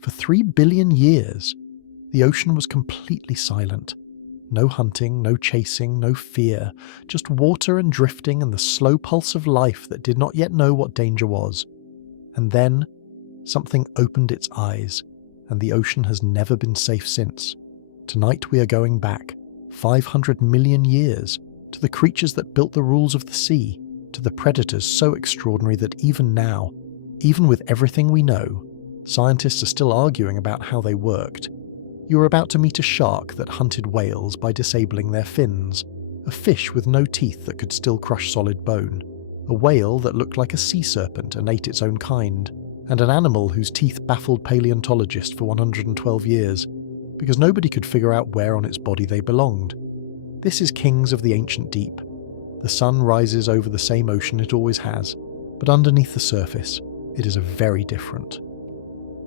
For 3 billion years, the ocean was completely silent. No hunting, no chasing, no fear, just water and drifting and the slow pulse of life that did not yet know what danger was. And then, something opened its eyes, and the ocean has never been safe since. Tonight we are going back 500 million years to the creatures that built the rules of the sea, to the predators so extraordinary that even now, even with everything we know, scientists are still arguing about how they worked. You are about to meet a shark that hunted whales by disabling their fins, a fish with no teeth that could still crush solid bone, a whale that looked like a sea serpent and ate its own kind, and an animal whose teeth baffled paleontologists for 112 years, because nobody could figure out where on its body they belonged. This is Kings of the Ancient Deep. The sun rises over the same ocean it always has, but underneath the surface, it is very different.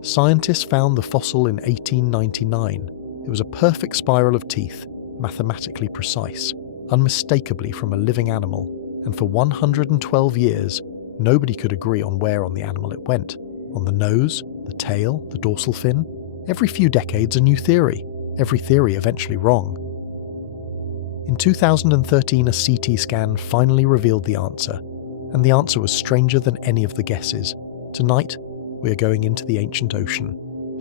Scientists found the fossil in 1899. It was a perfect spiral of teeth, mathematically precise, unmistakably from a living animal, and for 112 years, nobody could agree on where on the animal it went. On the nose, the tail, the dorsal fin. Every few decades a new theory, every theory eventually wrong. In 2013 a CT scan finally revealed the answer, and the answer was stranger than any of the guesses. Tonight, we are going into the ancient ocean.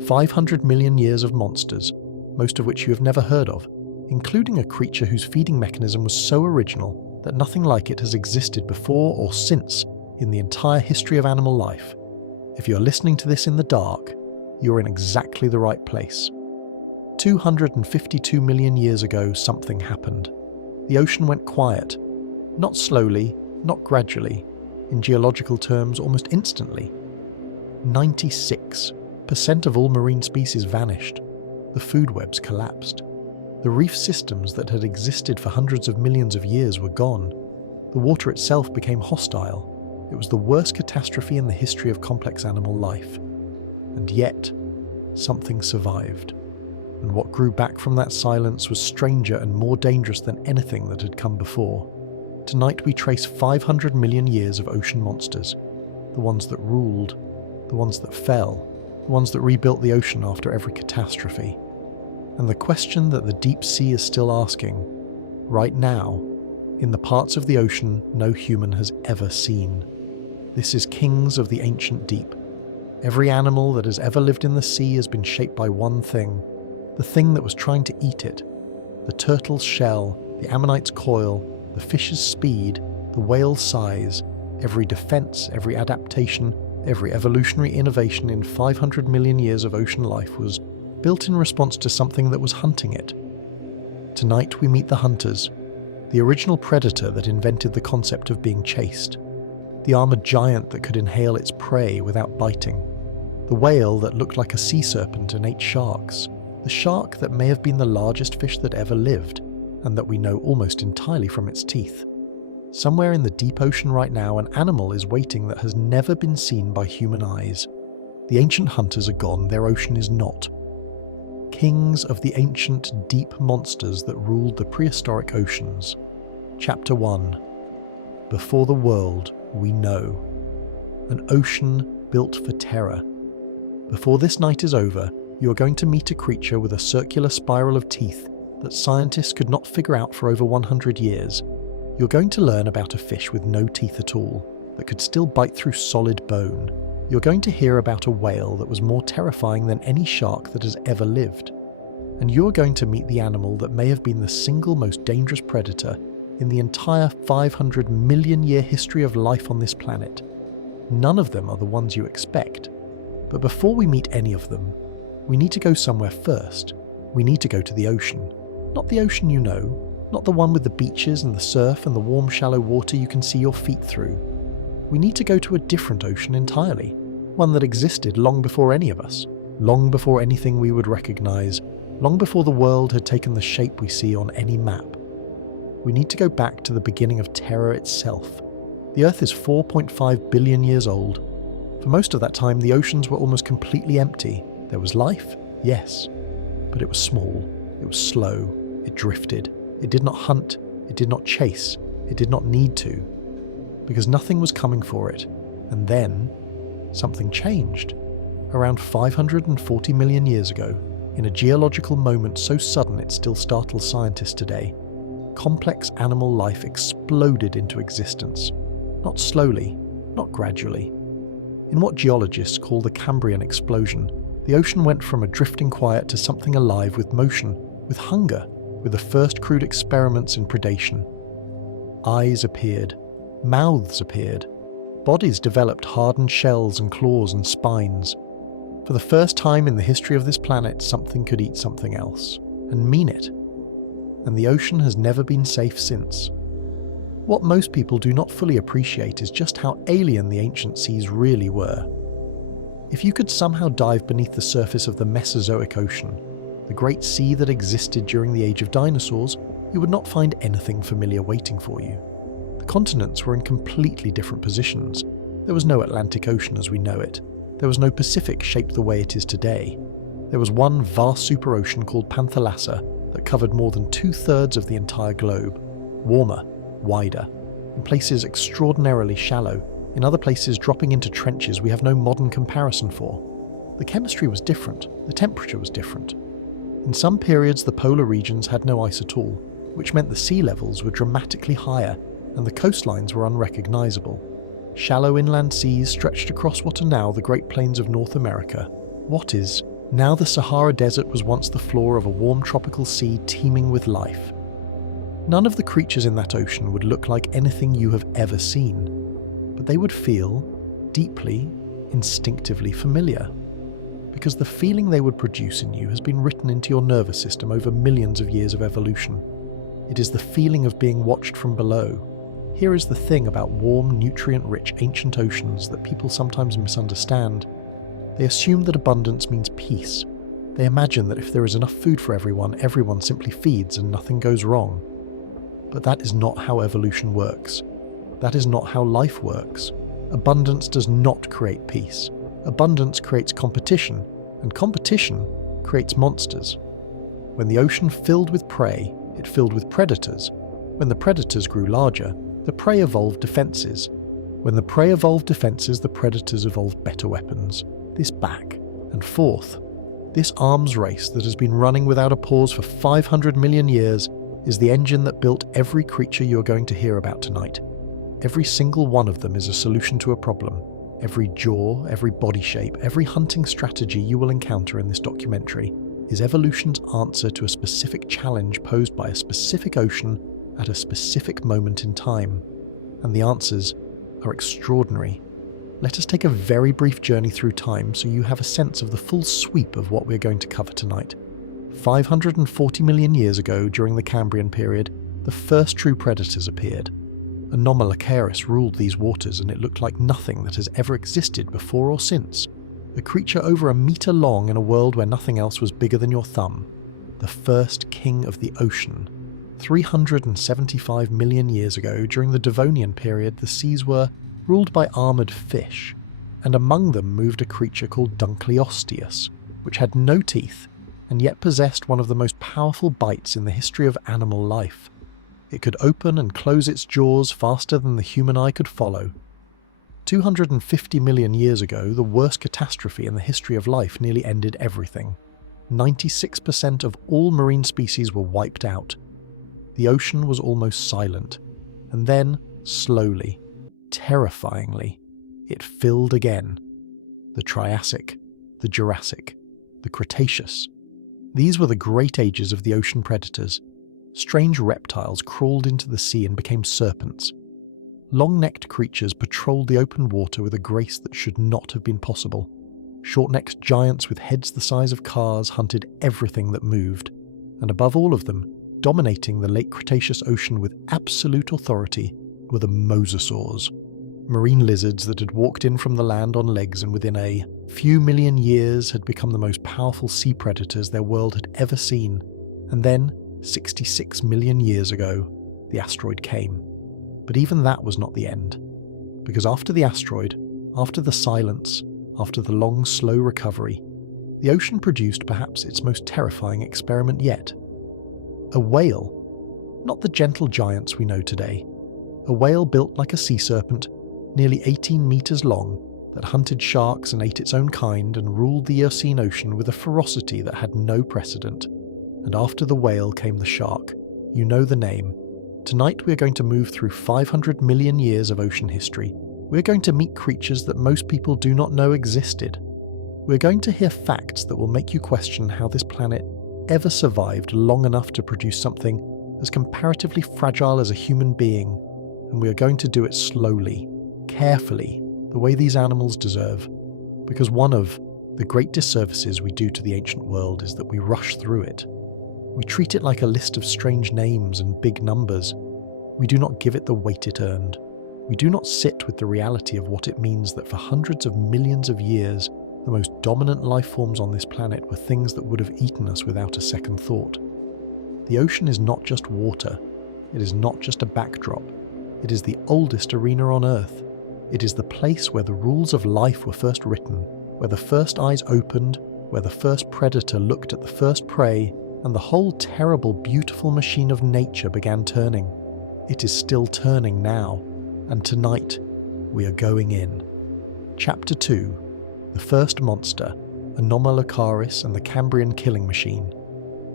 500 million years of monsters, most of which you have never heard of, including a creature whose feeding mechanism was so original that nothing like it has existed before or since in the entire history of animal life. If you are listening to this in the dark, you are in exactly the right place. 252 million years ago, something happened. The ocean went quiet. Not slowly, not gradually. In geological terms, almost instantly. 96% of all marine species vanished. The food webs collapsed. The reef systems that had existed for hundreds of millions of years were gone. The water itself became hostile. It was the worst catastrophe in the history of complex animal life. And yet, something survived. And what grew back from that silence was stranger and more dangerous than anything that had come before. Tonight we trace 500 million years of ocean monsters. The ones that ruled, the ones that fell, the ones that rebuilt the ocean after every catastrophe. And the question that the deep sea is still asking, right now, in the parts of the ocean no human has ever seen. This is Kings of the Ancient Deep. Every animal that has ever lived in the sea has been shaped by one thing, the thing that was trying to eat it. The turtle's shell, the ammonite's coil, the fish's speed, the whale's size, every defense, every adaptation, every evolutionary innovation in 500 million years of ocean life was built in response to something that was hunting it. Tonight we meet the hunters, the original predator that invented the concept of being chased, the armored giant that could inhale its prey without biting, the whale that looked like a sea serpent and ate sharks, the shark that may have been the largest fish that ever lived, and that we know almost entirely from its teeth. Somewhere in the deep ocean right now, an animal is waiting that has never been seen by human eyes. The ancient hunters are gone, their ocean is not. Kings of the ancient deep monsters that ruled the prehistoric oceans. Chapter 1. Before the world we know. An ocean built for terror. Before this night is over, you are going to meet a creature with a circular spiral of teeth that scientists could not figure out for over 100 years. You're going to learn about a fish with no teeth at all, that could still bite through solid bone. You're going to hear about a whale that was more terrifying than any shark that has ever lived. And you're going to meet the animal that may have been the single most dangerous predator in the entire 500 million year history of life on this planet. None of them are the ones you expect. But before we meet any of them, we need to go somewhere first. We need to go to the ocean. Not the ocean you know, not the one with the beaches and the surf and the warm shallow water you can see your feet through. We need to go to a different ocean entirely, one that existed long before any of us, long before anything we would recognize, long before the world had taken the shape we see on any map. We need to go back to the beginning of terror itself. The Earth is 4.5 billion years old. For most of that time, the oceans were almost completely empty. There was life, yes, but it was small, it was slow, it drifted. It did not hunt, it did not chase, it did not need to, because nothing was coming for it. And then, something changed. around 540 million years ago, in a geological moment so sudden it still startles scientists today, complex animal life exploded into existence. Not slowly, not gradually. In what geologists call the Cambrian explosion, the ocean went from a drifting quiet to something alive with motion, with hunger, with the first crude experiments in predation. Eyes appeared, mouths appeared, bodies developed hardened shells and claws and spines. For the first time in the history of this planet, something could eat something else, and mean it. And the ocean has never been safe since. What most people do not fully appreciate is just how alien the ancient seas really were. If you could somehow dive beneath the surface of the Mesozoic Ocean, the great sea that existed during the age of dinosaurs, you would not find anything familiar waiting for you. The continents were in completely different positions. There was no Atlantic Ocean as we know it. There was no Pacific shaped the way it is today. There was one vast superocean called Panthalassa that covered more than 2/3 of the entire globe. Warmer, wider, in places extraordinarily shallow, in other places dropping into trenches we have no modern comparison for. The chemistry was different, the temperature was different. In some periods the polar regions had no ice at all, which meant the sea levels were dramatically higher and the coastlines were unrecognisable. Shallow inland seas stretched across what are now the Great Plains of North America. What is now the Sahara Desert was once the floor of a warm tropical sea teeming with life. None of the creatures in that ocean would look like anything you have ever seen, but they would feel deeply, instinctively familiar, because the feeling they would produce in you has been written into your nervous system over millions of years of evolution. It is the feeling of being watched from below. Here is the thing about warm, nutrient-rich ancient oceans that people sometimes misunderstand. They assume that abundance means peace. They imagine that if there is enough food for everyone, everyone simply feeds and nothing goes wrong. But that is not how evolution works. That is not how life works. Abundance does not create peace. Abundance creates competition, and competition creates monsters. When the ocean filled with prey, it filled with predators. When the predators grew larger, the prey evolved defences. When the prey evolved defences, the predators evolved better weapons. This back and forth. This arms race that has been running without a pause for 500 million years is the engine that built every creature you are going to hear about tonight. Every single one of them is a solution to a problem. Every jaw, every body shape, every hunting strategy you will encounter in this documentary is evolution's answer to a specific challenge posed by a specific ocean at a specific moment in time. And the answers are extraordinary. Let us take a very brief journey through time so you have a sense of the full sweep of what we're going to cover tonight. 540 million years ago, during the Cambrian period, the first true predators appeared. Anomalocaris ruled these waters, and it looked like nothing that has ever existed before or since. A creature over a metre long in a world where nothing else was bigger than your thumb. The first king of the ocean. 375 million years ago, during the Devonian period, the seas were ruled by armoured fish, and among them moved a creature called Dunkleosteus, which had no teeth, and yet possessed one of the most powerful bites in the history of animal life. It could open and close its jaws faster than the human eye could follow. 250 million years ago, the worst catastrophe in the history of life nearly ended everything. 96% of all marine species were wiped out. The ocean was almost silent, and then, slowly, terrifyingly, it filled again. The Triassic, the Jurassic, the Cretaceous. These were the great ages of the ocean predators. Strange reptiles crawled into the sea and became serpents. Long-necked creatures patrolled the open water with a grace that should not have been possible. Short-necked giants with heads the size of cars hunted everything that moved, and above all of them, dominating the late Cretaceous ocean with absolute authority, were the mosasaurs. Marine lizards that had walked in from the land on legs and within a few million years had become the most powerful sea predators their world had ever seen. And then, 66 million years ago, the asteroid came. But even that was not the end. Because after the asteroid, after the silence, after the long, slow recovery, the ocean produced perhaps its most terrifying experiment yet. A whale. Not the gentle giants we know today. A whale built like a sea serpent, nearly 18 meters long, that hunted sharks and ate its own kind and ruled the Eocene Ocean with a ferocity that had no precedent. And after the whale came the shark. You know the name. Tonight we are going to move through 500 million years of ocean history. We are going to meet creatures that most people do not know existed. We are going to hear facts that will make you question how this planet ever survived long enough to produce something as comparatively fragile as a human being, and we are going to do it slowly, carefully, the way these animals deserve, because one of the great disservices we do to the ancient world is that we rush through it. We treat it like a list of strange names and big numbers. We do not give it the weight it earned. We do not sit with the reality of what it means that for hundreds of millions of years, the most dominant life forms on this planet were things that would have eaten us without a second thought. The ocean is not just water. It is not just a backdrop. It is the oldest arena on Earth. It is the place where the rules of life were first written, where the first eyes opened, where the first predator looked at the first prey, and the whole terrible, beautiful machine of nature began turning. It is still turning now, and tonight we are going in. Chapter 2. The First Monster, Anomalocaris and the Cambrian Killing Machine.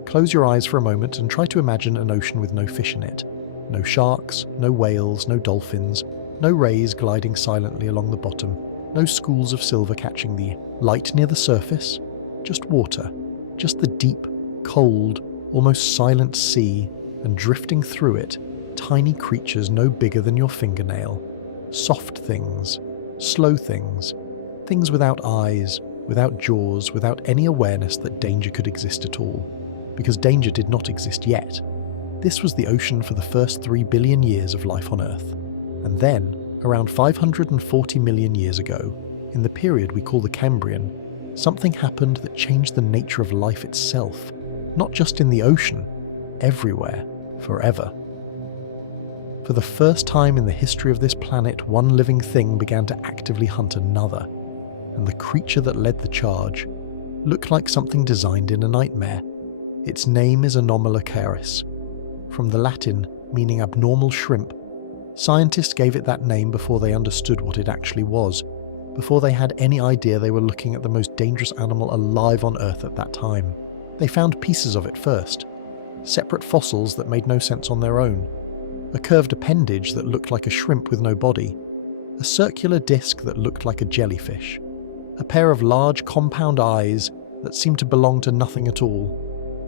Close your eyes for a moment and try to imagine an ocean with no fish in it. No sharks, no whales, no dolphins, no rays gliding silently along the bottom, no schools of silver catching the light near the surface, just water, just the deep, cold, almost silent sea, and drifting through it, tiny creatures no bigger than your fingernail, soft things, slow things, things without eyes, without jaws, without any awareness that danger could exist at all, because danger did not exist yet. This was the ocean for the first 3 billion years of life on Earth. And then, around 540 million years ago, in the period we call the Cambrian, something happened that changed the nature of life itself, not just in the ocean, everywhere, forever. For the first time in the history of this planet, one living thing began to actively hunt another, and the creature that led the charge looked like something designed in a nightmare. Its name is Anomalocaris, from the Latin meaning abnormal shrimp. Scientists gave it that name before they understood what it actually was, before they had any idea they were looking at the most dangerous animal alive on Earth at that time. They found pieces of it first, separate fossils that made no sense on their own, a curved appendage that looked like a shrimp with no body, a circular disc that looked like a jellyfish, a pair of large compound eyes that seemed to belong to nothing at all.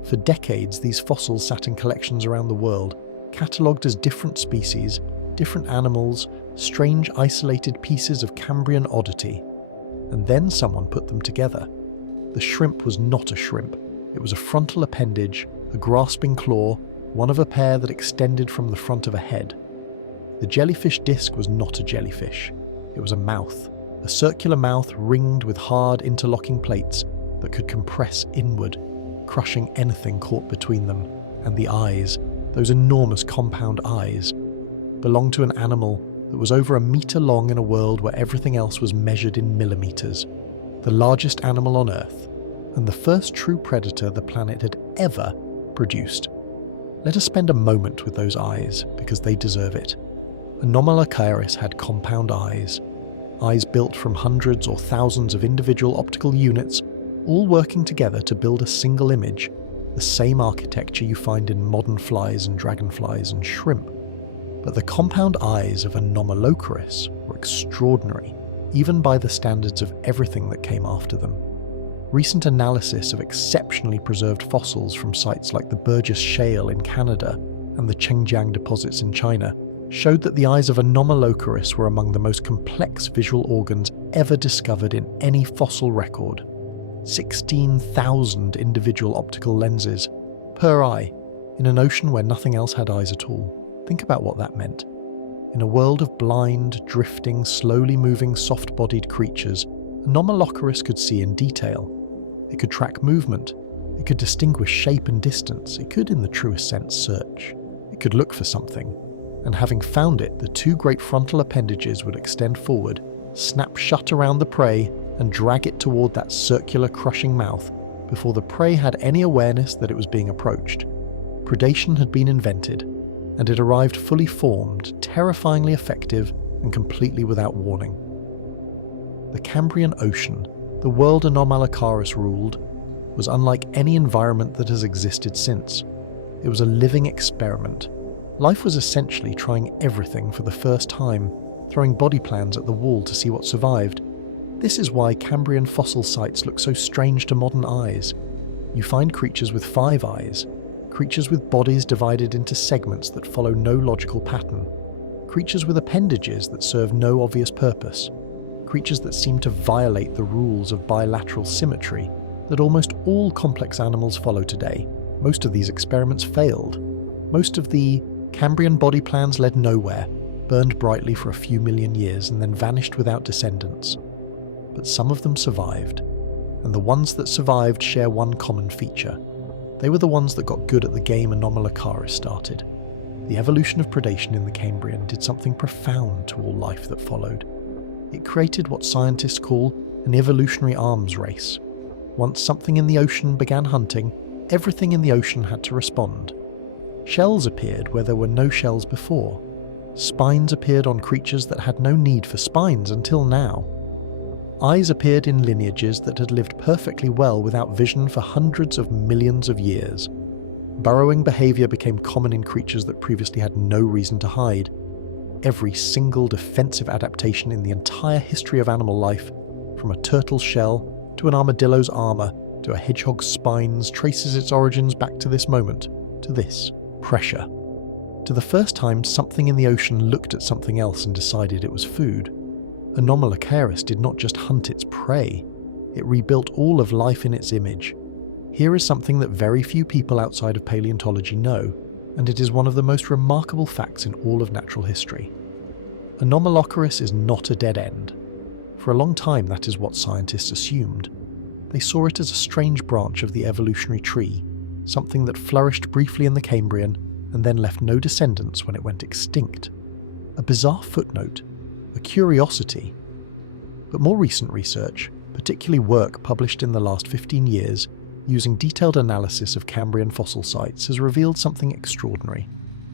For decades, these fossils sat in collections around the world, catalogued as different species, different animals, strange isolated pieces of Cambrian oddity. And then someone put them together. The shrimp was not a shrimp. It was a frontal appendage, a grasping claw, one of a pair that extended from the front of a head. The jellyfish disc was not a jellyfish. It was a mouth, a circular mouth ringed with hard interlocking plates that could compress inward, crushing anything caught between them. And the eyes, those enormous compound eyes, belonged to an animal that was over 1 meter long in a world where everything else was measured in millimeters. The largest animal on Earth, and the first true predator the planet had ever produced. Let us spend a moment with those eyes, because they deserve it. Anomalocaris had compound eyes built from hundreds or thousands of individual optical units, all working together to build a single image, the same architecture you find in modern flies and dragonflies and shrimp. But the compound eyes of Anomalocaris were extraordinary, even by the standards of everything that came after them. Recent analysis of exceptionally preserved fossils from sites like the Burgess Shale in Canada and the Chengjiang deposits in China showed that the eyes of Anomalocaris were among the most complex visual organs ever discovered in any fossil record. 16,000 individual optical lenses per eye in an ocean where nothing else had eyes at all. Think about what that meant. In a world of blind, drifting, slowly moving, soft-bodied creatures, Anomalocaris could see in detail. It could track movement. It could distinguish shape and distance. It could, in the truest sense, search. It could look for something. And having found it, the two great frontal appendages would extend forward, snap shut around the prey, and drag it toward that circular, crushing mouth before the prey had any awareness that it was being approached. Predation had been invented, and it arrived fully formed, terrifyingly effective, and completely without warning. The Cambrian Ocean, the world Anomalocaris ruled, was unlike any environment that has existed since. It was a living experiment. Life was essentially trying everything for the first time, throwing body plans at the wall to see what survived. This is why Cambrian fossil sites look so strange to modern eyes. You find creatures with 5 eyes, creatures with bodies divided into segments that follow no logical pattern, creatures with appendages that serve no obvious purpose, creatures that seem to violate the rules of bilateral symmetry that almost all complex animals follow today. Most of these experiments failed. Most of the Cambrian body plans led nowhere, burned brightly for a few million years and then vanished without descendants. But some of them survived, and the ones that survived share one common feature. They were the ones that got good at the game Anomalocaris started. The evolution of predation in the Cambrian did something profound to all life that followed. It created what scientists call an evolutionary arms race. Once something in the ocean began hunting, everything in the ocean had to respond. Shells appeared where there were no shells before. Spines appeared on creatures that had no need for spines until now. Eyes appeared in lineages that had lived perfectly well without vision for hundreds of millions of years. Burrowing behavior became common in creatures that previously had no reason to hide. Every single defensive adaptation in the entire history of animal life, from a turtle's shell to an armadillo's armor to a hedgehog's spines, traces its origins back to this moment, to this pressure. To the first time something in the ocean looked at something else and decided it was food. Anomalocaris did not just hunt its prey, it rebuilt all of life in its image. Here is something that very few people outside of paleontology know, and it is one of the most remarkable facts in all of natural history. Anomalocaris is not a dead end. For a long time that is what scientists assumed. They saw it as a strange branch of the evolutionary tree, something that flourished briefly in the Cambrian and then left no descendants when it went extinct. A bizarre footnote, a curiosity. But more recent research, particularly work published in the last 15 years, using detailed analysis of Cambrian fossil sites, has revealed something extraordinary.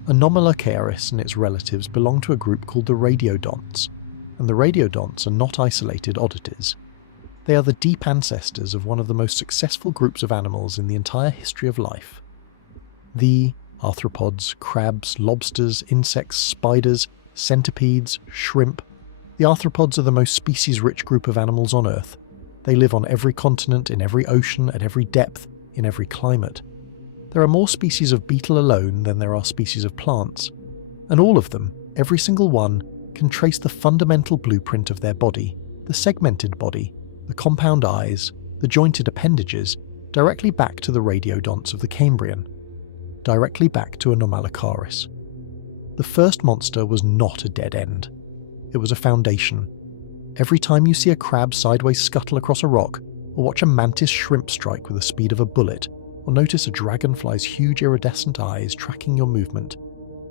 Anomalocaris and its relatives belong to a group called the radiodonts, and the radiodonts are not isolated oddities. They are the deep ancestors of one of the most successful groups of animals in the entire history of life. The arthropods, crabs, lobsters, insects, spiders, centipedes, shrimp. The arthropods are the most species-rich group of animals on Earth. They live on every continent, in every ocean, at every depth, in every climate. There are more species of beetle alone than there are species of plants, and all of them, every single one, can trace the fundamental blueprint of their body, the segmented body, the compound eyes, the jointed appendages, directly back to the radiodonts of the Cambrian, directly back to Anomalocaris. The first monster was not a dead end. It was a foundation. Every time you see a crab sideways scuttle across a rock, or watch a mantis shrimp strike with the speed of a bullet, or notice a dragonfly's huge iridescent eyes tracking your movement,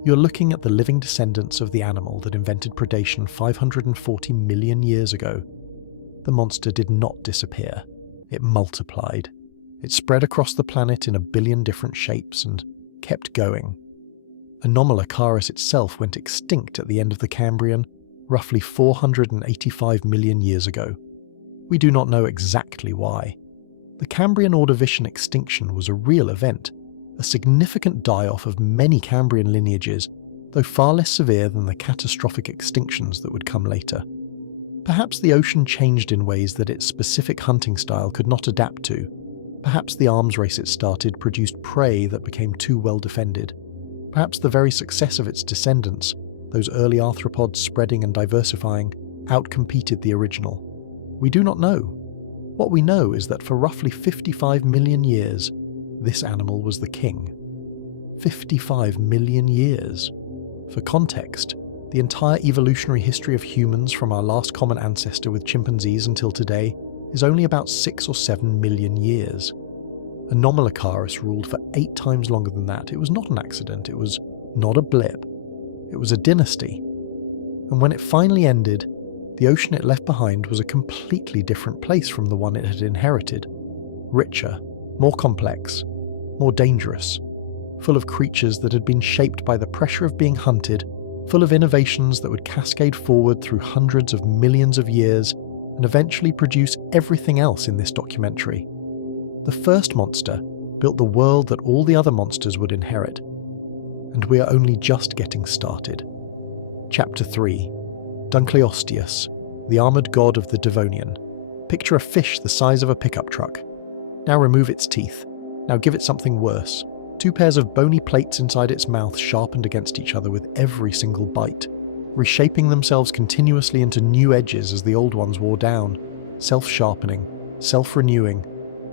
you're looking at the living descendants of the animal that invented predation 540 million years ago. The monster did not disappear. It multiplied. It spread across the planet in a billion different shapes and kept going. Anomalocaris itself went extinct at the end of the Cambrian, roughly 485 million years ago. We do not know exactly why. The Cambrian Ordovician extinction was a real event, a significant die-off of many Cambrian lineages, though far less severe than the catastrophic extinctions that would come later. Perhaps the ocean changed in ways that its specific hunting style could not adapt to. Perhaps the arms race it started produced prey that became too well defended. Perhaps the very success of its descendants, those early arthropods spreading and diversifying, outcompeted the original. We do not know. What we know is that for roughly 55 million years, this animal was the king. 55 million years. For context, the entire evolutionary history of humans from our last common ancestor with chimpanzees until today is only about 6 or 7 million years. Anomalocaris ruled for 8 times longer than that. It was not an accident, it was not a blip. It was a dynasty. And when it finally ended, the ocean it left behind was a completely different place from the one it had inherited. Richer, more complex, more dangerous, full of creatures that had been shaped by the pressure of being hunted, full of innovations that would cascade forward through hundreds of millions of years, and eventually produce everything else in this documentary. The first monster built the world that all the other monsters would inherit, and we are only just getting started. Chapter 3. Dunkleosteus, the armoured god of the Devonian. Picture a fish the size of a pickup truck. Now remove its teeth. Now give it something worse. 2 pairs of bony plates inside its mouth sharpened against each other with every single bite, reshaping themselves continuously into new edges as the old ones wore down, self-sharpening, self-renewing,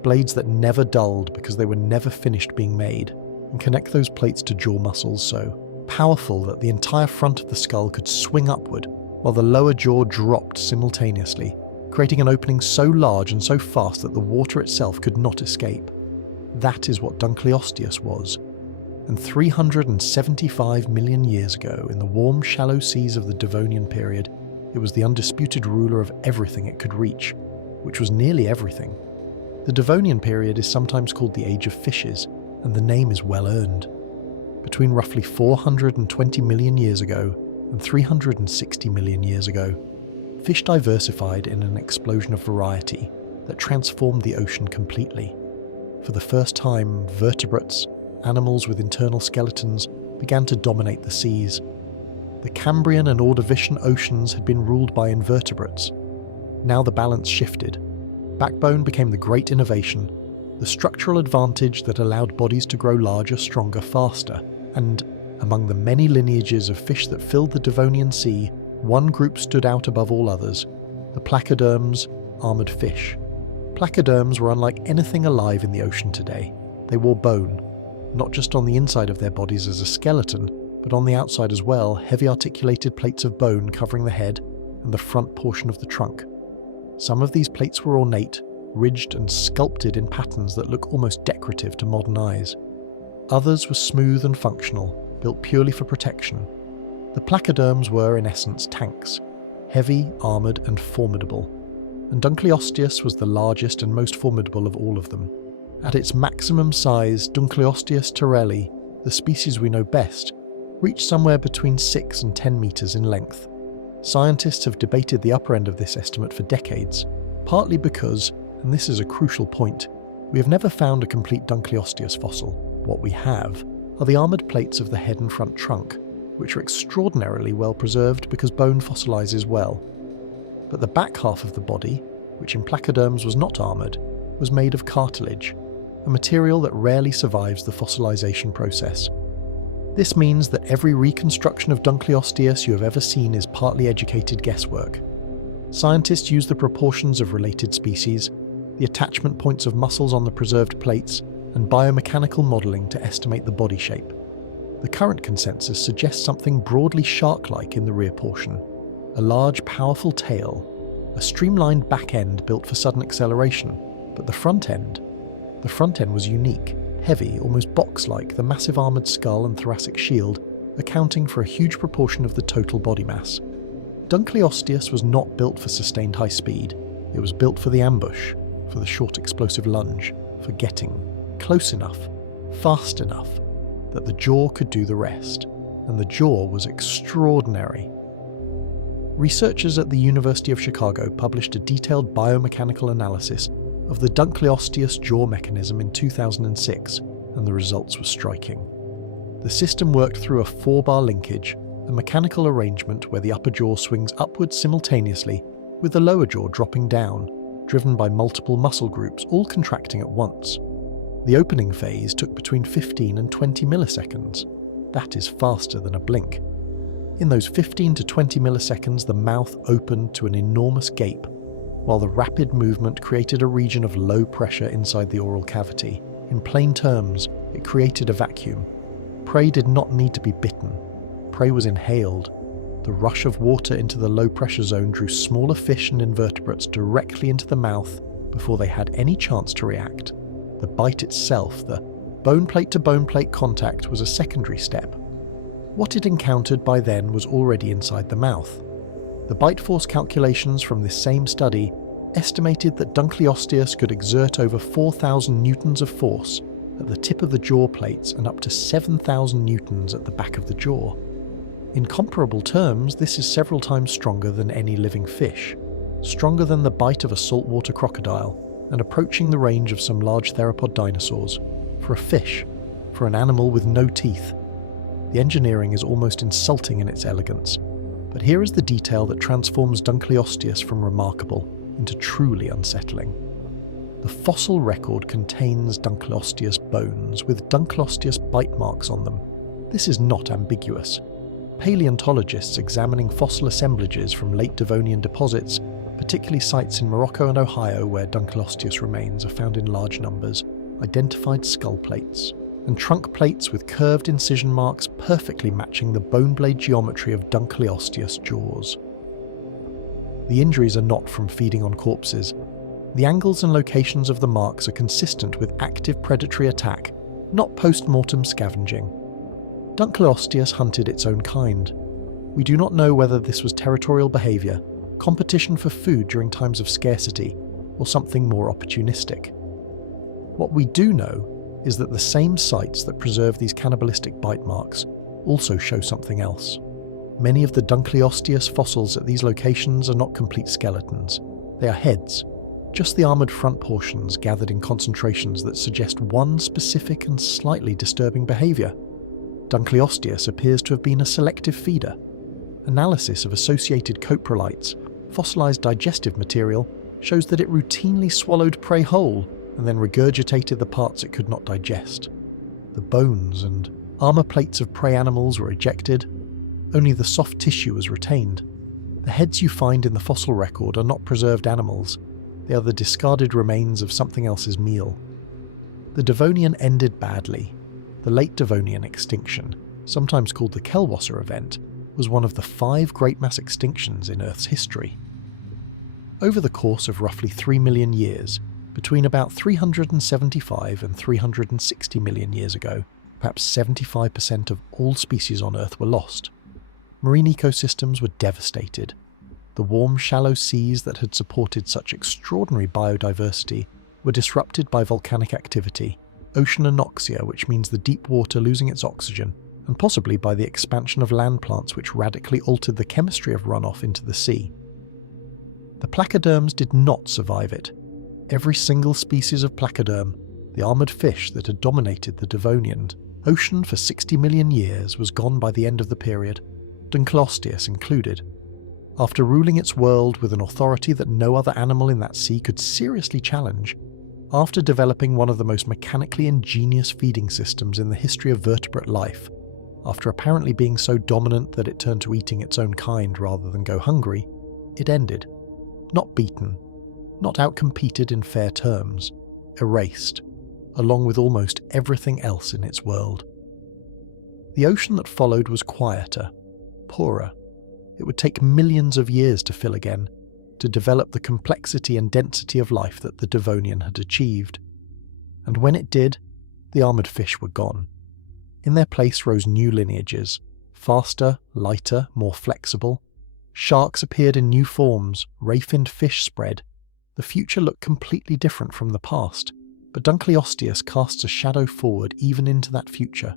blades that never dulled because they were never finished being made, and connect those plates to jaw muscles so powerful that the entire front of the skull could swing upward while the lower jaw dropped simultaneously, creating an opening so large and so fast that the water itself could not escape. That is what Dunkleosteus was. And 375 million years ago, in the warm, shallow seas of the Devonian period, it was the undisputed ruler of everything it could reach, which was nearly everything. The Devonian period is sometimes called the Age of Fishes, and the name is well earned. Between roughly 420 million years ago and 360 million years ago, fish diversified in an explosion of variety that transformed the ocean completely. For the first time, vertebrates, animals with internal skeletons, began to dominate the seas. The Cambrian and Ordovician oceans had been ruled by invertebrates. Now the balance shifted. Backbone became the great innovation, the structural advantage that allowed bodies to grow larger, stronger, faster. And among the many lineages of fish that filled the Devonian Sea, one group stood out above all others: the placoderms, armoured fish. Placoderms were unlike anything alive in the ocean today. They wore bone, not just on the inside of their bodies as a skeleton, but on the outside as well, heavy articulated plates of bone covering the head and the front portion of the trunk. Some of these plates were ornate, ridged and sculpted in patterns that look almost decorative to modern eyes. Others were smooth and functional, built purely for protection. The placoderms were, in essence, tanks, heavy, armoured and formidable. And Dunkleosteus was the largest and most formidable of all of them. At its maximum size, Dunkleosteus terrelli, the species we know best, reached somewhere between 6 and 10 metres in length. Scientists have debated the upper end of this estimate for decades, partly because, and this is a crucial point, we have never found a complete Dunkleosteus fossil. What we have are the armoured plates of the head and front trunk, which are extraordinarily well preserved because bone fossilises well. But the back half of the body, which in placoderms was not armoured, was made of cartilage, a material that rarely survives the fossilization process. This means that every reconstruction of Dunkleosteus you have ever seen is partly educated guesswork. Scientists use the proportions of related species, the attachment points of muscles on the preserved plates, and biomechanical modelling to estimate the body shape. The current consensus suggests something broadly shark-like in the rear portion: a large, powerful tail, a streamlined back end built for sudden acceleration, but the front end was unique, heavy, almost box-like, the massive armoured skull and thoracic shield accounting for a huge proportion of the total body mass. Dunkleosteus was not built for sustained high speed. It was built for the ambush, for the short explosive lunge, for getting close enough, fast enough, that the jaw could do the rest. And the jaw was extraordinary. Researchers at the University of Chicago published a detailed biomechanical analysis of the Dunkleosteus jaw mechanism in 2006, and the results were striking. The system worked through a 4-bar linkage, a mechanical arrangement where the upper jaw swings upwards simultaneously, with the lower jaw dropping down, driven by multiple muscle groups all contracting at once. The opening phase took between 15 and 20 milliseconds. That is faster than a blink. In those 15 to 20 milliseconds, the mouth opened to an enormous gape, while the rapid movement created a region of low pressure inside the oral cavity. In plain terms, it created a vacuum. Prey did not need to be bitten. Prey was inhaled. The rush of water into the low pressure zone drew smaller fish and invertebrates directly into the mouth before they had any chance to react. The bite itself, the bone plate to bone plate contact, was a secondary step. What it encountered by then was already inside the mouth. The bite force calculations from this same study estimated that Dunkleosteus could exert over 4,000 newtons of force at the tip of the jaw plates and up to 7,000 newtons at the back of the jaw. In comparable terms, this is several times stronger than any living fish. stronger than the bite of a saltwater crocodile, and approaching the range of some large theropod dinosaurs. For a fish, for an animal with no teeth. The engineering is almost insulting in its elegance, but here is the detail that transforms Dunkleosteus from remarkable into truly unsettling. The fossil record contains Dunkleosteus bones with Dunkleosteus bite marks on them. This is not ambiguous. Paleontologists examining fossil assemblages from late Devonian deposits, particularly sites in Morocco and Ohio where Dunkleosteus remains are found in large numbers, identified skull plates and trunk plates with curved incision marks perfectly matching the bone blade geometry of Dunkleosteus jaws. The injuries are not from feeding on corpses. The angles and locations of the marks are consistent with active predatory attack, not post-mortem scavenging. Dunkleosteus hunted its own kind. We do not know whether this was territorial behaviour, competition for food during times of scarcity, or something more opportunistic. What we do know is that the same sites that preserve these cannibalistic bite marks also show something else. Many of the Dunkleosteus fossils at these locations are not complete skeletons. They are heads, just the armoured front portions gathered in concentrations that suggest one specific and slightly disturbing behaviour. Dunkleosteus appears to have been a selective feeder. Analysis of associated coprolites, fossilised digestive material, shows that it routinely swallowed prey whole and then regurgitated the parts it could not digest. The bones and armour plates of prey animals were ejected. Only the soft tissue was retained. The heads you find in the fossil record are not preserved animals. They are the discarded remains of something else's meal. The Devonian ended badly. The late Devonian extinction, sometimes called the Kelwasser event, was one of the 5 great mass extinctions in Earth's history. Over the course of roughly 3 million years, between about 375 and 360 million years ago, perhaps 75% of all species on Earth were lost. Marine ecosystems were devastated. The warm, shallow seas that had supported such extraordinary biodiversity were disrupted by volcanic activity, ocean anoxia, which means the deep water losing its oxygen, and possibly by the expansion of land plants which radically altered the chemistry of runoff into the sea. The placoderms did not survive it. Every single species of placoderm, the armoured fish that had dominated the Devonian ocean for 60 million years, was gone by the end of the period, Dunkleosteus included. After ruling its world with an authority that no other animal in that sea could seriously challenge, after developing one of the most mechanically ingenious feeding systems in the history of vertebrate life, after apparently being so dominant that it turned to eating its own kind rather than go hungry, it ended. Not beaten, not outcompeted in fair terms, erased, along with almost everything else in its world. The ocean that followed was quieter, poorer. It would take millions of years to fill again, to develop the complexity and density of life that the Devonian had achieved. And when it did, the armoured fish were gone. In their place rose new lineages, faster, lighter, more flexible. Sharks appeared in new forms, ray-finned fish spread. The future looked completely different from the past, but Dunkleosteus casts a shadow forward even into that future.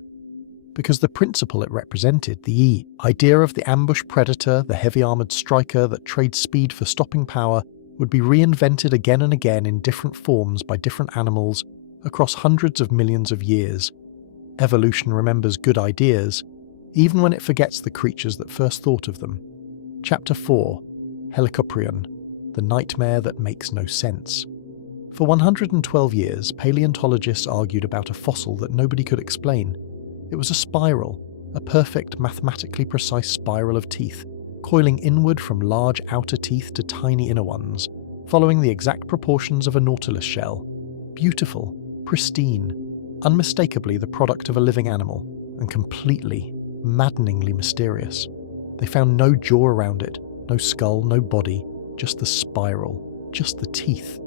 Because the principle it represented, the idea of the ambush predator, the heavy-armoured striker that trades speed for stopping power, would be reinvented again and again in different forms by different animals across hundreds of millions of years. Evolution remembers good ideas, even when it forgets the creatures that first thought of them. Chapter 4, Helicoprion, the nightmare that makes no sense. For 112 years, paleontologists argued about a fossil that nobody could explain. It was a spiral, a perfect, mathematically precise spiral of teeth, coiling inward from large outer teeth to tiny inner ones, following the exact proportions of a nautilus shell. Beautiful, pristine, unmistakably the product of a living animal, and completely, maddeningly mysterious. They found no jaw around it, no skull, no body, just the spiral, just the teeth.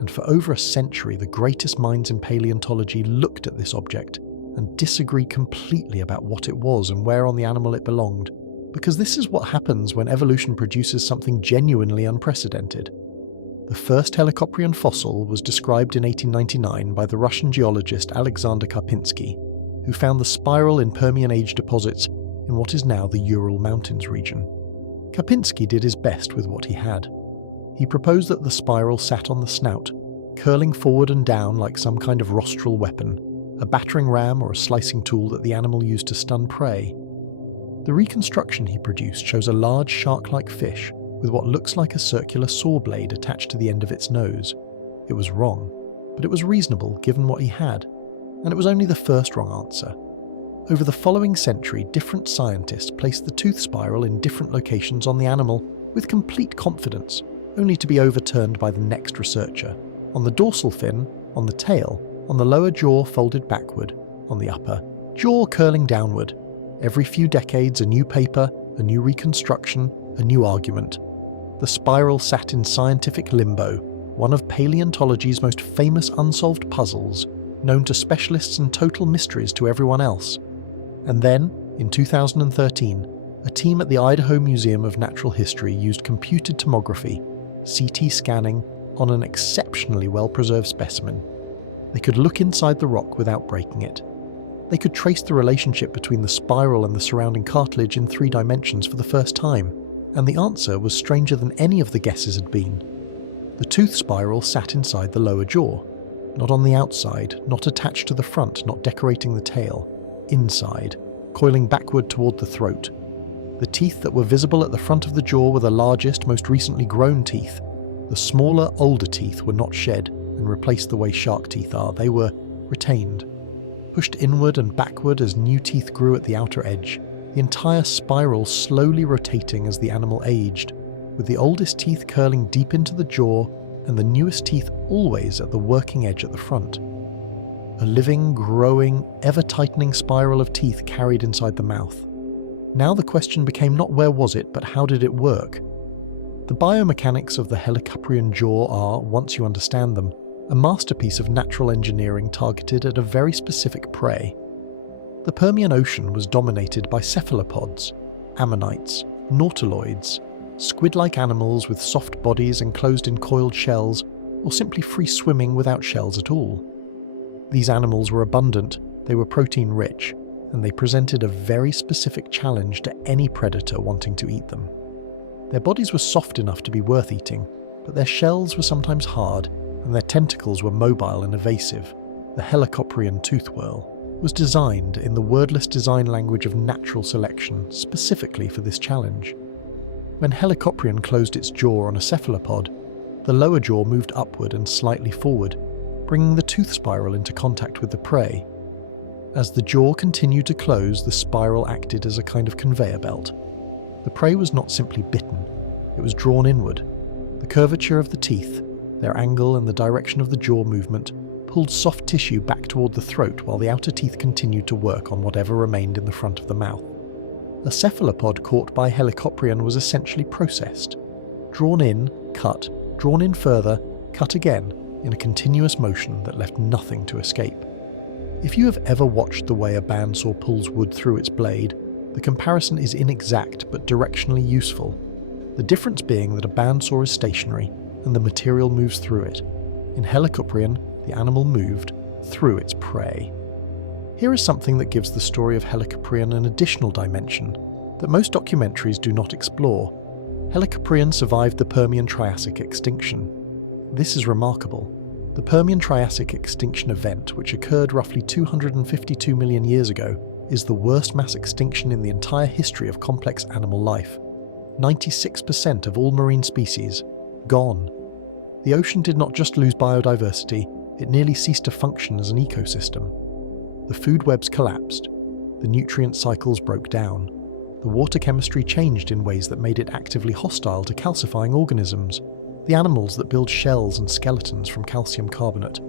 And for over a century, the greatest minds in paleontology looked at this object and disagreed completely about what it was and where on the animal it belonged, because this is what happens when evolution produces something genuinely unprecedented. The first Helicoprion fossil was described in 1899 by the Russian geologist Alexander Karpinski, who found the spiral in Permian Age deposits in what is now the Ural Mountains region. Karpinski did his best with what he had. He proposed that the spiral sat on the snout, curling forward and down like some kind of rostral weapon, a battering ram or a slicing tool that the animal used to stun prey. The reconstruction he produced shows a large shark-like fish with what looks like a circular saw blade attached to the end of its nose. It was wrong, but it was reasonable given what he had, and it was only the first wrong answer. Over the following century, different scientists placed the tooth spiral in different locations on the animal with complete confidence, only to be overturned by the next researcher. On the dorsal fin, on the tail, on the lower jaw folded backward, on the upper, jaw curling downward. Every few decades, a new paper, a new reconstruction, a new argument. The spiral sat in scientific limbo, one of paleontology's most famous unsolved puzzles, known to specialists and total mysteries to everyone else. And then, in 2013, a team at the Idaho Museum of Natural History used computed tomography, CT scanning, on an exceptionally well-preserved specimen. They could look inside the rock without breaking it. They could trace the relationship between the spiral and the surrounding cartilage in 3 dimensions for the first time, and the answer was stranger than any of the guesses had been. The tooth spiral sat inside the lower jaw, not on the outside, not attached to the front, not decorating the tail. Inside, coiling backward toward the throat. The teeth that were visible at the front of the jaw were the largest, most recently grown teeth. The smaller, older teeth were not shed and replaced the way shark teeth are. They were retained, pushed inward and backward as new teeth grew at the outer edge, the entire spiral slowly rotating as the animal aged, with the oldest teeth curling deep into the jaw and the newest teeth always at the working edge at the front. A living, growing, ever-tightening spiral of teeth carried inside the mouth. Now the question became not where was it, but how did it work? The biomechanics of the Helicoprion jaw are, once you understand them, a masterpiece of natural engineering targeted at a very specific prey. The Permian Ocean was dominated by cephalopods, ammonites, nautiloids, squid-like animals with soft bodies enclosed in coiled shells, or simply free-swimming without shells at all. These animals were abundant, they were protein-rich, and they presented a very specific challenge to any predator wanting to eat them. Their bodies were soft enough to be worth eating, but their shells were sometimes hard, and their tentacles were mobile and evasive. The Helicoprion tooth whorl was designed in the wordless design language of natural selection specifically for this challenge. When Helicoprion closed its jaw on a cephalopod, the lower jaw moved upward and slightly forward, bringing the tooth spiral into contact with the prey. As the jaw continued to close, the spiral acted as a kind of conveyor belt. The prey was not simply bitten, it was drawn inward. The curvature of the teeth, their angle and the direction of the jaw movement, pulled soft tissue back toward the throat while the outer teeth continued to work on whatever remained in the front of the mouth. A cephalopod caught by Helicoprion was essentially processed. Drawn in, cut, drawn in further, cut again, in a continuous motion that left nothing to escape. If you have ever watched the way a bandsaw pulls wood through its blade, the comparison is inexact but directionally useful. The difference being that a bandsaw is stationary and the material moves through it. In Helicoprion, the animal moved through its prey. Here is something that gives the story of Helicoprion an additional dimension that most documentaries do not explore. Helicoprion survived the Permian-Triassic extinction. This is remarkable. The Permian-Triassic extinction event, which occurred roughly 252 million years ago, is the worst mass extinction in the entire history of complex animal life. 96% of all marine species, gone. The ocean did not just lose biodiversity, it nearly ceased to function as an ecosystem. The food webs collapsed, the nutrient cycles broke down, the water chemistry changed in ways that made it actively hostile to calcifying organisms, the animals that build shells and skeletons from calcium carbonate.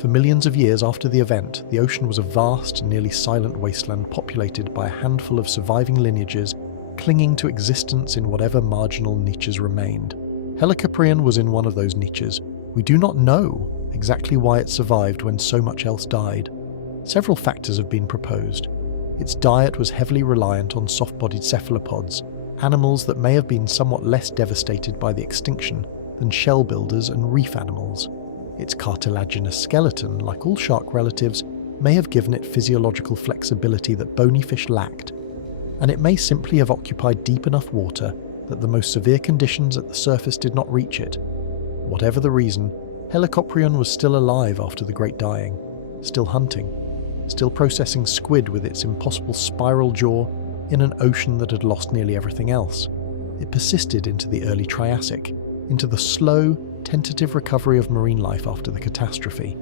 For millions of years after the event, the ocean was a vast, nearly silent wasteland populated by a handful of surviving lineages clinging to existence in whatever marginal niches remained. Helicoprion was in one of those niches. We do not know exactly why it survived when so much else died. Several factors have been proposed. Its diet was heavily reliant on soft-bodied cephalopods, animals that may have been somewhat less devastated by the extinction than shell builders and reef animals. Its cartilaginous skeleton, like all shark relatives, may have given it physiological flexibility that bony fish lacked, and it may simply have occupied deep enough water that the most severe conditions at the surface did not reach it. Whatever the reason, Helicoprion was still alive after the Great Dying, still hunting, still processing squid with its impossible spiral jaw in an ocean that had lost nearly everything else. It persisted into the early Triassic, into the slow, tentative recovery of marine life after the catastrophe.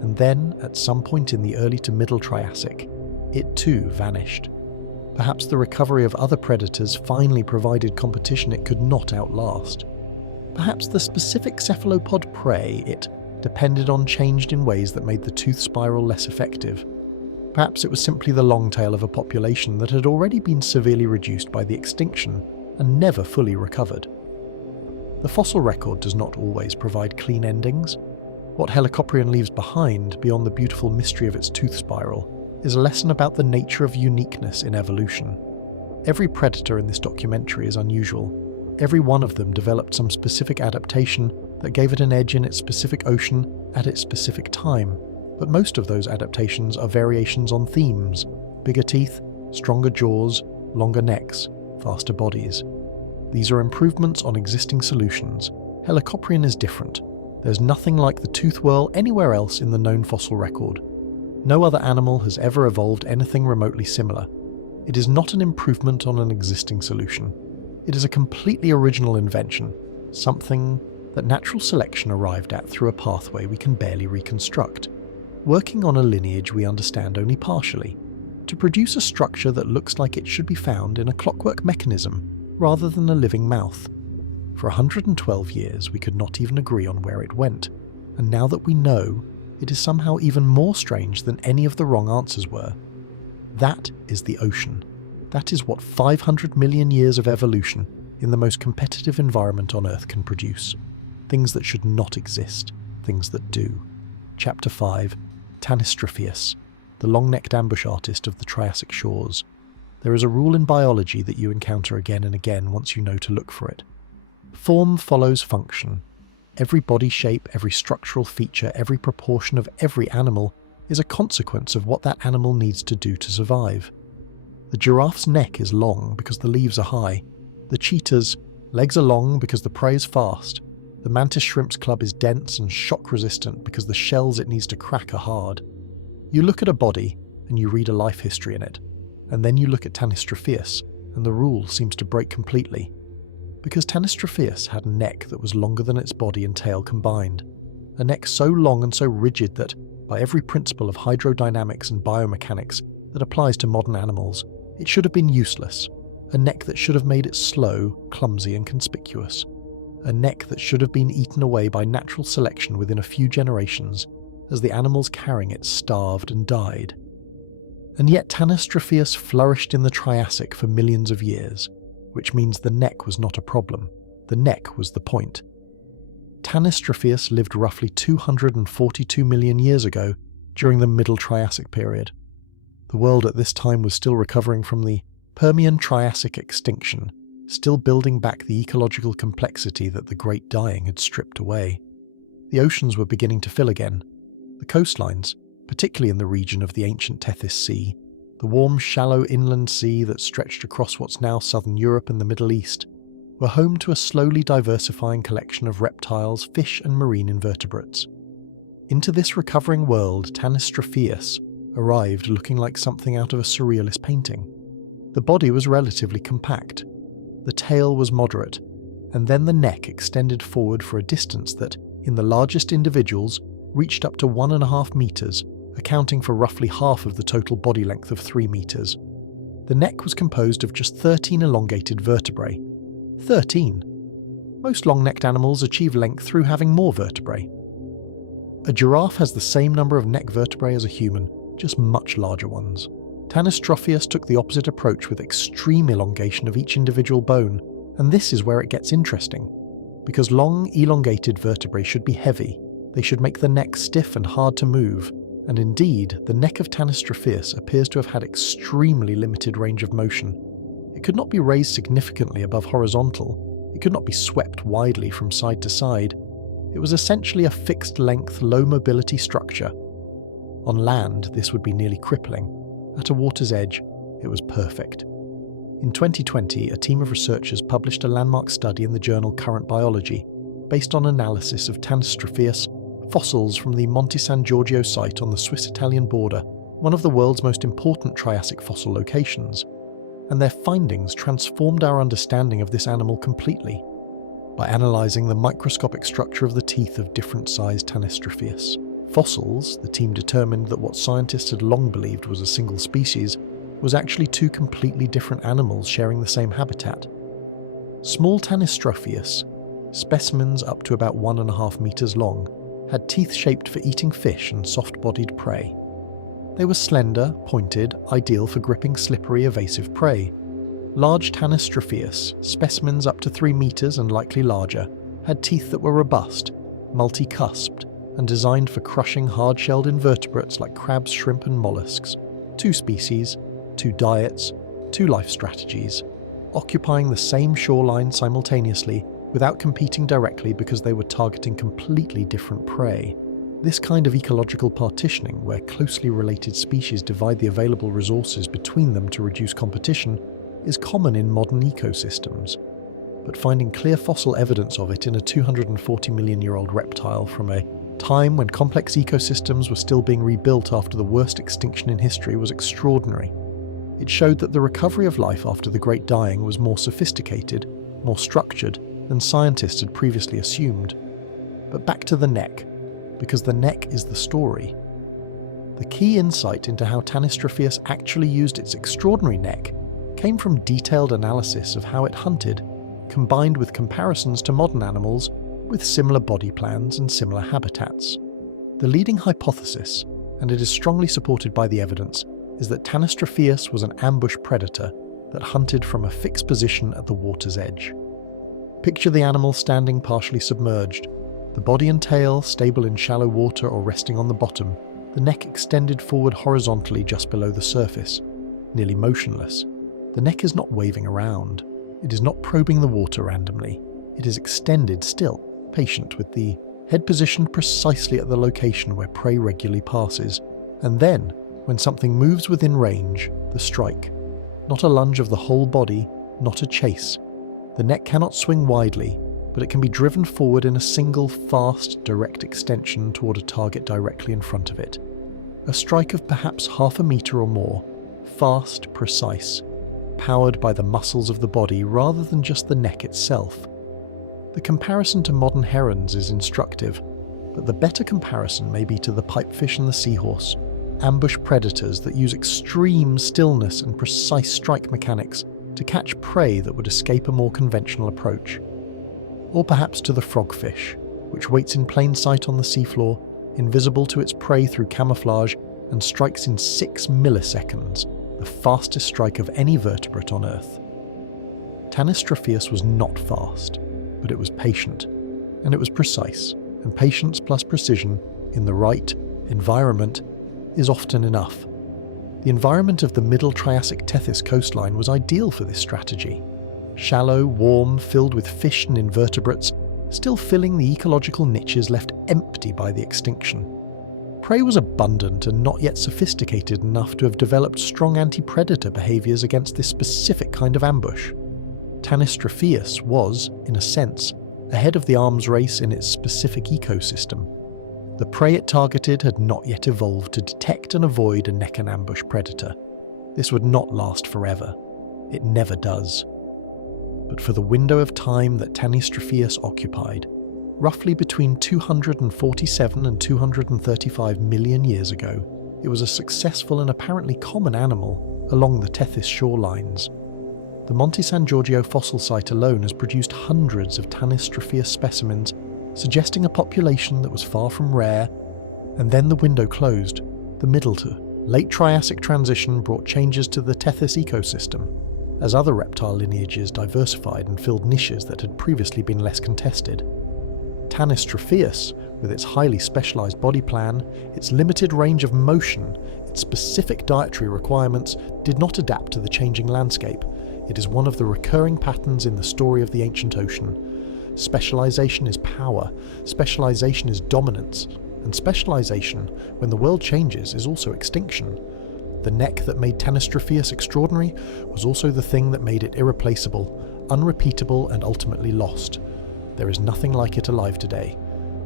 And then, at some point in the early to middle Triassic, it too vanished. Perhaps the recovery of other predators finally provided competition it could not outlast. Perhaps the specific cephalopod prey it depended on changed in ways that made the tooth spiral less effective. Perhaps it was simply the long tail of a population that had already been severely reduced by the extinction and never fully recovered. The fossil record does not always provide clean endings. What Helicoprion leaves behind, beyond the beautiful mystery of its tooth spiral, is a lesson about the nature of uniqueness in evolution. Every predator in this documentary is unusual. Every one of them developed some specific adaptation that gave it an edge in its specific ocean at its specific time. But most of those adaptations are variations on themes: bigger teeth, stronger jaws, longer necks, faster bodies. These are improvements on existing solutions. Helicoprion is different. There's nothing like the tooth whirl anywhere else in the known fossil record. No other animal has ever evolved anything remotely similar. It is not an improvement on an existing solution. It is a completely original invention, something that natural selection arrived at through a pathway we can barely reconstruct, working on a lineage we understand only partially, to produce a structure that looks like it should be found in a clockwork mechanism rather than a living mouth. For 112 years we could not even agree on where it went, and now that we know, it is somehow even more strange than any of the wrong answers were. That is the ocean. That is what 500 million years of evolution in the most competitive environment on Earth can produce. Things that should not exist, things that do. Chapter 5, Tanystropheus, the long-necked ambush artist of the Triassic shores. There is a rule in biology that you encounter again and again once you know to look for it. Form follows function. Every body shape, every structural feature, every proportion of every animal is a consequence of what that animal needs to do to survive. The giraffe's neck is long because the leaves are high. The cheetah's legs are long because the prey is fast. The mantis shrimp's club is dense and shock-resistant because the shells it needs to crack are hard. You look at a body and you read a life history in it, and then you look at Tanystropheus and the rule seems to break completely. Because Tanystropheus had a neck that was longer than its body and tail combined. A neck so long and so rigid that, by every principle of hydrodynamics and biomechanics that applies to modern animals, it should have been useless. A neck that should have made it slow, clumsy and conspicuous. A neck that should have been eaten away by natural selection within a few generations, as the animals carrying it starved and died. And yet Tanystropheus flourished in the Triassic for millions of years, which means the neck was not a problem. The neck was the point. Tanystropheus lived roughly 242 million years ago, during the Middle Triassic period. The world at this time was still recovering from the Permian-Triassic extinction, still building back the ecological complexity that the Great Dying had stripped away. The oceans were beginning to fill again. The coastlines, particularly in the region of the ancient Tethys Sea, the warm, shallow inland sea that stretched across what's now southern Europe and the Middle East, were home to a slowly diversifying collection of reptiles, fish and marine invertebrates. Into this recovering world, Tanystropheus arrived looking like something out of a surrealist painting. The body was relatively compact, the tail was moderate, and then the neck extended forward for a distance that, in the largest individuals, reached up to 1.5 meters, accounting for roughly half of the total body length of 3 meters. The neck was composed of just 13 elongated vertebrae. 13! Most long-necked animals achieve length through having more vertebrae. A giraffe has the same number of neck vertebrae as a human, just much larger ones. Tanystropheus took the opposite approach with extreme elongation of each individual bone, and this is where it gets interesting. Because long, elongated vertebrae should be heavy, they should make the neck stiff and hard to move, and indeed, the neck of Tanystropheus appears to have had extremely limited range of motion. It could not be raised significantly above horizontal, it could not be swept widely from side to side. It was essentially a fixed-length, low-mobility structure. On land, this would be nearly crippling. At a water's edge, it was perfect. In 2020, a team of researchers published a landmark study in the journal Current Biology, based on analysis of Tanystropheus fossils from the Monte San Giorgio site on the Swiss-Italian border, one of the world's most important Triassic fossil locations. And their findings transformed our understanding of this animal completely. By analysing the microscopic structure of the teeth of different-sized Tanystropheus fossils, the team determined that what scientists had long believed was a single species was actually two completely different animals sharing the same habitat. Small Tanystropheus, specimens up to about 1.5 meters long, had teeth shaped for eating fish and soft-bodied prey. They were slender, pointed, ideal for gripping slippery, evasive prey. Large Tanystropheus, specimens up to 3 meters and likely larger, had teeth that were robust, multi-cusped, and designed for crushing hard-shelled invertebrates like crabs, shrimp, and mollusks. 2 species, 2 diets, 2 life strategies, occupying the same shoreline simultaneously without competing directly because they were targeting completely different prey. This kind of ecological partitioning, where closely related species divide the available resources between them to reduce competition, is common in modern ecosystems. But finding clear fossil evidence of it in a 240-million-year-old reptile from a time when complex ecosystems were still being rebuilt after the worst extinction in history was extraordinary. It showed that the recovery of life after the Great Dying was more sophisticated, more structured, than scientists had previously assumed. But back to the neck, because the neck is the story. The key insight into how Tanystropheus actually used its extraordinary neck came from detailed analysis of how it hunted, combined with comparisons to modern animals with similar body plans and similar habitats. The leading hypothesis, and it is strongly supported by the evidence, is that Tanystropheus was an ambush predator that hunted from a fixed position at the water's edge. Picture the animal standing partially submerged, the body and tail stable in shallow water or resting on the bottom, the neck extended forward horizontally just below the surface, nearly motionless. The neck is not waving around. It is not probing the water randomly. It is extended still, patient, with the head positioned precisely at the location where prey regularly passes. And then, when something moves within range, the strike. Not a lunge of the whole body, not a chase. The neck cannot swing widely, but it can be driven forward in a single, fast, direct extension toward a target directly in front of it. A strike of perhaps 0.5 meter or more, fast, precise, powered by the muscles of the body rather than just the neck itself. The comparison to modern herons is instructive, but the better comparison may be to the pipefish and the seahorse, ambush predators that use extreme stillness and precise strike mechanics to catch prey that would escape a more conventional approach. Or perhaps to the frogfish, which waits in plain sight on the seafloor, invisible to its prey through camouflage, and strikes in 6 milliseconds, the fastest strike of any vertebrate on Earth. Tanystropheus was not fast, but it was patient, and it was precise, and patience plus precision in the right environment is often enough. The environment of the Middle Triassic Tethys coastline was ideal for this strategy. Shallow, warm, filled with fish and invertebrates, still filling the ecological niches left empty by the extinction. Prey was abundant and not yet sophisticated enough to have developed strong anti-predator behaviours against this specific kind of ambush. Tanystropheus was, in a sense, ahead of the arms race in its specific ecosystem. The prey it targeted had not yet evolved to detect and avoid a neck and ambush predator. This would not last forever. It never does. But for the window of time that Tanystropheus occupied, roughly between 247 and 235 million years ago, it was a successful and apparently common animal along the Tethys shorelines. The Monte San Giorgio fossil site alone has produced hundreds of Tanystropheus specimens, suggesting a population that was far from rare, and then the window closed. The middle to late Triassic transition brought changes to the Tethys ecosystem, as other reptile lineages diversified and filled niches that had previously been less contested. Tanystropheus, with its highly specialized body plan, its limited range of motion, its specific dietary requirements, did not adapt to the changing landscape. It is one of the recurring patterns in the story of the ancient ocean. Specialization is power, specialization is dominance, and specialization, when the world changes, is also extinction. The neck that made Tanystropheus extraordinary was also the thing that made it irreplaceable, unrepeatable, and ultimately lost. There is nothing like it alive today.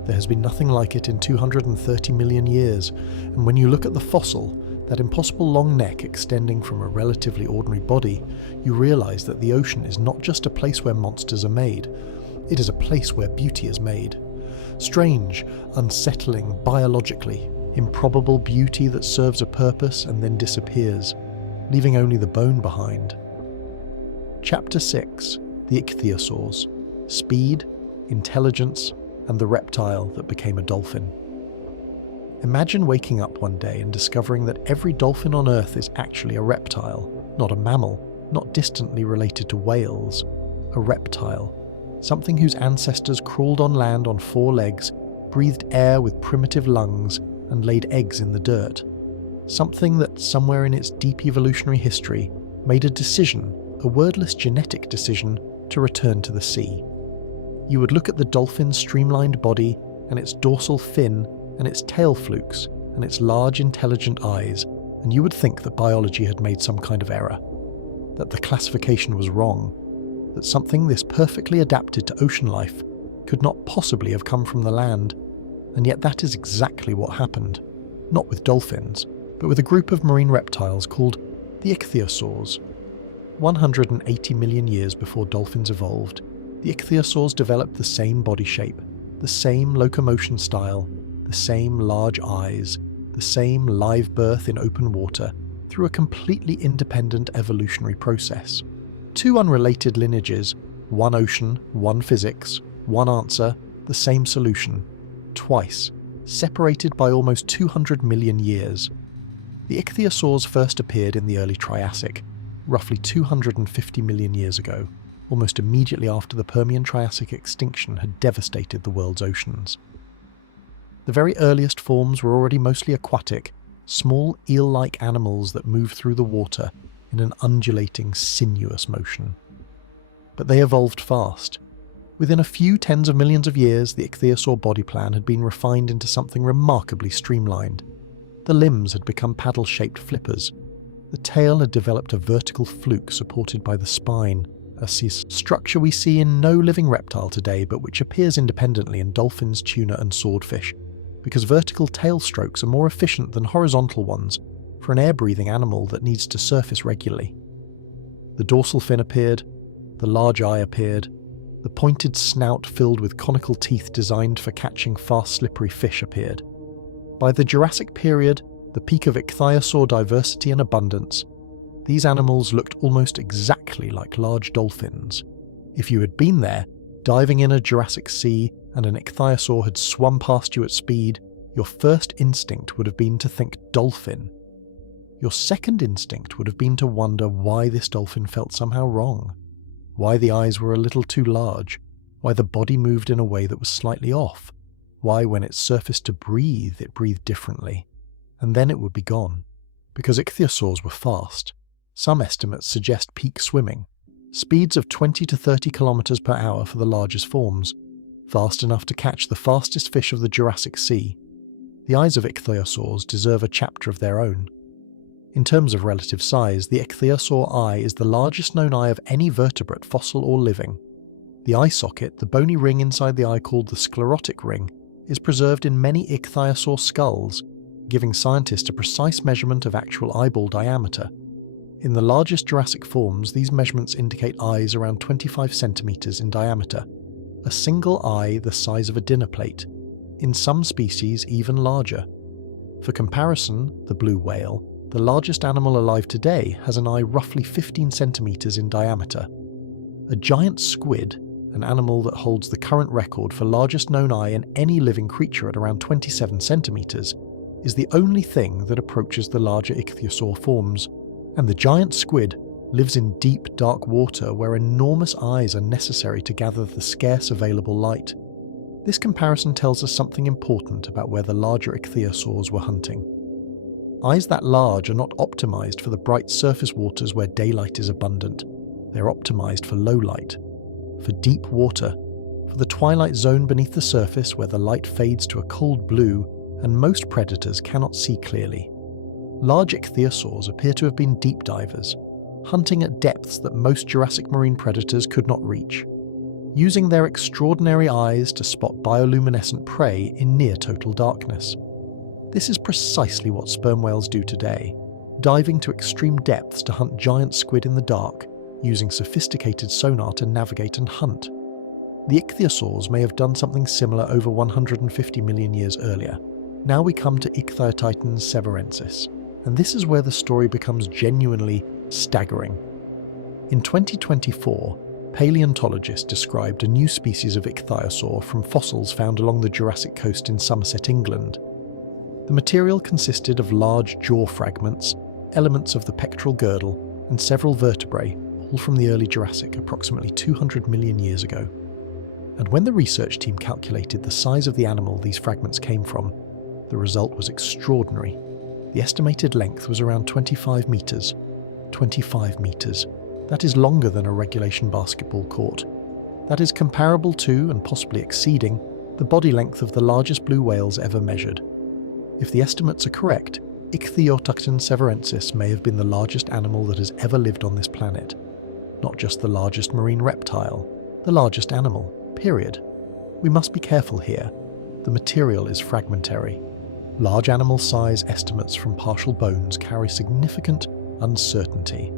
There has been nothing like it in 230 million years, and when you look at the fossil, that impossible long neck extending from a relatively ordinary body, you realise that the ocean is not just a place where monsters are made, it is a place where beauty is made. Strange, unsettling, biologically, improbable beauty that serves a purpose and then disappears, leaving only the bone behind. Chapter 6. The Ichthyosaurs. Speed, Intelligence, and the reptile that became a dolphin. Imagine waking up one day and discovering that every dolphin on Earth is actually a reptile, not a mammal, not distantly related to whales. A reptile. Something whose ancestors crawled on land on 4 legs, breathed air with primitive lungs, and laid eggs in the dirt. Something that, somewhere in its deep evolutionary history, made a decision, a wordless genetic decision, to return to the sea. You would look at the dolphin's streamlined body, and its dorsal fin, and its tail flukes, and its large intelligent eyes, and you would think that biology had made some kind of error, that the classification was wrong, that something this perfectly adapted to ocean life could not possibly have come from the land, and yet that is exactly what happened, not with dolphins, but with a group of marine reptiles called the Ichthyosaurs. 180 million years before dolphins evolved, the Ichthyosaurs developed the same body shape, the same locomotion style, the same large eyes, the same live birth in open water, through a completely independent evolutionary process. 2 unrelated lineages, one ocean, one physics, one answer, the same solution. Twice, separated by almost 200 million years. The Ichthyosaurs first appeared in the early Triassic, roughly 250 million years ago, almost immediately after the Permian-Triassic extinction had devastated the world's oceans. The very earliest forms were already mostly aquatic, small eel-like animals that move through the water in an undulating, sinuous motion. But they evolved fast. Within a few tens of millions of years, the ichthyosaur body plan had been refined into something remarkably streamlined. The limbs had become paddle-shaped flippers. The tail had developed a vertical fluke supported by the spine, a structure we see in no living reptile today but which appears independently in dolphins, tuna and swordfish, because vertical tail strokes are more efficient than horizontal ones for an air-breathing animal that needs to surface regularly. The dorsal fin appeared, the large eye appeared, the pointed snout filled with conical teeth designed for catching fast slippery fish appeared. By the Jurassic period, the peak of ichthyosaur diversity and abundance, these animals looked almost exactly like large dolphins. If you had been there, diving in a Jurassic sea, and an ichthyosaur had swum past you at speed, your first instinct would have been to think dolphin. Your second instinct would have been to wonder why this dolphin felt somehow wrong, why the eyes were a little too large, why the body moved in a way that was slightly off, why when it surfaced to breathe, it breathed differently. And then it would be gone, because ichthyosaurs were fast. Some estimates suggest peak swimming, speeds of 20 to 30 kilometers per hour for the largest forms, fast enough to catch the fastest fish of the Jurassic Sea. The eyes of ichthyosaurs deserve a chapter of their own. In terms of relative size, the ichthyosaur eye is the largest known eye of any vertebrate, fossil or living. The eye socket, the bony ring inside the eye called the sclerotic ring, is preserved in many ichthyosaur skulls, giving scientists a precise measurement of actual eyeball diameter. In the largest Jurassic forms, these measurements indicate eyes around 25 centimeters in diameter, a single eye the size of a dinner plate, in some species even larger. For comparison, the blue whale, the largest animal alive today, has an eye roughly 15 centimeters in diameter. A giant squid, an animal that holds the current record for largest known eye in any living creature at around 27 centimeters, is the only thing that approaches the larger ichthyosaur forms, and the giant squid lives in deep, dark water where enormous eyes are necessary to gather the scarce available light. This comparison tells us something important about where the larger ichthyosaurs were hunting. Eyes that large are not optimized for the bright surface waters where daylight is abundant. They're optimized for low light, for deep water, for the twilight zone beneath the surface where the light fades to a cold blue and most predators cannot see clearly. Large ichthyosaurs appear to have been deep divers, hunting at depths that most Jurassic marine predators could not reach, using their extraordinary eyes to spot bioluminescent prey in near-total darkness. This is precisely what sperm whales do today, diving to extreme depths to hunt giant squid in the dark, using sophisticated sonar to navigate and hunt. The ichthyosaurs may have done something similar over 150 million years earlier. Now we come to Ichthyotitan severensis, and this is where the story becomes genuinely staggering. In 2024, paleontologists described a new species of ichthyosaur from fossils found along the Jurassic coast in Somerset, England. The material consisted of large jaw fragments, elements of the pectoral girdle, and several vertebrae, all from the early Jurassic, approximately 200 million years ago. And when the research team calculated the size of the animal these fragments came from, the result was extraordinary. The estimated length was around 25 meters. 25 meters. That is longer than a regulation basketball court. That is comparable to, and possibly exceeding, the body length of the largest blue whales ever measured. If the estimates are correct, Ichthyotitan severensis may have been the largest animal that has ever lived on this planet. Not just the largest marine reptile, the largest animal, period. We must be careful here. The material is fragmentary. Large animal size estimates from partial bones carry significant uncertainty.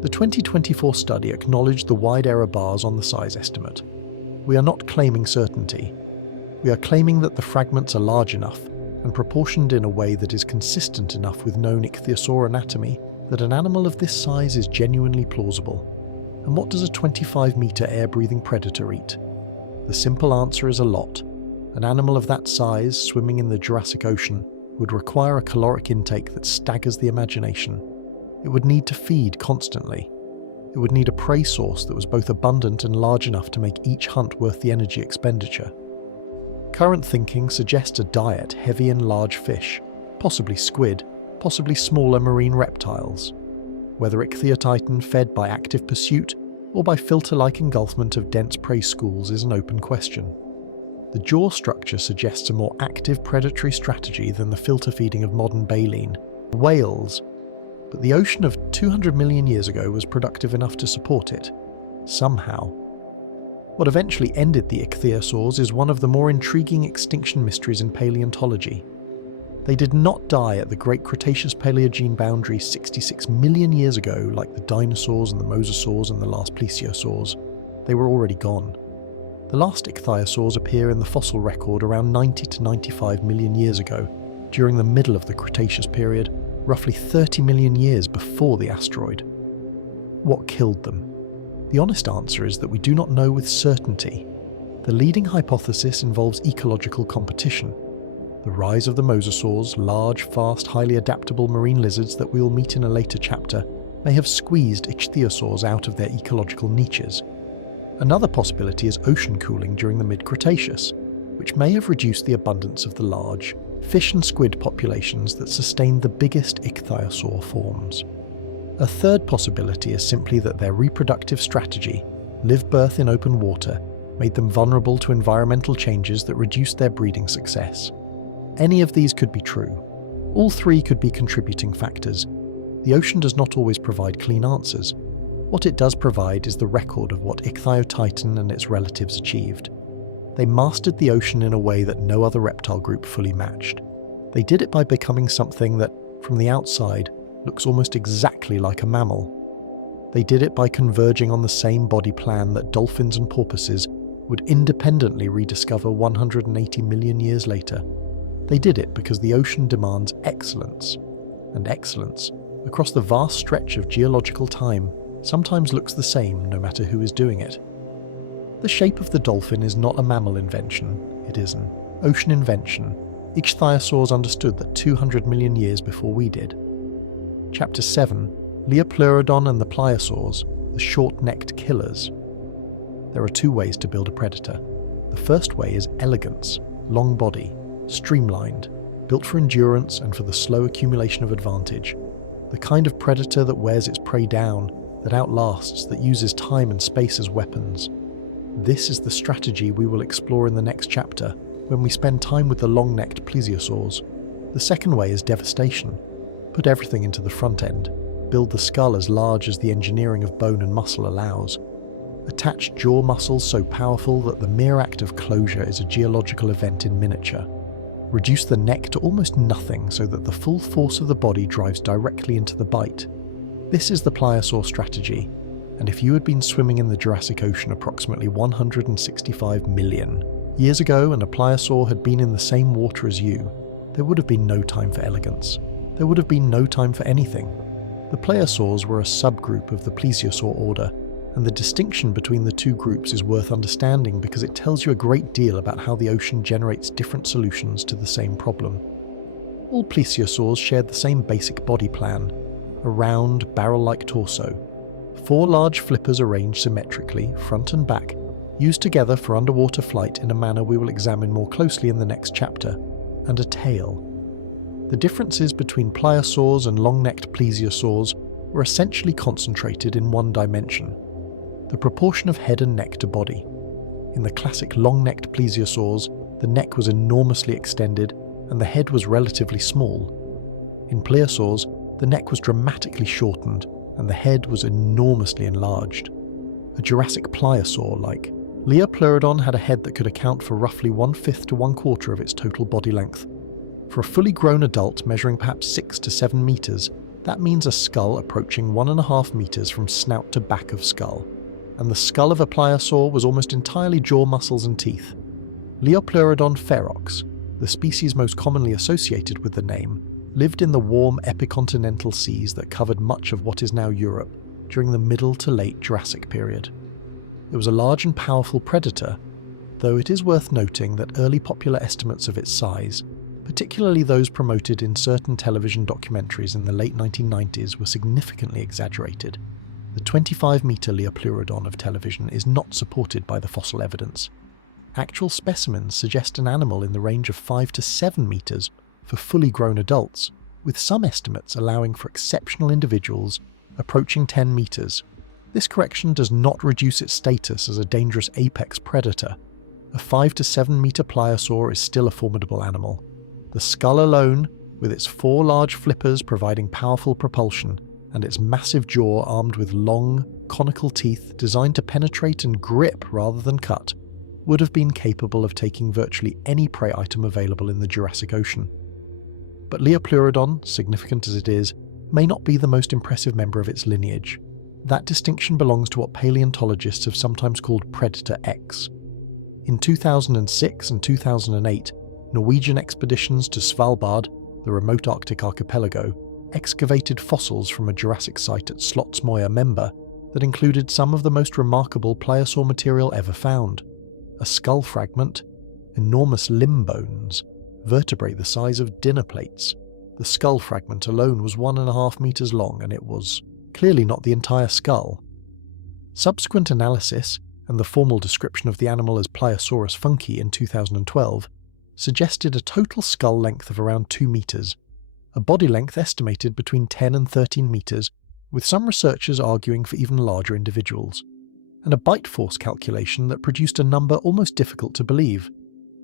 The 2024 study acknowledged the wide error bars on the size estimate. We are not claiming certainty. We are claiming that the fragments are large enough and proportioned in a way that is consistent enough with known ichthyosaur anatomy that an animal of this size is genuinely plausible. And what does a 25-meter air-breathing predator eat? The simple answer is a lot. An animal of that size swimming in the Jurassic Ocean would require a caloric intake that staggers the imagination. It would need to feed constantly. It would need a prey source that was both abundant and large enough to make each hunt worth the energy expenditure. Current thinking suggests a diet heavy in large fish, possibly squid, possibly smaller marine reptiles. Whether Ichthyotitan fed by active pursuit or by filter-like engulfment of dense prey schools is an open question. The jaw structure suggests a more active predatory strategy than the filter feeding of modern baleen. Whales, but the ocean of 200 million years ago was productive enough to support it. Somehow. What eventually ended the ichthyosaurs is one of the more intriguing extinction mysteries in paleontology. They did not die at the Great Cretaceous Paleogene boundary 66 million years ago like the dinosaurs and the mosasaurs and the last plesiosaurs. They were already gone. The last ichthyosaurs appear in the fossil record around 90 to 95 million years ago, during the middle of the Cretaceous period, roughly 30 million years before the asteroid. What killed them? The honest answer is that we do not know with certainty. The leading hypothesis involves ecological competition. The rise of the mosasaurs, large, fast, highly adaptable marine lizards that we will meet in a later chapter, may have squeezed ichthyosaurs out of their ecological niches. Another possibility is ocean cooling during the mid-Cretaceous, which may have reduced the abundance of the large fish and squid populations that sustained the biggest ichthyosaur forms. A third possibility is simply that their reproductive strategy, live birth in open water, made them vulnerable to environmental changes that reduced their breeding success. Any of these could be true. All three could be contributing factors. The ocean does not always provide clean answers. What it does provide is the record of what Ichthyotitan and its relatives achieved. They mastered the ocean in a way that no other reptile group fully matched. They did it by becoming something that, from the outside, looks almost exactly like a mammal. They did it by converging on the same body plan that dolphins and porpoises would independently rediscover 180 million years later. They did it because the ocean demands excellence, and excellence, across the vast stretch of geological time, sometimes looks the same no matter who is doing it. The shape of the dolphin is not a mammal invention, it is an ocean invention. Ichthyosaurs understood that 200 million years before we did. Chapter 7, Leopleurodon and the pliosaurs, the short-necked killers. There are two ways to build a predator. The first way is elegance, long body, streamlined, built for endurance and for the slow accumulation of advantage. The kind of predator that wears its prey down, that outlasts, that uses time and space as weapons. This is the strategy we will explore in the next chapter, when we spend time with the long-necked plesiosaurs. The second way is devastation, Put everything into the front end, build the skull as large as the engineering of bone and muscle allows, attach jaw muscles so powerful that the mere act of closure is a geological event in miniature, reduce the neck to almost nothing so that the full force of the body drives directly into the bite. This is the pliosaur strategy, and if you had been swimming in the Jurassic Ocean approximately 165 million years ago and a pliosaur had been in the same water as you, there would have been no time for elegance. There would have been no time for anything. The pliosaurs were a subgroup of the plesiosaur order, and the distinction between the two groups is worth understanding because it tells you a great deal about how the ocean generates different solutions to the same problem. All plesiosaurs shared the same basic body plan, a round, barrel-like torso, 4 large flippers arranged symmetrically, front and back, used together for underwater flight in a manner we will examine more closely in the next chapter, and a tail. The differences between pliosaurs and long-necked plesiosaurs were essentially concentrated in one dimension: the proportion of head and neck to body. In the classic long-necked plesiosaurs, the neck was enormously extended and the head was relatively small. In plesiosaurs, the neck was dramatically shortened and the head was enormously enlarged. A Jurassic pliosaur-like, Leopleurodon had a head that could account for roughly 1/5 to 1/4 of its total body length. For a fully grown adult measuring perhaps 6 to 7 meters, that means a skull approaching 1.5 meters from snout to back of skull. And the skull of a pliosaur was almost entirely jaw muscles and teeth. Leopleurodon ferox, the species most commonly associated with the name, lived in the warm epicontinental seas that covered much of what is now Europe during the Middle to Late Jurassic period. It was a large and powerful predator, though it is worth noting that early popular estimates of its size, particularly those promoted in certain television documentaries in the late 1990s, were significantly exaggerated. The 25-meter Leopleurodon of television is not supported by the fossil evidence. Actual specimens suggest an animal in the range of 5 to 7 meters for fully grown adults, with some estimates allowing for exceptional individuals approaching 10 meters. This correction does not reduce its status as a dangerous apex predator. A 5 to 7 meter pliosaur is still a formidable animal. The skull alone, with its 4 large flippers providing powerful propulsion, and its massive jaw armed with long, conical teeth designed to penetrate and grip rather than cut, would have been capable of taking virtually any prey item available in the Jurassic Ocean. But Leopleurodon, significant as it is, may not be the most impressive member of its lineage. That distinction belongs to what paleontologists have sometimes called Predator X. In 2006 and 2008, Norwegian expeditions to Svalbard, the remote Arctic archipelago, excavated fossils from a Jurassic site at Slottsmoya Member that included some of the most remarkable pliosaur material ever found. A skull fragment, enormous limb bones, vertebrae the size of dinner plates. The skull fragment alone was 1.5 meters long, and it was clearly not the entire skull. Subsequent analysis, and the formal description of the animal as Pliosaurus funki in 2012, suggested a total skull length of around 2 meters, a body length estimated between 10 and 13 meters, with some researchers arguing for even larger individuals, and a bite force calculation that produced a number almost difficult to believe,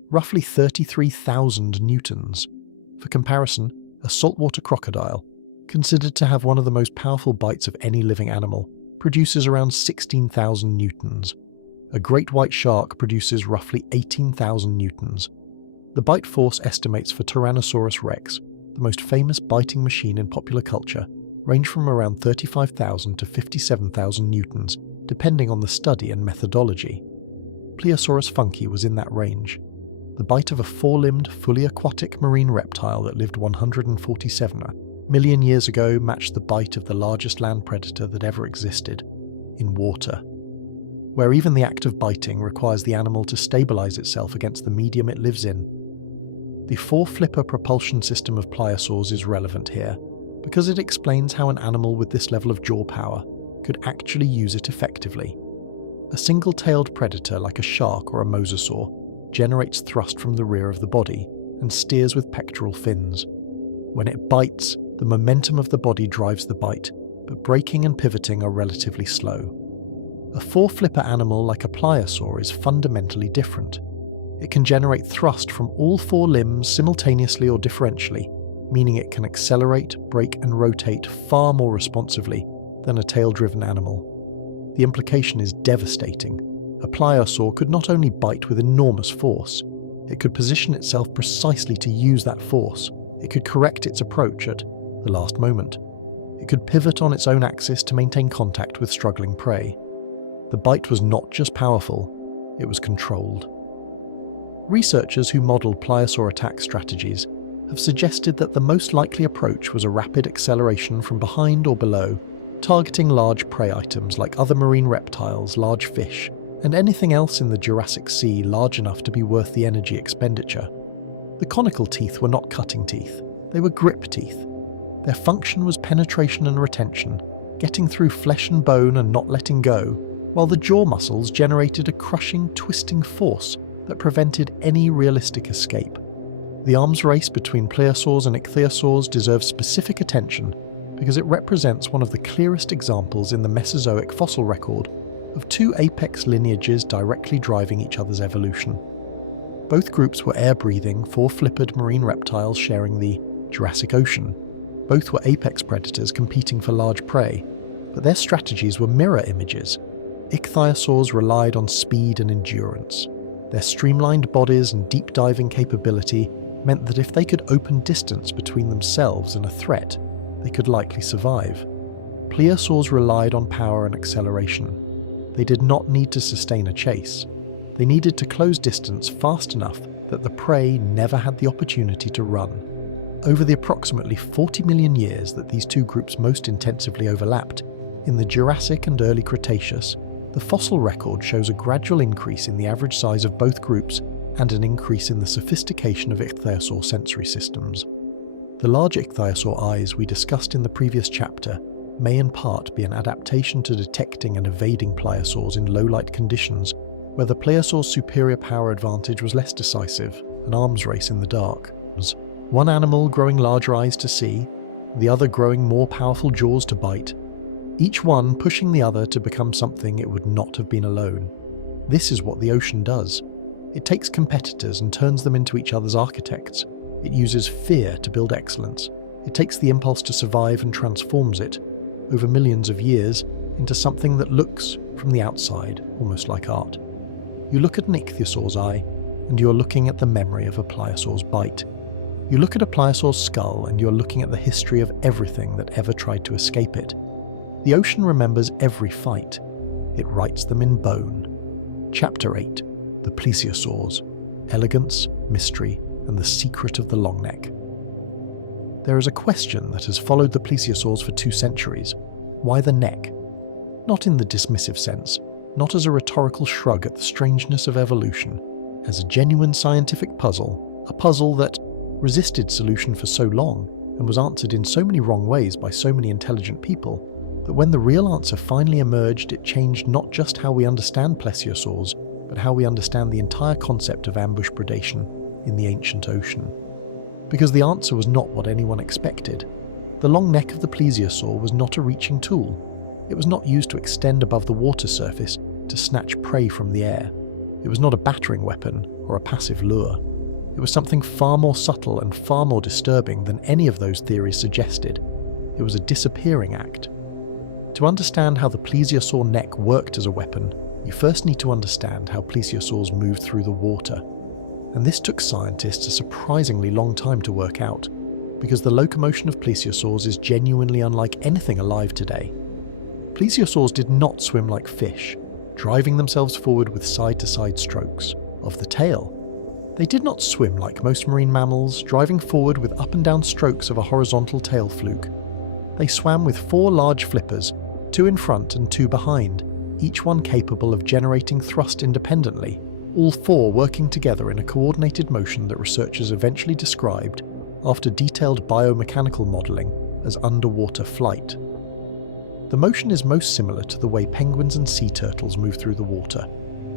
roughly 33,000 newtons. For comparison, a saltwater crocodile, considered to have one of the most powerful bites of any living animal, produces around 16,000 newtons. A great white shark produces roughly 18,000 newtons. The bite force estimates for Tyrannosaurus rex, the most famous biting machine in popular culture, range from around 35,000 to 57,000 newtons, depending on the study and methodology. Pliosaurus funki was in that range. The bite of a 4-limbed, fully aquatic marine reptile that lived 147 million years ago matched the bite of the largest land predator that ever existed, in water, where even the act of biting requires the animal to stabilize itself against the medium it lives in. The 4-flipper propulsion system of pliosaurs is relevant here, because it explains how an animal with this level of jaw power could actually use it effectively. A single-tailed predator like a shark or a mosasaur generates thrust from the rear of the body and steers with pectoral fins. When it bites, the momentum of the body drives the bite, but braking and pivoting are relatively slow. A 4-flipper animal like a pliosaur is fundamentally different. It can generate thrust from all 4 limbs simultaneously or differentially, meaning it can accelerate, brake and rotate far more responsively than a tail-driven animal. The implication is devastating. A pliosaur could not only bite with enormous force, it could position itself precisely to use that force. It could correct its approach at the last moment. It could pivot on its own axis to maintain contact with struggling prey. The bite was not just powerful, it was controlled. Researchers who modelled pliosaur attack strategies have suggested that the most likely approach was a rapid acceleration from behind or below, targeting large prey items like other marine reptiles, large fish, and anything else in the Jurassic Sea large enough to be worth the energy expenditure. The conical teeth were not cutting teeth, they were grip teeth. Their function was penetration and retention, getting through flesh and bone and not letting go, while the jaw muscles generated a crushing, twisting force that prevented any realistic escape. The arms race between plesiosaurs and ichthyosaurs deserves specific attention because it represents one of the clearest examples in the Mesozoic fossil record of two apex lineages directly driving each other's evolution. Both groups were air-breathing, four-flippered marine reptiles sharing the Jurassic Ocean. Both were apex predators competing for large prey, but their strategies were mirror images. Ichthyosaurs relied on speed and endurance. Their streamlined bodies and deep diving capability meant that if they could open distance between themselves and a threat, they could likely survive. Plesiosaurs relied on power and acceleration. They did not need to sustain a chase. They needed to close distance fast enough that the prey never had the opportunity to run. Over the approximately 40 million years that these two groups most intensively overlapped, in the Jurassic and early Cretaceous, the fossil record shows a gradual increase in the average size of both groups and an increase in the sophistication of ichthyosaur sensory systems. The large ichthyosaur eyes we discussed in the previous chapter may in part be an adaptation to detecting and evading pliosaurs in low-light conditions, where the plesiosaur's superior power advantage was less decisive, an arms race in the dark. One animal growing larger eyes to see, the other growing more powerful jaws to bite, each one pushing the other to become something it would not have been alone. This is what the ocean does. It takes competitors and turns them into each other's architects. It uses fear to build excellence. It takes the impulse to survive and transforms it, over millions of years, into something that looks, from the outside, almost like art. You look at an ichthyosaur's eye, and you're looking at the memory of a pliosaur's bite. You look at a pliosaur's skull, and you're looking at the history of everything that ever tried to escape it. The ocean remembers every fight. It writes them in bone. Chapter 8. The Plesiosaurs. Elegance, Mystery, and the Secret of the Long Neck. There is a question that has followed the plesiosaurs for 2 centuries. Why the neck? Not in the dismissive sense, not as a rhetorical shrug at the strangeness of evolution, as a genuine scientific puzzle, a puzzle that resisted solution for so long and was answered in so many wrong ways by so many intelligent people, that when the real answer finally emerged, it changed not just how we understand plesiosaurs, but how we understand the entire concept of ambush predation in the ancient ocean. Because the answer was not what anyone expected. The long neck of the plesiosaur was not a reaching tool. It was not used to extend above the water surface to snatch prey from the air. It was not a battering weapon or a passive lure. It was something far more subtle and far more disturbing than any of those theories suggested. It was a disappearing act. To understand how the plesiosaur neck worked as a weapon, you first need to understand how plesiosaurs moved through the water. And this took scientists a surprisingly long time to work out, because the locomotion of plesiosaurs is genuinely unlike anything alive today. Plesiosaurs did not swim like fish, driving themselves forward with side-to-side strokes. Of the tail, they did not swim like most marine mammals, driving forward with up and down strokes of a horizontal tail fluke. They swam with 4 large flippers, 2 in front and 2 behind, each one capable of generating thrust independently, all 4 working together in a coordinated motion that researchers eventually described, after detailed biomechanical modelling, as underwater flight. The motion is most similar to the way penguins and sea turtles move through the water.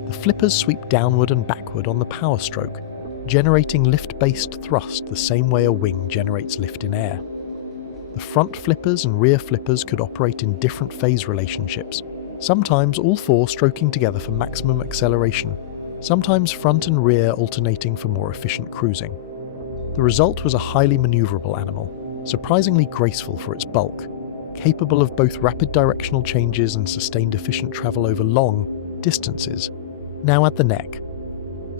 The flippers sweep downward and backward on the power stroke, generating lift-based thrust the same way a wing generates lift in air. The front flippers and rear flippers could operate in different phase relationships, sometimes all 4 stroking together for maximum acceleration, sometimes front and rear alternating for more efficient cruising. The result was a highly maneuverable animal, surprisingly graceful for its bulk, capable of both rapid directional changes and sustained efficient travel over long distances. Now add the neck.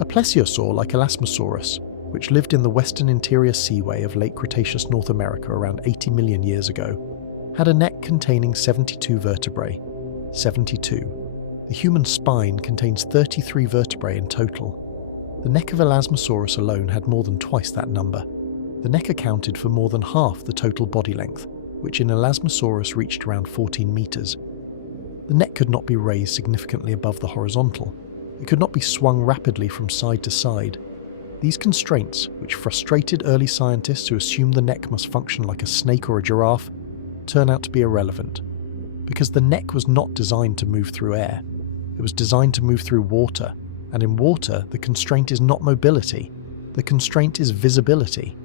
A plesiosaur like Elasmosaurus, which lived in the western interior seaway of late Cretaceous North America around 80 million years ago, had a neck containing 72 vertebrae. 72. The human spine contains 33 vertebrae in total. The neck of Elasmosaurus alone had more than twice that number. The neck accounted for more than half the total body length, which in Elasmosaurus reached around 14 meters. The neck could not be raised significantly above the horizontal. It could not be swung rapidly from side to side. These constraints, which frustrated early scientists who assumed the neck must function like a snake or a giraffe, turn out to be irrelevant. Because the neck was not designed to move through air. It was designed to move through water, and in water the constraint is not mobility. The constraint is visibility.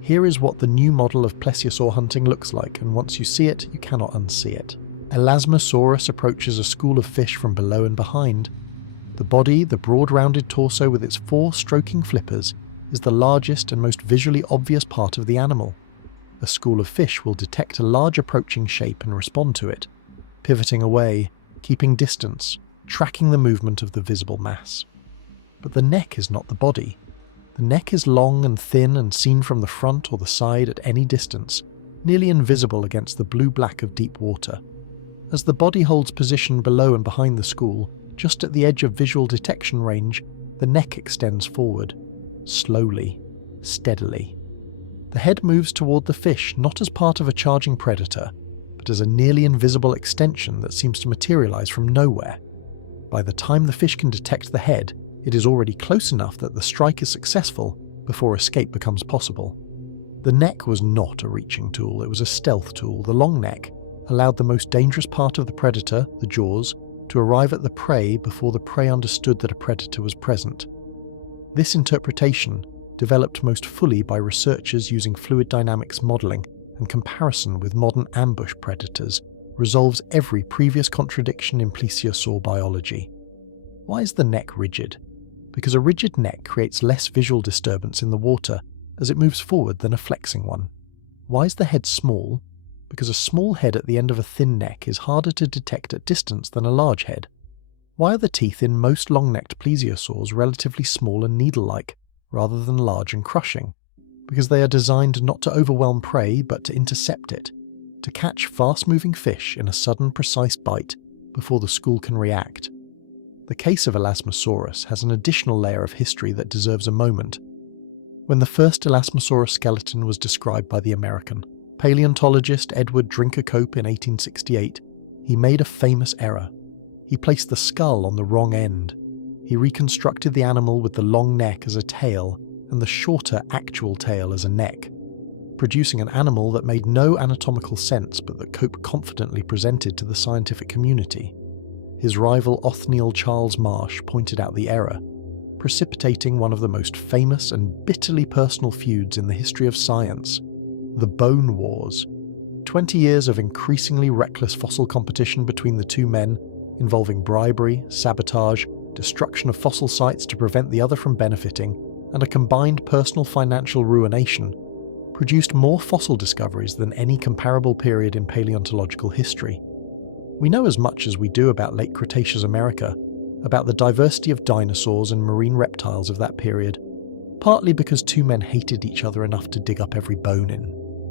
Here is what the new model of plesiosaur hunting looks like, and once you see it, you cannot unsee it. Elasmosaurus approaches a school of fish from below and behind. The body, the broad-rounded torso with its 4 stroking flippers, is the largest and most visually obvious part of the animal. A school of fish will detect a large approaching shape and respond to it, pivoting away, keeping distance, tracking the movement of the visible mass. But the neck is not the body. The neck is long and thin and seen from the front or the side at any distance, nearly invisible against the blue-black of deep water. As the body holds position below and behind the school, just at the edge of visual detection range, the neck extends forward, slowly, steadily. The head moves toward the fish not as part of a charging predator, but as a nearly invisible extension that seems to materialize from nowhere. By the time the fish can detect the head, it is already close enough that the strike is successful before escape becomes possible. The neck was not a reaching tool, it was a stealth tool. The long neck allowed the most dangerous part of the predator, the jaws, to arrive at the prey before the prey understood that a predator was present. This interpretation, developed most fully by researchers using fluid dynamics modeling and comparison with modern ambush predators, resolves every previous contradiction in plesiosaur biology. Why is the neck rigid? Because a rigid neck creates less visual disturbance in the water as it moves forward than a flexing one. Why is the head small? Because a small head at the end of a thin neck is harder to detect at distance than a large head. Why are the teeth in most long-necked plesiosaurs relatively small and needle-like, rather than large and crushing? Because they are designed not to overwhelm prey but to intercept it, to catch fast-moving fish in a sudden, precise bite before the school can react. The case of Elasmosaurus has an additional layer of history that deserves a moment. When the first Elasmosaurus skeleton was described by the American paleontologist Edward Drinkercope in 1868, he made a famous error. He placed the skull on the wrong end. He reconstructed the animal with the long neck as a tail and the shorter actual tail as a neck, producing an animal that made no anatomical sense but that Cope confidently presented to the scientific community. His rival Othniel Charles Marsh pointed out the error, precipitating one of the most famous and bitterly personal feuds in the history of science, the Bone Wars. 20 years of increasingly reckless fossil competition between the two men, involving bribery, sabotage, destruction of fossil sites to prevent the other from benefiting, and a combined personal financial ruination, produced more fossil discoveries than any comparable period in paleontological history. We know as much as we do about late Cretaceous America, about the diversity of dinosaurs and marine reptiles of that period, partly because two men hated each other enough to dig up every bone in,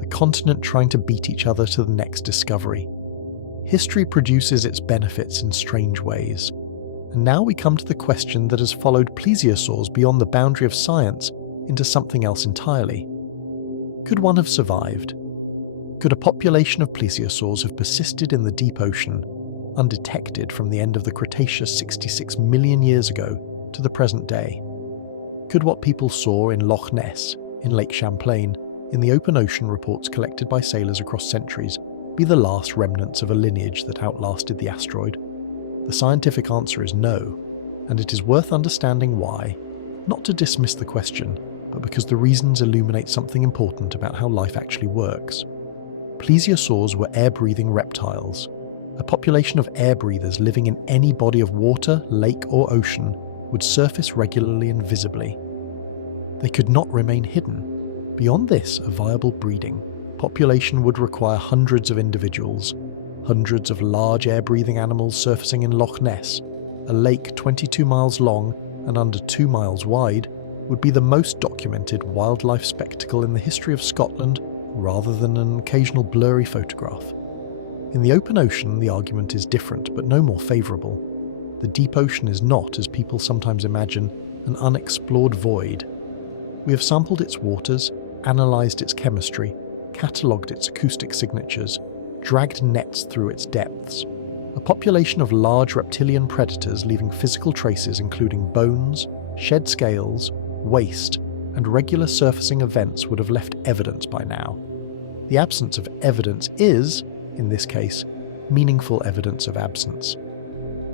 the continent trying to beat each other to the next discovery. History produces its benefits in strange ways. And now we come to the question that has followed plesiosaurs beyond the boundary of science into something else entirely. Could one have survived? Could a population of plesiosaurs have persisted in the deep ocean, undetected from the end of the Cretaceous 66 million years ago to the present day? Could what people saw in Loch Ness, in Lake Champlain, in the open ocean reports collected by sailors across centuries, be the last remnants of a lineage that outlasted the asteroid? The scientific answer is no, and it is worth understanding why, not to dismiss the question, but because the reasons illuminate something important about how life actually works. Plesiosaurs were air-breathing reptiles, a population of air breathers living in any body of water, lake or ocean would surface regularly and visibly. They could not remain hidden. Beyond this, a viable breeding population would require hundreds of individuals, hundreds of large air-breathing animals surfacing in Loch Ness, a lake 22 miles long and under 2 miles wide, would be the most documented wildlife spectacle in the history of Scotland rather than an occasional blurry photograph. In the open ocean, the argument is different, but no more favourable. The deep ocean is not, as people sometimes imagine, an unexplored void. We have sampled its waters, analysed its chemistry, catalogued its acoustic signatures, dragged nets through its depths. A population of large reptilian predators leaving physical traces including bones, shed scales, waste, and regular surfacing events would have left evidence by now. The absence of evidence is, in this case, meaningful evidence of absence.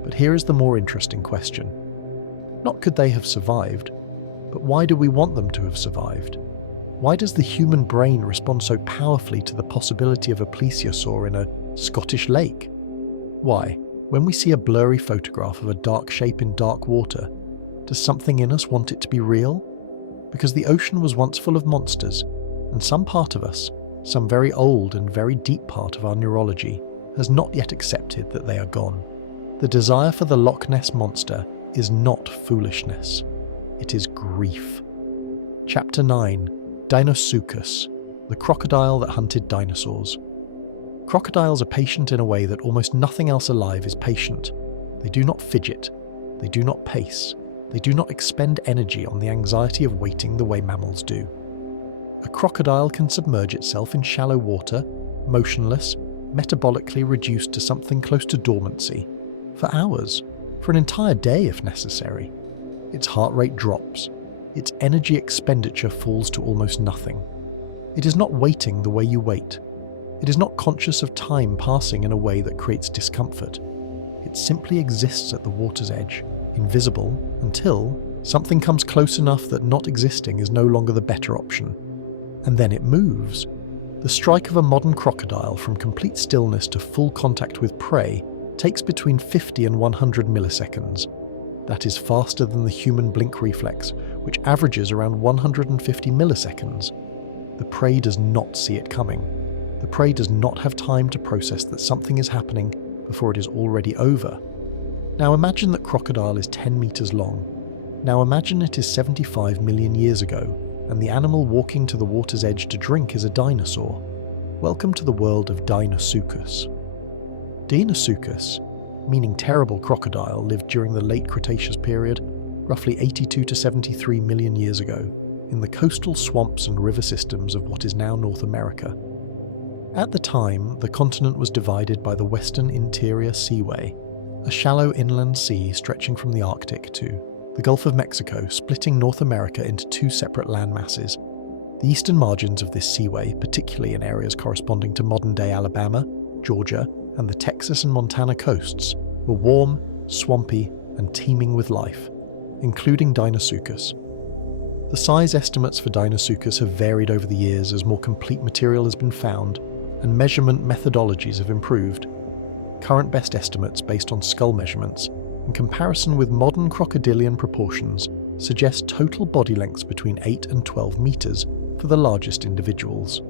But here is the more interesting question. Not could they have survived, but why do we want them to have survived? Why does the human brain respond so powerfully to the possibility of a plesiosaur in a Scottish lake? Why, when we see a blurry photograph of a dark shape in dark water, does something in us want it to be real? Because the ocean was once full of monsters, and some part of us, some very old and very deep part of our neurology, has not yet accepted that they are gone. The desire for the Loch Ness monster is not foolishness. It is grief. Chapter 9. Deinosuchus, the crocodile that hunted dinosaurs. Crocodiles are patient in a way that almost nothing else alive is patient. They do not fidget. They do not pace. They do not expend energy on the anxiety of waiting the way mammals do. A crocodile can submerge itself in shallow water, motionless, metabolically reduced to something close to dormancy, for hours, for an entire day if necessary. Its heart rate drops. Its energy expenditure falls to almost nothing. It is not waiting the way you wait. It is not conscious of time passing in a way that creates discomfort. It simply exists at the water's edge, invisible, until something comes close enough that not existing is no longer the better option. And then it moves. The strike of a modern crocodile from complete stillness to full contact with prey takes between 50 and 100 milliseconds. That is faster than the human blink reflex, which averages around 150 milliseconds. The prey does not see it coming. The prey does not have time to process that something is happening before it is already over. Now imagine that crocodile is 10 meters long. Now imagine it is 75 million years ago, and the animal walking to the water's edge to drink is a dinosaur. Welcome to the world of Deinosuchus. Deinosuchus, meaning terrible crocodile, lived during the late Cretaceous period, roughly 82 to 73 million years ago, in the coastal swamps and river systems of what is now North America. At the time, the continent was divided by the Western Interior Seaway, a shallow inland sea stretching from the Arctic to the Gulf of Mexico, splitting North America into two separate land masses. The eastern margins of this seaway, particularly in areas corresponding to modern-day Alabama, Georgia, and the Texas and Montana coasts, were warm, swampy, and teeming with life, including Deinosuchus. The size estimates for Deinosuchus have varied over the years as more complete material has been found and measurement methodologies have improved. Current best estimates based on skull measurements, in comparison with modern crocodilian proportions, suggest total body lengths between 8 and 12 meters for the largest individuals.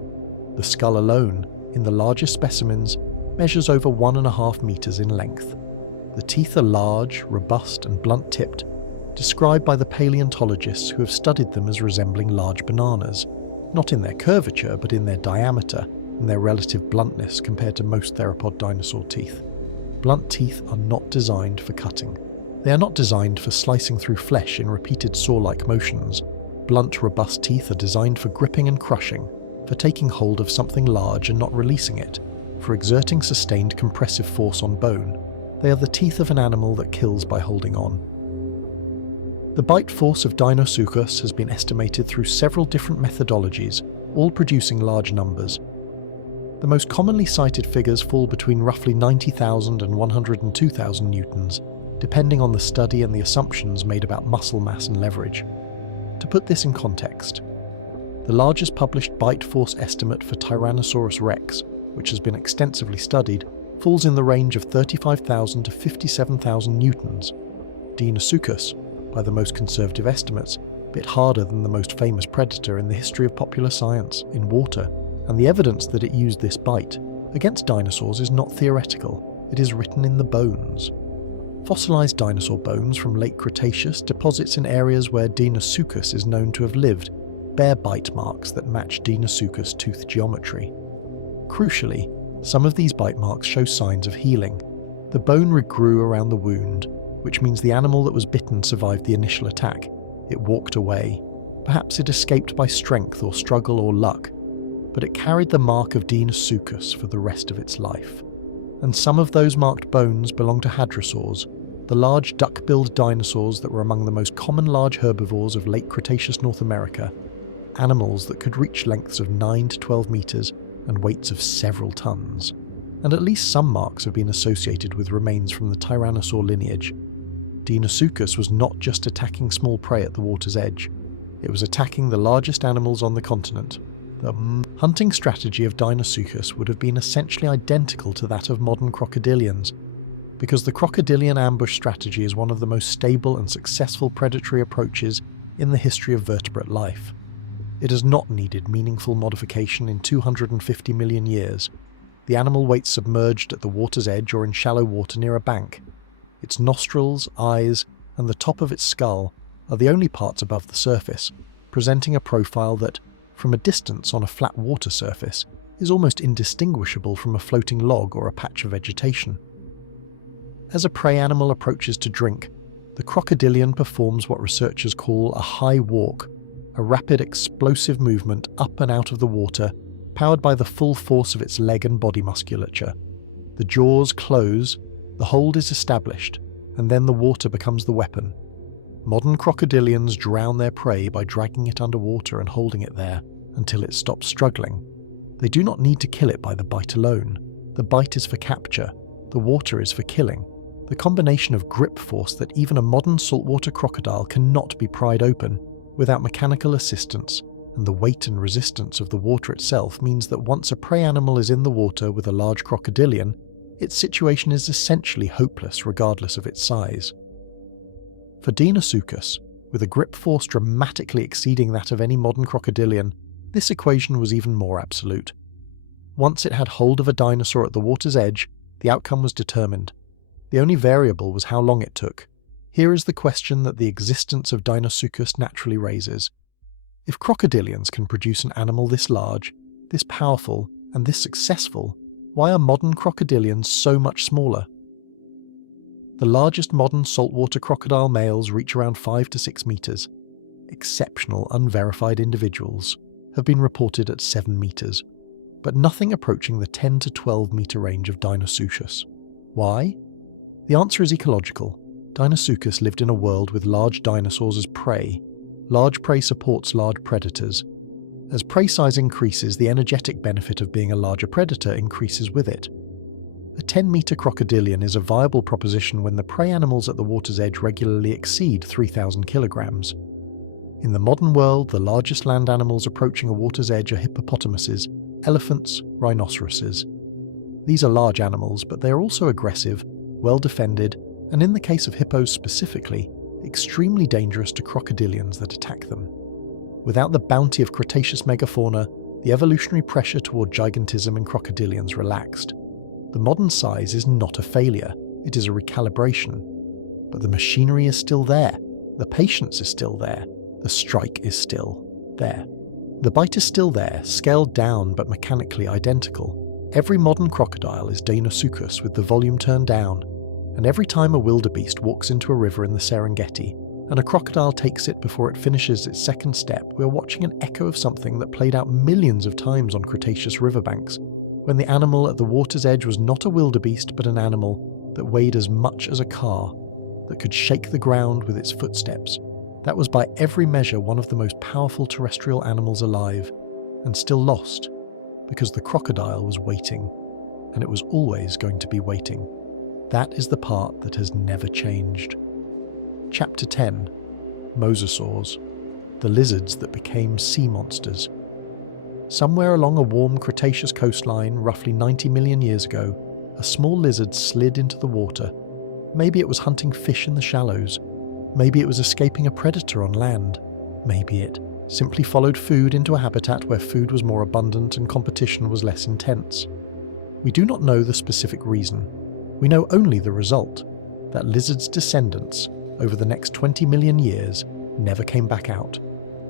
The skull alone, in the largest specimens, measures over 1.5 meters in length. The teeth are large, robust, and blunt-tipped, described by the paleontologists who have studied them as resembling large bananas, not in their curvature but in their diameter and their relative bluntness compared to most theropod dinosaur teeth. Blunt teeth are not designed for cutting. They are not designed for slicing through flesh in repeated saw-like motions. Blunt, robust teeth are designed for gripping and crushing, for taking hold of something large and not releasing it, for exerting sustained compressive force on bone. They are the teeth of an animal that kills by holding on. The bite force of Deinosuchus has been estimated through several different methodologies, all producing large numbers. The most commonly cited figures fall between roughly 90,000 and 102,000 newtons, depending on the study and the assumptions made about muscle mass and leverage. To put this in context, the largest published bite force estimate for Tyrannosaurus rex, which has been extensively studied, falls in the range of 35,000 to 57,000 newtons. Deinosuchus, by the most conservative estimates, bit harder than the most famous predator in the history of popular science, in water, and the evidence that it used this bite against dinosaurs is not theoretical, it is written in the bones. Fossilized dinosaur bones from late Cretaceous deposits in areas where Deinosuchus is known to have lived bear bite marks that match Deinosuchus tooth geometry. Crucially, some of these bite marks show signs of healing. The bone regrew around the wound, which means the animal that was bitten survived the initial attack. It walked away. Perhaps it escaped by strength or struggle or luck, but it carried the mark of Deinosuchus for the rest of its life. And some of those marked bones belong to hadrosaurs, the large duck-billed dinosaurs that were among the most common large herbivores of late Cretaceous North America, animals that could reach lengths of 9 to 12 meters and weights of several tons. And at least some marks have been associated with remains from the tyrannosaur lineage. Deinosuchus was not just attacking small prey at the water's edge, it was attacking the largest animals on the continent. The hunting strategy of Deinosuchus would have been essentially identical to that of modern crocodilians, because the crocodilian ambush strategy is one of the most stable and successful predatory approaches in the history of vertebrate life. It has not needed meaningful modification in 250 million years. The animal waits submerged at the water's edge or in shallow water near a bank. Its nostrils, eyes, and the top of its skull are the only parts above the surface, presenting a profile that, from a distance on a flat water surface, is almost indistinguishable from a floating log or a patch of vegetation. As a prey animal approaches to drink, the crocodilian performs what researchers call a high walk, a rapid explosive movement up and out of the water, powered by the full force of its leg and body musculature. The jaws close, the hold is established, and then the water becomes the weapon. Modern crocodilians drown their prey by dragging it underwater and holding it there until it stops struggling. They do not need to kill it by the bite alone. The bite is for capture, the water is for killing. The combination of grip force that even a modern saltwater crocodile cannot be pried open without mechanical assistance, and the weight and resistance of the water itself means that once a prey animal is in the water with a large crocodilian, its situation is essentially hopeless regardless of its size. For Deinosuchus, with a grip force dramatically exceeding that of any modern crocodilian, this equation was even more absolute. Once it had hold of a dinosaur at the water's edge, the outcome was determined. The only variable was how long it took. Here is the question that the existence of Deinosuchus naturally raises. If crocodilians can produce an animal this large, this powerful, and this successful, why are modern crocodilians so much smaller? The largest modern saltwater crocodile males reach around 5 to 6 meters. Exceptional, unverified individuals have been reported at 7 meters, but nothing approaching the 10 to 12 meter range of Deinosuchus. Why? The answer is ecological. Deinosuchus lived in a world with large dinosaurs as prey. Large prey supports large predators. As prey size increases, the energetic benefit of being a larger predator increases with it. A 10-meter crocodilian is a viable proposition when the prey animals at the water's edge regularly exceed 3,000 kilograms. In the modern world, the largest land animals approaching a water's edge are hippopotamuses, elephants, rhinoceroses. These are large animals, but they are also aggressive, well-defended, and in the case of hippos specifically, extremely dangerous to crocodilians that attack them. Without the bounty of Cretaceous megafauna, the evolutionary pressure toward gigantism in crocodilians relaxed. The modern size is not a failure, it is a recalibration. But the machinery is still there, the patience is still there, the strike is still there. The bite is still there, scaled down but mechanically identical. Every modern crocodile is Deinosuchus with the volume turned down, and every time a wildebeest walks into a river in the Serengeti, and a crocodile takes it before it finishes its second step, we are watching an echo of something that played out millions of times on Cretaceous riverbanks, when the animal at the water's edge was not a wildebeest but an animal that weighed as much as a car, that could shake the ground with its footsteps. That was by every measure one of the most powerful terrestrial animals alive, and still lost, because the crocodile was waiting, and it was always going to be waiting. That is the part that has never changed. Chapter 10. Mosasaurs, the lizards that became sea monsters. Somewhere along a warm Cretaceous coastline roughly 90 million years ago, a small lizard slid into the water. Maybe it was hunting fish in the shallows. Maybe it was escaping a predator on land. Maybe it simply followed food into a habitat where food was more abundant and competition was less intense. We do not know the specific reason. We know only the result, that lizards' descendants, over the next 20 million years, never came back out.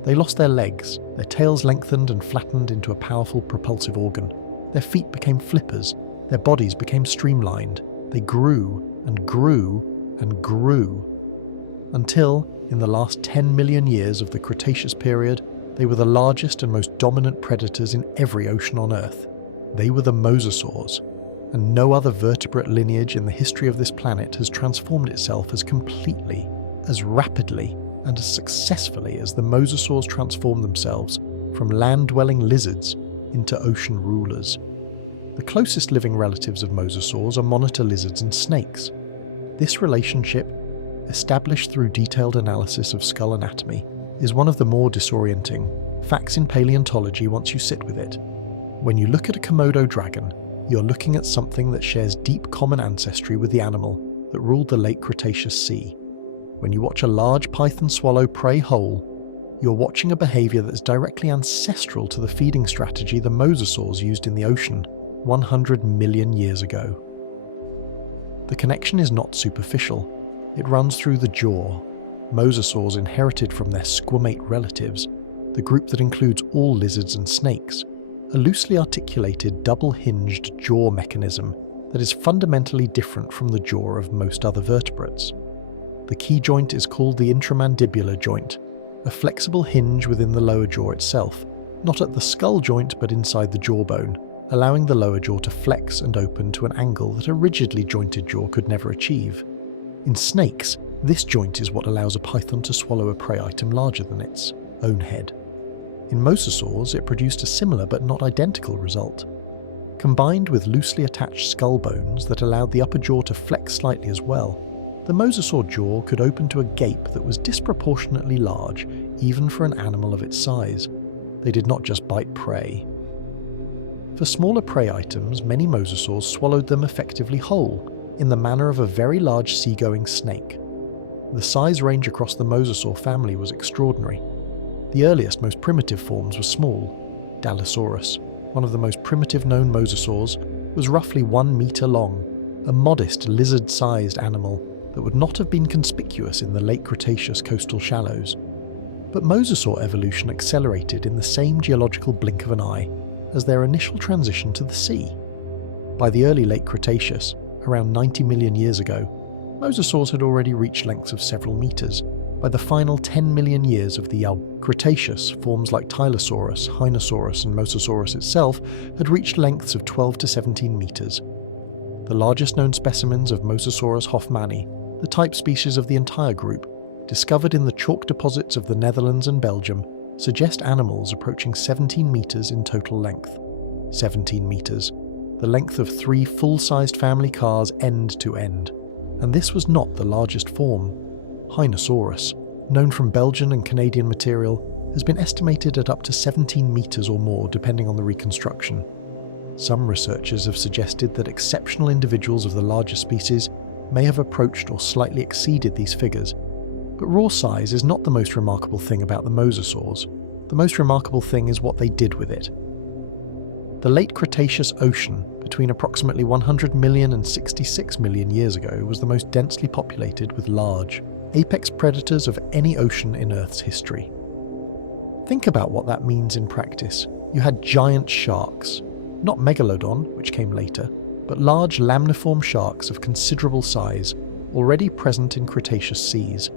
They lost their legs, their tails lengthened and flattened into a powerful propulsive organ. Their feet became flippers, their bodies became streamlined. They grew and grew and grew. Until, in the last 10 million years of the Cretaceous period, they were the largest and most dominant predators in every ocean on Earth. They were the mosasaurs, and no other vertebrate lineage in the history of this planet has transformed itself as completely, as rapidly, and as successfully as the mosasaurs transformed themselves from land-dwelling lizards into ocean rulers. The closest living relatives of mosasaurs are monitor lizards and snakes. This relationship, established through detailed analysis of skull anatomy, is one of the more disorienting facts in paleontology once you sit with it. When you look at a Komodo dragon, you're looking at something that shares deep common ancestry with the animal that ruled the late Cretaceous sea. When you watch a large python swallow prey whole, you're watching a behaviour that's directly ancestral to the feeding strategy the mosasaurs used in the ocean 100 million years ago. The connection is not superficial. It runs through the jaw. Mosasaurs inherited from their squamate relatives, the group that includes all lizards and snakes, a loosely articulated double-hinged jaw mechanism that is fundamentally different from the jaw of most other vertebrates. The key joint is called the intramandibular joint, a flexible hinge within the lower jaw itself, not at the skull joint but inside the jawbone, allowing the lower jaw to flex and open to an angle that a rigidly jointed jaw could never achieve. In snakes, this joint is what allows a python to swallow a prey item larger than its own head. In mosasaurs, it produced a similar but not identical result. Combined with loosely attached skull bones that allowed the upper jaw to flex slightly as well, the mosasaur jaw could open to a gape that was disproportionately large, even for an animal of its size. They did not just bite prey. For smaller prey items, many mosasaurs swallowed them effectively whole, in the manner of a very large seagoing snake. The size range across the mosasaur family was extraordinary. The earliest, most primitive forms were small. Dallosaurus, one of the most primitive known mosasaurs, was roughly 1 meter long, a modest lizard-sized animal that would not have been conspicuous in the late Cretaceous coastal shallows. But mosasaur evolution accelerated in the same geological blink of an eye as their initial transition to the sea. By the early late Cretaceous, around 90 million years ago, mosasaurs had already reached lengths of several meters. By the final 10 million years of the Cretaceous, forms like Tylosaurus, Hinosaurus and Mosasaurus itself had reached lengths of 12 to 17 meters. The largest known specimens of Mosasaurus hoffmanni, the type species of the entire group, discovered in the chalk deposits of the Netherlands and Belgium, suggest animals approaching 17 meters in total length. 17 meters, the length of 3 full-sized family cars end to end. And this was not the largest form. Hinosaurus, known from Belgian and Canadian material, has been estimated at up to 17 meters or more depending on the reconstruction. Some researchers have suggested that exceptional individuals of the larger species may have approached or slightly exceeded these figures. But raw size is not the most remarkable thing about the mosasaurs. The most remarkable thing is what they did with it. The late Cretaceous ocean, between approximately 100 million and 66 million years ago, was the most densely populated with large, apex predators of any ocean in Earth's history. Think about what that means in practice. You had giant sharks, not Megalodon, which came later, but large lamniform sharks of considerable size, already present in Cretaceous seas.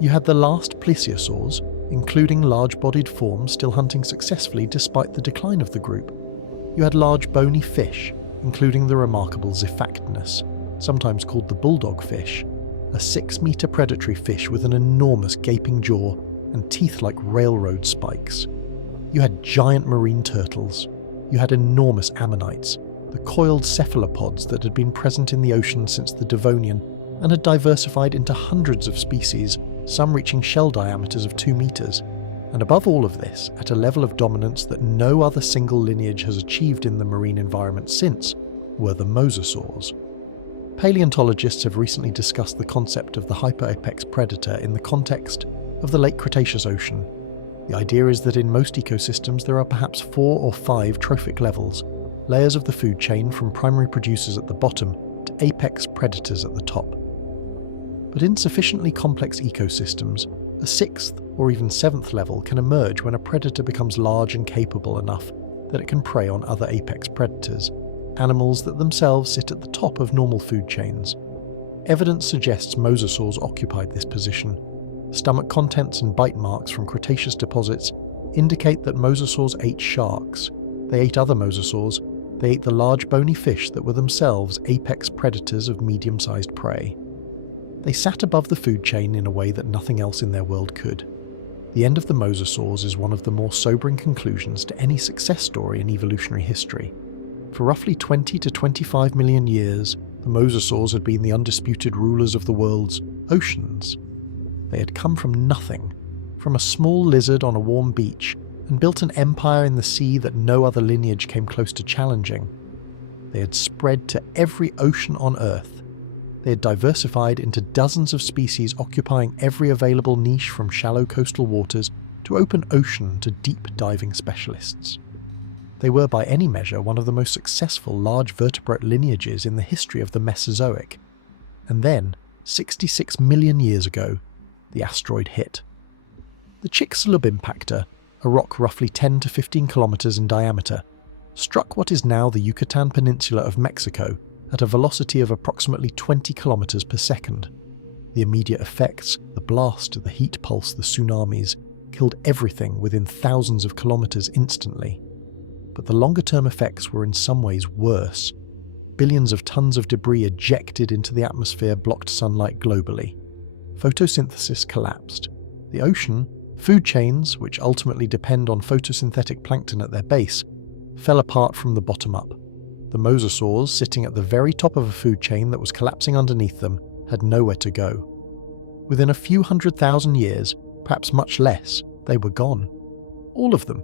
You had the last plesiosaurs, including large-bodied forms still hunting successfully despite the decline of the group. You had large bony fish, including the remarkable Xiphactinus, sometimes called the bulldog fish, a 6-meter predatory fish with an enormous gaping jaw and teeth like railroad spikes. You had giant marine turtles. You had enormous ammonites, the coiled cephalopods that had been present in the ocean since the Devonian and had diversified into hundreds of species, some reaching shell diameters of 2 meters. And above all of this, at a level of dominance that no other single lineage has achieved in the marine environment since, were the mosasaurs. Paleontologists have recently discussed the concept of the hyperapex predator in the context of the late Cretaceous ocean. The idea is that in most ecosystems there are perhaps 4 or 5 trophic levels, layers of the food chain from primary producers at the bottom to apex predators at the top. But in sufficiently complex ecosystems, a 6th or even 7th level can emerge when a predator becomes large and capable enough that it can prey on other apex predators, animals that themselves sit at the top of normal food chains. Evidence suggests mosasaurs occupied this position. Stomach contents and bite marks from Cretaceous deposits indicate that mosasaurs ate sharks. They ate other mosasaurs. They ate the large bony fish that were themselves apex predators of medium-sized prey. They sat above the food chain in a way that nothing else in their world could. The end of the mosasaurs is one of the more sobering conclusions to any success story in evolutionary history. For roughly 20 to 25 million years, the mosasaurs had been the undisputed rulers of the world's oceans. They had come from nothing, from a small lizard on a warm beach, and built an empire in the sea that no other lineage came close to challenging. They had spread to every ocean on Earth. They had diversified into dozens of species occupying every available niche from shallow coastal waters to open ocean to deep diving specialists. They were by any measure one of the most successful large vertebrate lineages in the history of the Mesozoic. And then, 66 million years ago, the asteroid hit. The Chicxulub impactor, a rock roughly 10 to 15 kilometers in diameter, struck what is now the Yucatan Peninsula of Mexico at a velocity of approximately 20 kilometers per second. The immediate effects, the blast, the heat pulse, the tsunamis, killed everything within thousands of kilometers instantly. But the longer-term effects were in some ways worse. Billions of tons of debris ejected into the atmosphere blocked sunlight globally. Photosynthesis collapsed. The ocean, food chains, which ultimately depend on photosynthetic plankton at their base, fell apart from the bottom up. The mosasaurs, sitting at the very top of a food chain that was collapsing underneath them, had nowhere to go. Within a few 100,000 years, perhaps much less, they were gone. All of them.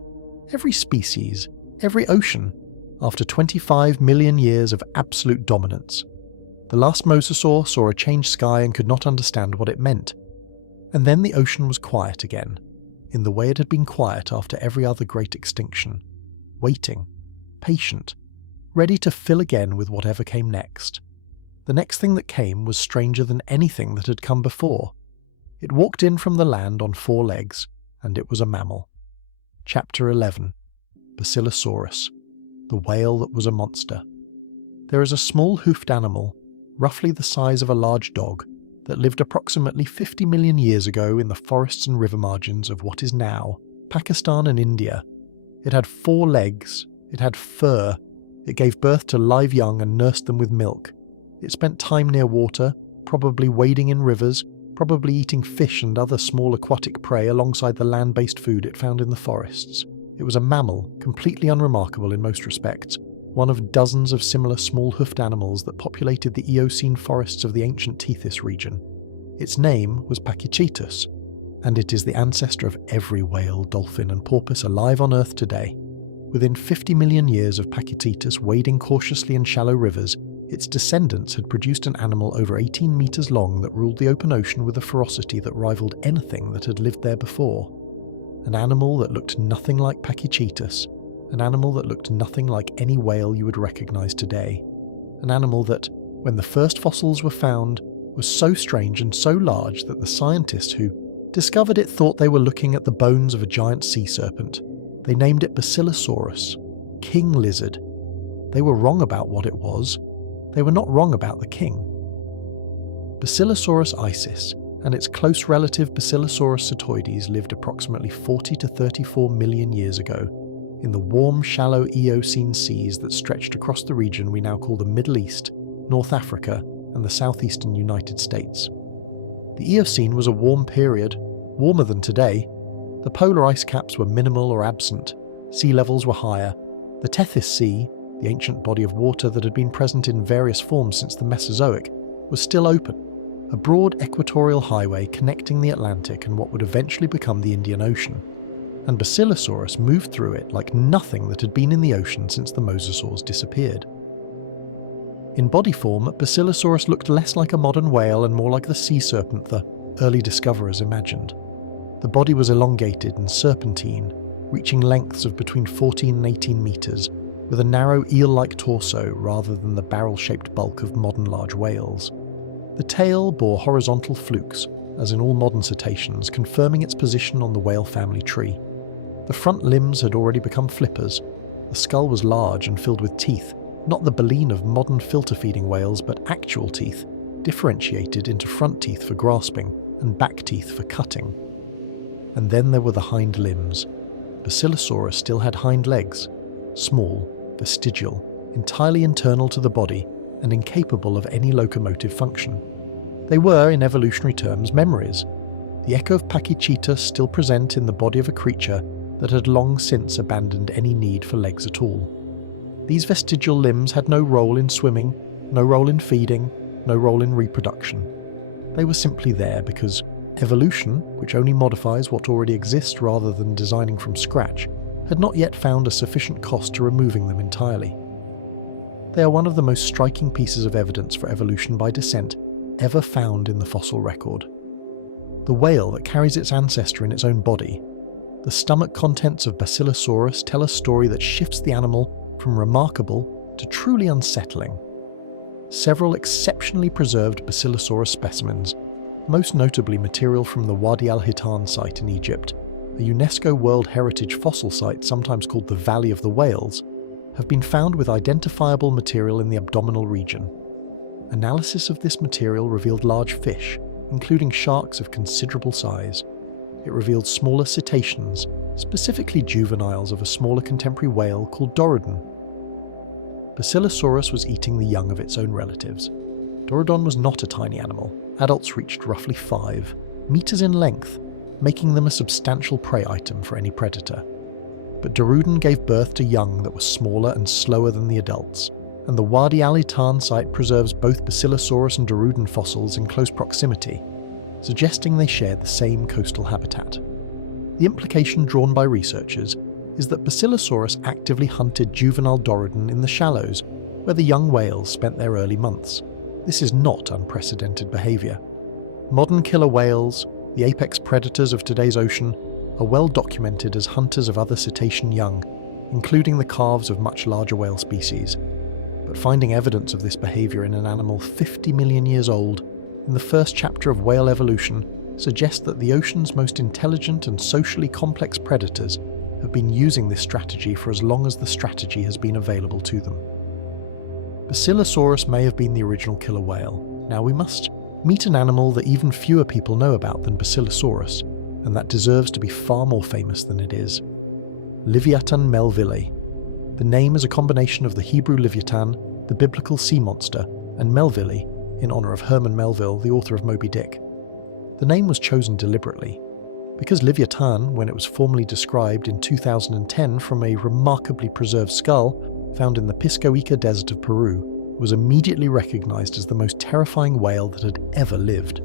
Every species. Every ocean. After 25 million years of absolute dominance. The last mosasaur saw a changed sky and could not understand what it meant. And then the ocean was quiet again, in the way it had been quiet after every other great extinction. Waiting. Patient. Ready to fill again with whatever came next. The next thing that came was stranger than anything that had come before. It walked in from the land on 4 legs, and it was a mammal. Chapter 11. Basilosaurus, the whale that was a monster. There is a small hoofed animal, roughly the size of a large dog, that lived approximately 50 million years ago in the forests and river margins of what is now Pakistan and India. It had 4 legs, it had fur, it gave birth to live young and nursed them with milk. It spent time near water, probably wading in rivers, probably eating fish and other small aquatic prey alongside the land-based food it found in the forests. It was a mammal, completely unremarkable in most respects, one of dozens of similar small-hoofed animals that populated the Eocene forests of the ancient Tethys region. Its name was Pachycetus, and it is the ancestor of every whale, dolphin and porpoise alive on Earth today. Within 50 million years of Pachycetus wading cautiously in shallow rivers, its descendants had produced an animal over 18 meters long that ruled the open ocean with a ferocity that rivaled anything that had lived there before. An animal that looked nothing like Pachycetus, an animal that looked nothing like any whale you would recognize today. An animal that, when the first fossils were found, was so strange and so large that the scientists who discovered it thought they were looking at the bones of a giant sea serpent. They named it Basilosaurus, king lizard. They were wrong about what it was. They were not wrong about the king. Basilosaurus isis and its close relative Basilosaurus setoides lived approximately 40 to 34 million years ago in the warm, shallow Eocene seas that stretched across the region we now call the Middle East, North Africa, and the southeastern United States. The Eocene was a warm period, warmer than today. The polar ice caps were minimal or absent, sea levels were higher. The Tethys Sea, the ancient body of water that had been present in various forms since the Mesozoic, was still open, a broad equatorial highway connecting the Atlantic and what would eventually become the Indian Ocean. And Basilosaurus moved through it like nothing that had been in the ocean since the mosasaurs disappeared. In body form, Basilosaurus looked less like a modern whale and more like the sea serpent the early discoverers imagined. The body was elongated and serpentine, reaching lengths of between 14 and 18 meters, with a narrow eel-like torso rather than the barrel-shaped bulk of modern large whales. The tail bore horizontal flukes, as in all modern cetaceans, confirming its position on the whale family tree. The front limbs had already become flippers. The skull was large and filled with teeth, not the baleen of modern filter-feeding whales, but actual teeth, differentiated into front teeth for grasping and back teeth for cutting. And then there were the hind limbs. Basilosaurus still had hind legs, small, vestigial, entirely internal to the body, and incapable of any locomotive function. They were, in evolutionary terms, memories, the echo of Pachycetus still present in the body of a creature that had long since abandoned any need for legs at all. These vestigial limbs had no role in swimming, no role in feeding, no role in reproduction. They were simply there because evolution, which only modifies what already exists rather than designing from scratch, had not yet found a sufficient cost to removing them entirely. They are one of the most striking pieces of evidence for evolution by descent ever found in the fossil record. The whale that carries its ancestor in its own body, the stomach contents of Basilosaurus tell a story that shifts the animal from remarkable to truly unsettling. Several exceptionally preserved Basilosaurus specimens, most notably material from the Wadi al-Hitan site in Egypt, a UNESCO World Heritage fossil site sometimes called the Valley of the Whales, have been found with identifiable material in the abdominal region. Analysis of this material revealed large fish, including sharks of considerable size. It revealed smaller cetaceans, specifically juveniles of a smaller contemporary whale called Dorudon. Basilosaurus was eating the young of its own relatives. Dorudon was not a tiny animal. Adults reached roughly 5 meters in length, making them a substantial prey item for any predator. But Dorudon gave birth to young that were smaller and slower than the adults, and the Wadi al-Hitan site preserves both Basilosaurus and Dorudon fossils in close proximity, suggesting they shared the same coastal habitat. The implication drawn by researchers is that Basilosaurus actively hunted juvenile Dorudon in the shallows, where the young whales spent their early months. This is not unprecedented behaviour. Modern killer whales, the apex predators of today's ocean, are well documented as hunters of other cetacean young, including the calves of much larger whale species. But finding evidence of this behaviour in an animal 50 million years old, in the first chapter of whale evolution, suggests that the ocean's most intelligent and socially complex predators have been using this strategy for as long as the strategy has been available to them. Basilosaurus may have been the original killer whale. Now we must meet an animal that even fewer people know about than Basilosaurus, and that deserves to be far more famous than it is. Livyatan melville. The name is a combination of the Hebrew Livyatan, the biblical sea monster, and Melville, in honour of Herman Melville, the author of Moby Dick. The name was chosen deliberately, because Livyatan, when it was formally described in 2010 from a remarkably preserved skull found in the Pisco Ica Desert of Peru, was immediately recognised as the most terrifying whale that had ever lived.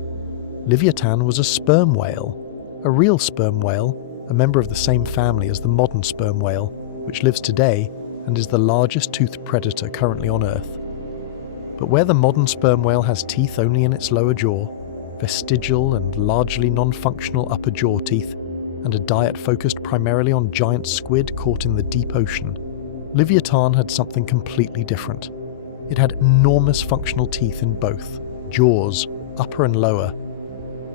Livyatan was a sperm whale, a real sperm whale, a member of the same family as the modern sperm whale, which lives today and is the largest toothed predator currently on Earth. But where the modern sperm whale has teeth only in its lower jaw, vestigial and largely non-functional upper jaw teeth, and a diet focused primarily on giant squid caught in the deep ocean, Livyatan had something completely different. It had enormous functional teeth in both jaws, upper and lower.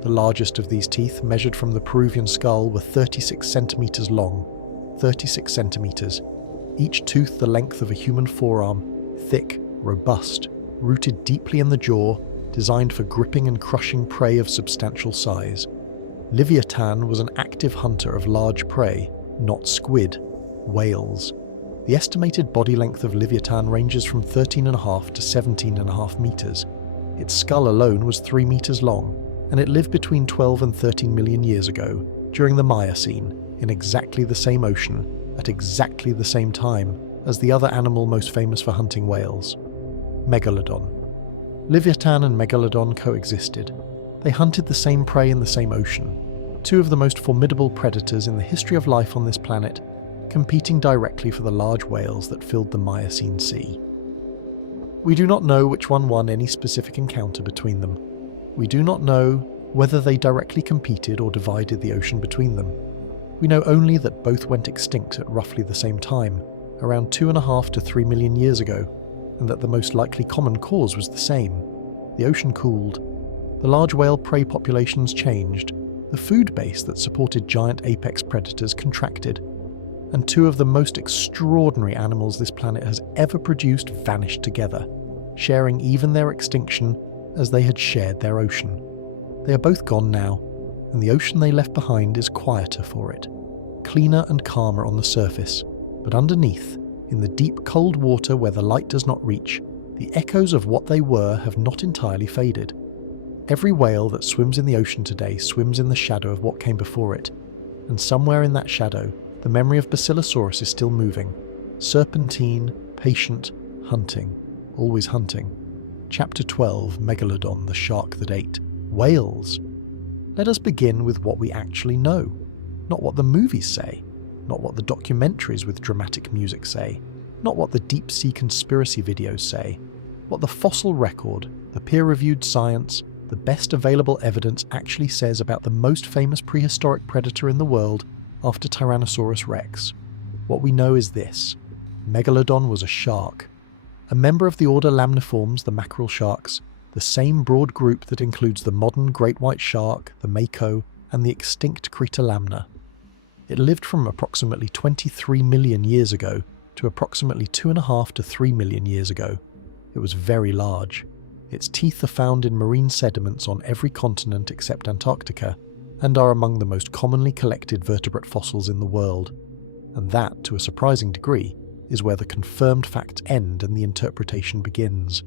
The largest of these teeth, measured from the Peruvian skull, were 36 centimeters long. 36 centimeters. Each tooth the length of a human forearm, thick, robust, rooted deeply in the jaw, designed for gripping and crushing prey of substantial size. Livyatan was an active hunter of large prey, not squid, whales. The estimated body length of Livyatan ranges from 13.5 to 17.5 meters. Its skull alone was 3 meters long, and it lived between 12 and 13 million years ago, during the Miocene, in exactly the same ocean, at exactly the same time as the other animal most famous for hunting whales, Megalodon. Livyatan and Megalodon coexisted. They hunted the same prey in the same ocean, two of the most formidable predators in the history of life on this planet, competing directly for the large whales that filled the Miocene Sea. We do not know which one won any specific encounter between them. We do not know, whether they directly competed or divided the ocean between them. We know only that both went extinct at roughly the same time, around 2.5 to 3 million years ago, and that the most likely common cause was the same. The ocean cooled. The large whale prey populations changed. The food base that supported giant apex predators contracted. And two of the most extraordinary animals this planet has ever produced vanished together, sharing even their extinction as they had shared their ocean. They are both gone now, and the ocean they left behind is quieter for it, cleaner and calmer on the surface, but underneath, in the deep cold water where the light does not reach, the echoes of what they were have not entirely faded. Every whale that swims in the ocean today swims in the shadow of what came before it, and somewhere in that shadow, the memory of Basilosaurus is still moving, serpentine, patient, hunting, always hunting. Chapter 12, Megalodon, the shark that ate. Whales. Let us begin with what we actually know, not what the movies say, not what the documentaries with dramatic music say, not what the deep-sea conspiracy videos say, what the fossil record, the peer-reviewed science, the best available evidence actually says about the most famous prehistoric predator in the world after Tyrannosaurus rex. What we know is this: Megalodon was a shark, a member of the order Lamniformes, the mackerel sharks, the same broad group that includes the modern great white shark, the mako, and the extinct Cretalamna. It lived from approximately 23 million years ago to approximately 2.5 to 3 million years ago. It was very large. Its teeth are found in marine sediments on every continent except Antarctica, and are among the most commonly collected vertebrate fossils in the world. And that, to a surprising degree, is where the confirmed facts end and the interpretation begins.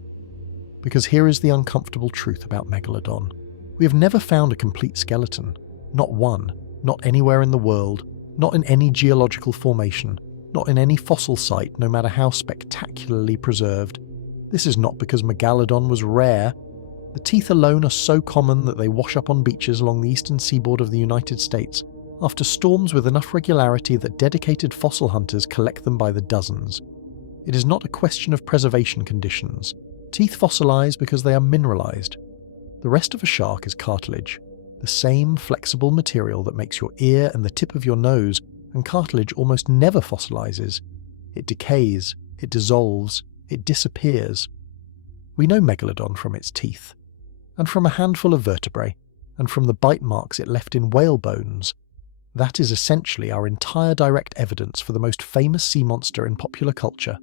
Because here is the uncomfortable truth about Megalodon. We have never found a complete skeleton. Not one. Not anywhere in the world. Not in any geological formation. Not in any fossil site, no matter how spectacularly preserved. This is not because Megalodon was rare. The teeth alone are so common that they wash up on beaches along the eastern seaboard of the United States after storms with enough regularity that dedicated fossil hunters collect them by the dozens. It is not a question of preservation conditions. Teeth fossilize because they are mineralized. The rest of a shark is cartilage, the same flexible material that makes your ear and the tip of your nose, and cartilage almost never fossilizes. It decays, it dissolves, it disappears. We know Megalodon from its teeth, and from a handful of vertebrae, and from the bite marks it left in whale bones. That is essentially our entire direct evidence for the most famous sea monster in popular culture.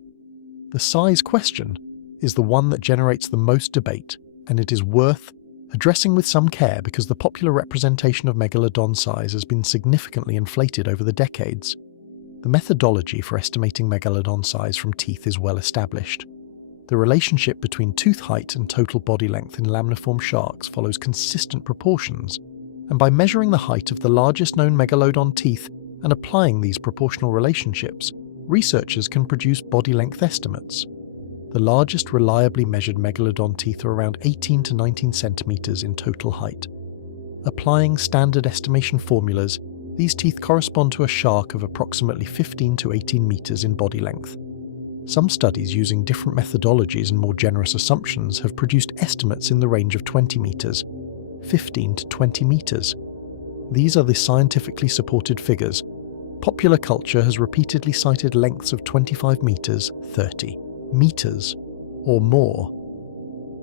The size question is the one that generates the most debate, and it is worth addressing with some care because the popular representation of Megalodon size has been significantly inflated over the decades. The methodology for estimating Megalodon size from teeth is well established. The relationship between tooth height and total body length in lamniform sharks follows consistent proportions, and by measuring the height of the largest known Megalodon teeth and applying these proportional relationships, researchers can produce body length estimates. The largest reliably measured Megalodon teeth are around 18 to 19 centimeters in total height. Applying standard estimation formulas, these teeth correspond to a shark of approximately 15 to 18 meters in body length. Some studies using different methodologies and more generous assumptions have produced estimates in the range of 20 meters, 15 to 20 meters. These are the scientifically supported figures. Popular culture has repeatedly cited lengths of 25 meters, 30 meters, or more.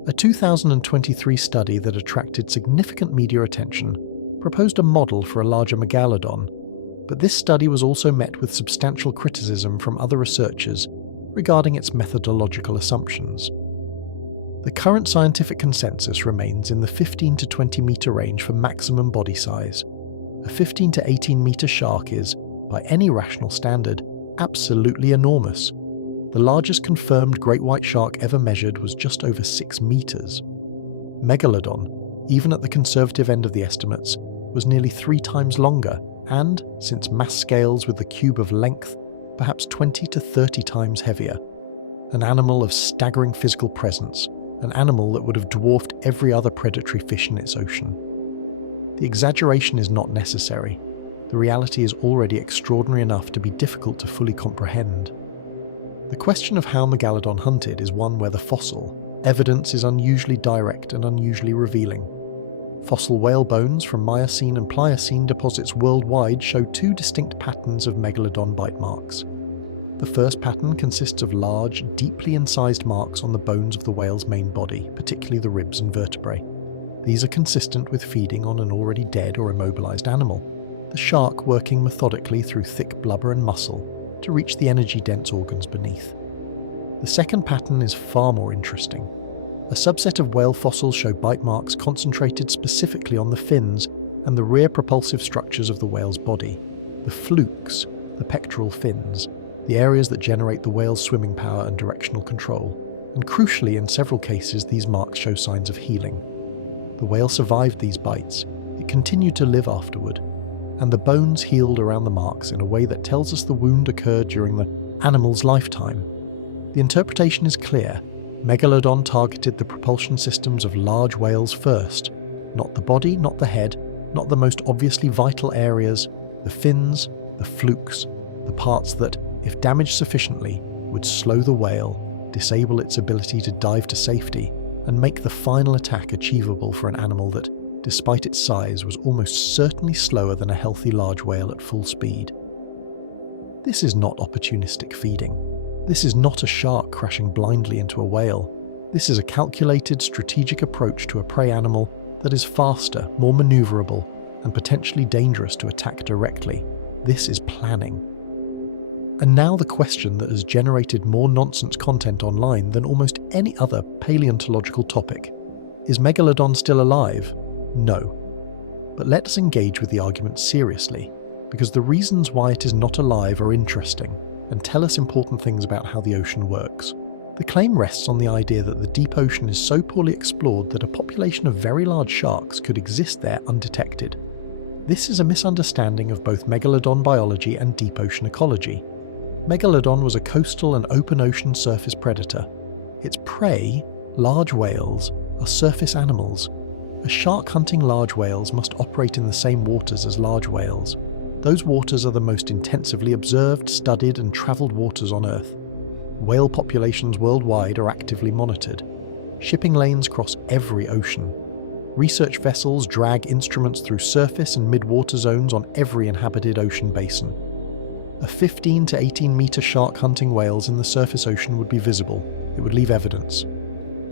A 2023 study that attracted significant media attention proposed a model for a larger Megalodon, but this study was also met with substantial criticism from other researchers regarding its methodological assumptions. The current scientific consensus remains in the 15 to 20 meter range for maximum body size. A 15 to 18 meter shark is, by any rational standard, absolutely enormous. The largest confirmed great white shark ever measured was just over 6 meters. Megalodon, even at the conservative end of the estimates, was nearly 3 times longer and, since mass scales with the cube of length, perhaps 20 to 30 times heavier. An animal of staggering physical presence, an animal that would have dwarfed every other predatory fish in its ocean. The exaggeration is not necessary. The reality is already extraordinary enough to be difficult to fully comprehend. The question of how Megalodon hunted is one where the fossil evidence is unusually direct and unusually revealing. Fossil whale bones from Miocene and Pliocene deposits worldwide show two distinct patterns of megalodon bite marks. The first pattern consists of large, deeply incised marks on the bones of the whale's main body, particularly the ribs and vertebrae. These are consistent with feeding on an already dead or immobilized animal, the shark working methodically through thick blubber and muscle to reach the energy-dense organs beneath. The second pattern is far more interesting. A subset of whale fossils show bite marks concentrated specifically on the fins and the rear propulsive structures of the whale's body, the flukes, the pectoral fins, the areas that generate the whale's swimming power and directional control, and crucially in several cases these marks show signs of healing. The whale survived these bites, it continued to live afterward, and the bones healed around the marks in a way that tells us the wound occurred during the animal's lifetime. The interpretation is clear. Megalodon targeted the propulsion systems of large whales first, not the body, not the head, not the most obviously vital areas, the fins, the flukes, the parts that, if damaged sufficiently, would slow the whale, disable its ability to dive to safety, and make the final attack achievable for an animal that, despite its size, was almost certainly slower than a healthy large whale at full speed. This is not opportunistic feeding. This is not a shark crashing blindly into a whale. This is a calculated, strategic approach to a prey animal that is faster, more maneuverable, and potentially dangerous to attack directly. This is planning. And now the question that has generated more nonsense content online than almost any other paleontological topic. Is Megalodon still alive? No. But let us engage with the argument seriously, because the reasons why it is not alive are interesting and tell us important things about how the ocean works. The claim rests on the idea that the deep ocean is so poorly explored that a population of very large sharks could exist there undetected. This is a misunderstanding of both megalodon biology and deep ocean ecology. Megalodon was a coastal and open ocean surface predator. Its prey, large whales, are surface animals. A shark hunting large whales must operate in the same waters as large whales. Those waters are the most intensively observed, studied, and travelled waters on Earth. Whale populations worldwide are actively monitored. Shipping lanes cross every ocean. Research vessels drag instruments through surface and mid-water zones on every inhabited ocean basin. A 15 to 18 metre shark hunting whales in the surface ocean would be visible. It would leave evidence.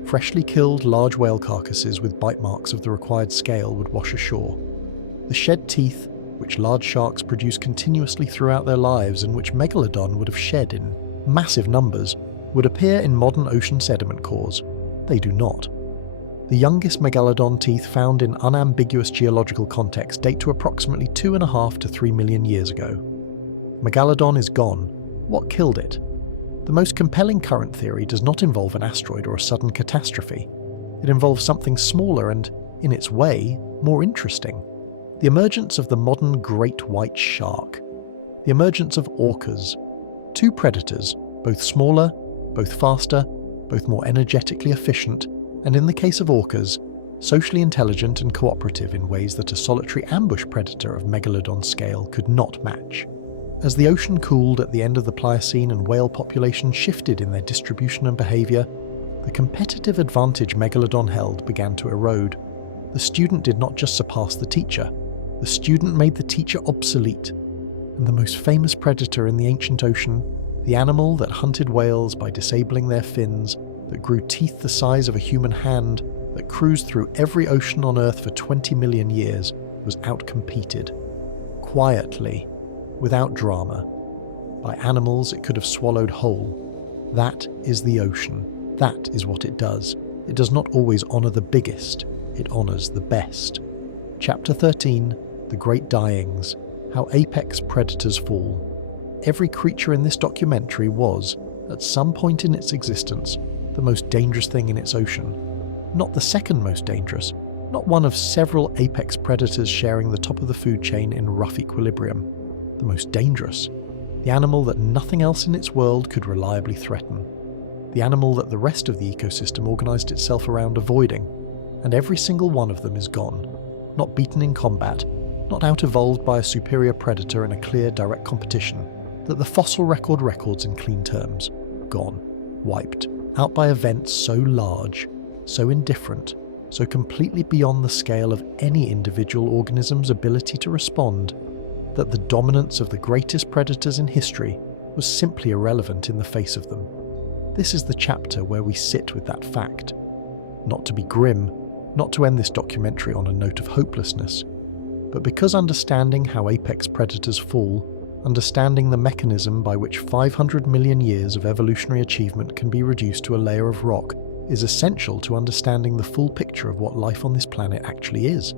Freshly killed large whale carcasses with bite marks of the required scale would wash ashore. The shed teeth, which large sharks produce continuously throughout their lives and which Megalodon would have shed in massive numbers, would appear in modern ocean sediment cores. They do not. The youngest Megalodon teeth found in unambiguous geological context date to approximately 2.5 to 3 million years ago. Megalodon is gone. What killed it? The most compelling current theory does not involve an asteroid or a sudden catastrophe. It involves something smaller and, in its way, more interesting. The emergence of the modern great white shark. The emergence of orcas. Two predators, both smaller, both faster, both more energetically efficient, and in the case of orcas, socially intelligent and cooperative in ways that a solitary ambush predator of Megalodon scale could not match. As the ocean cooled at the end of the Pliocene and whale populations shifted in their distribution and behaviour, the competitive advantage Megalodon held began to erode. The student did not just surpass the teacher, the student made the teacher obsolete. And the most famous predator in the ancient ocean, the animal that hunted whales by disabling their fins, that grew teeth the size of a human hand, that cruised through every ocean on Earth for 20 million years, was outcompeted. Quietly, without drama, by animals it could have swallowed whole. That is the ocean. That is what it does. It does not always honour the biggest, it honours the best. Chapter 13, The Great Dyings, How Apex Predators Fall. Every creature in this documentary was, at some point in its existence, the most dangerous thing in its ocean. Not the second most dangerous, not one of several apex predators sharing the top of the food chain in rough equilibrium. The most dangerous. The animal that nothing else in its world could reliably threaten. The animal that the rest of the ecosystem organised itself around avoiding. And every single one of them is gone. Not beaten in combat, not out-evolved by a superior predator in a clear, direct competition, that the fossil record records in clean terms. Gone. Wiped. Out by events so large, so indifferent, so completely beyond the scale of any individual organism's ability to respond, that the dominance of the greatest predators in history was simply irrelevant in the face of them. This is the chapter where we sit with that fact. Not to be grim, not to end this documentary on a note of hopelessness, but because understanding how apex predators fall, understanding the mechanism by which 500 million years of evolutionary achievement can be reduced to a layer of rock is essential to understanding the full picture of what life on this planet actually is,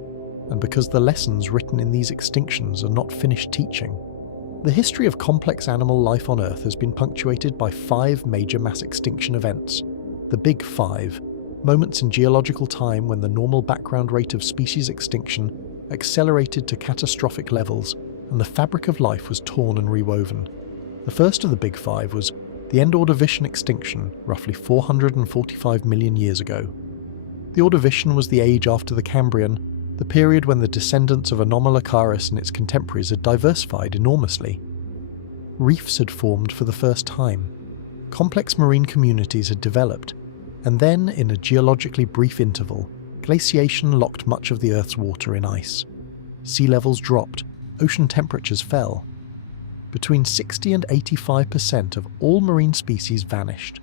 and because the lessons written in these extinctions are not finished teaching. The history of complex animal life on Earth has been punctuated by 5 major mass extinction events. The Big Five, moments in geological time when the normal background rate of species extinction accelerated to catastrophic levels and the fabric of life was torn and rewoven. The first of the Big Five was the End-Ordovician extinction, roughly 445 million years ago. The Ordovician was the age after the Cambrian, the period when the descendants of Anomalocaris and its contemporaries had diversified enormously. Reefs had formed for the first time. Complex marine communities had developed, and then, in a geologically brief interval, glaciation locked much of the Earth's water in ice. Sea levels dropped, ocean temperatures fell. Between 60 and 85% of all marine species vanished.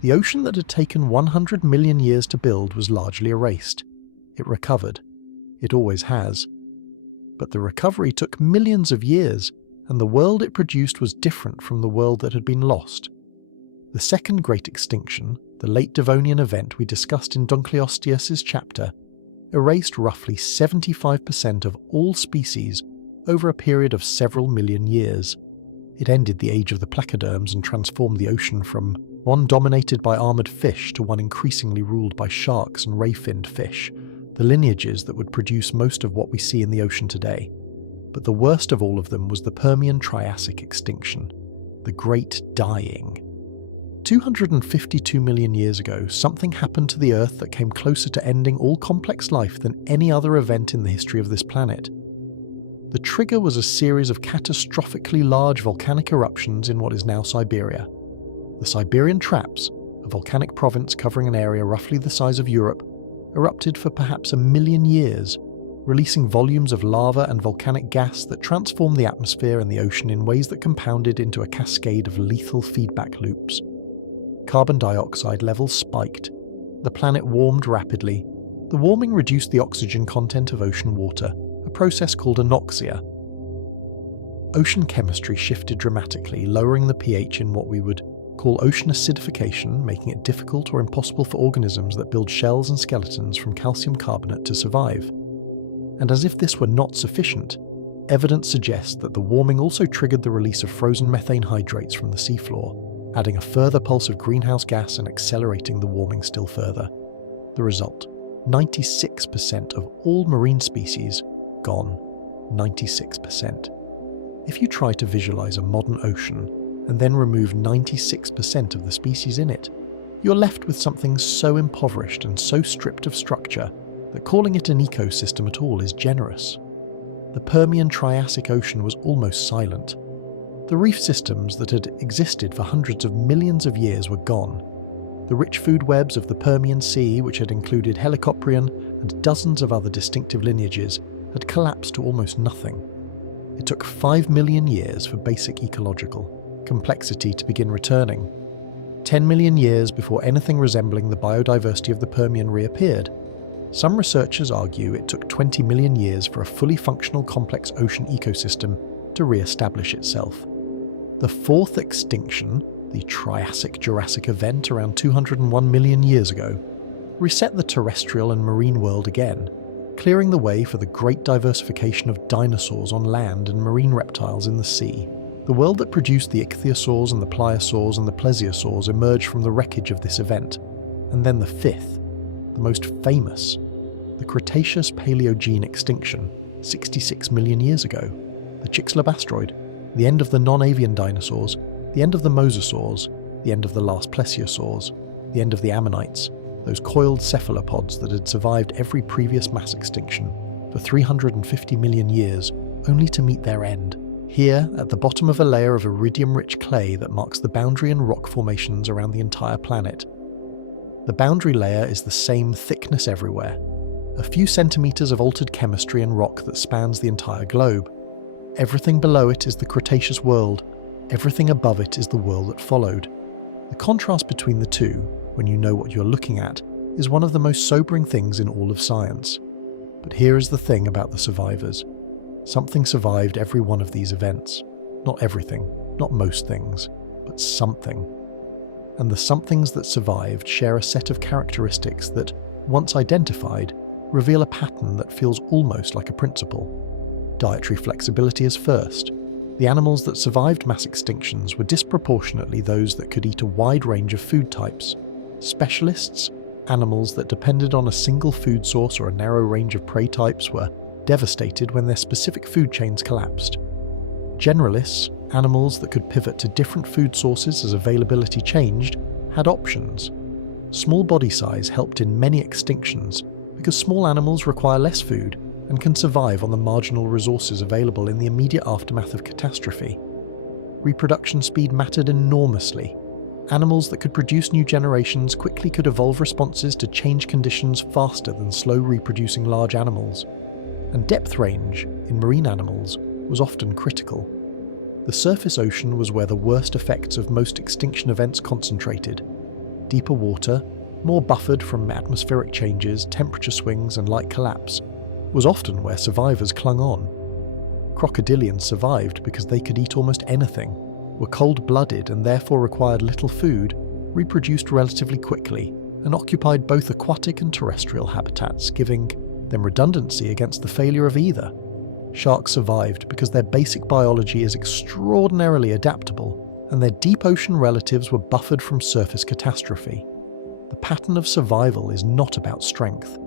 The ocean that had taken 100 million years to build was largely erased. It recovered. It always has. But the recovery took millions of years, and the world it produced was different from the world that had been lost. The second great extinction, the late Devonian event we discussed in Dunkleosteus' chapter, erased roughly 75% of all species over a period of several million years. It ended the age of the placoderms and transformed the ocean from one dominated by armoured fish to one increasingly ruled by sharks and ray-finned fish, the lineages that would produce most of what we see in the ocean today. But the worst of all of them was the Permian-Triassic extinction, the Great Dying. 252 million years ago, something happened to the Earth that came closer to ending all complex life than any other event in the history of this planet. The trigger was a series of catastrophically large volcanic eruptions in what is now Siberia. The Siberian Traps, a volcanic province covering an area roughly the size of Europe, erupted for perhaps 1 million years, releasing volumes of lava and volcanic gas that transformed the atmosphere and the ocean in ways that compounded into a cascade of lethal feedback loops. Carbon dioxide levels spiked. The planet warmed rapidly. The warming reduced the oxygen content of ocean water, a process called anoxia. Ocean chemistry shifted dramatically, lowering the pH in what we would call ocean acidification, making it difficult or impossible for organisms that build shells and skeletons from calcium carbonate to survive. And as if this were not sufficient, evidence suggests that the warming also triggered the release of frozen methane hydrates from the seafloor, adding a further pulse of greenhouse gas and accelerating the warming still further. The result: 96% of all marine species gone. 96%. If you try to visualize a modern ocean and then remove 96% of the species in it, you're left with something so impoverished and so stripped of structure that calling it an ecosystem at all is generous. The Permian-Triassic Ocean was almost silent. The reef systems that had existed for hundreds of millions of years were gone. The rich food webs of the Permian Sea, which had included Helicoprion and dozens of other distinctive lineages, had collapsed to almost nothing. It took 5 million years for basic ecological complexity to begin returning. 10 million years before anything resembling the biodiversity of the Permian reappeared. Some researchers argue it took 20 million years for a fully functional complex ocean ecosystem to re-establish itself. The fourth extinction, the Triassic-Jurassic event around 201 million years ago, reset the terrestrial and marine world again, clearing the way for the great diversification of dinosaurs on land and marine reptiles in the sea. The world that produced the ichthyosaurs and the pliosaurs and the plesiosaurs emerged from the wreckage of this event. And then the fifth, the most famous, the Cretaceous Paleogene extinction, 66 million years ago. The Chicxulub asteroid, the end of the non-avian dinosaurs, the end of the mosasaurs, the end of the last plesiosaurs, the end of the ammonites, those coiled cephalopods that had survived every previous mass extinction for 350 million years, only to meet their end. Here, at the bottom of a layer of iridium-rich clay that marks the boundary and rock formations around the entire planet. The boundary layer is the same thickness everywhere, a few centimetres of altered chemistry and rock that spans the entire globe. Everything below it is the Cretaceous world, everything above it is the world that followed. The contrast between the two, when you know what you're looking at, is one of the most sobering things in all of science. But here is the thing about the survivors. Something survived every one of these events. Not everything, not most things, but something. And the somethings that survived share a set of characteristics that, once identified, reveal a pattern that feels almost like a principle. Dietary flexibility is first. The animals that survived mass extinctions were disproportionately those that could eat a wide range of food types. Specialists, animals that depended on a single food source or a narrow range of prey types, were devastated when their specific food chains collapsed. Generalists, animals that could pivot to different food sources as availability changed, had options. Small body size helped in many extinctions because small animals require less food and can survive on the marginal resources available in the immediate aftermath of catastrophe. Reproduction speed mattered enormously. Animals that could produce new generations quickly could evolve responses to change conditions faster than slow reproducing large animals. And depth range, in marine animals, was often critical. The surface ocean was where the worst effects of most extinction events concentrated. Deeper water, more buffered from atmospheric changes, temperature swings and light collapse, was often where survivors clung on. Crocodilians survived because they could eat almost anything, were cold-blooded and therefore required little food, reproduced relatively quickly, and occupied both aquatic and terrestrial habitats, giving them redundancy against the failure of either. Sharks survived because their basic biology is extraordinarily adaptable, and their deep ocean relatives were buffered from surface catastrophe. The pattern of survival is not about strength.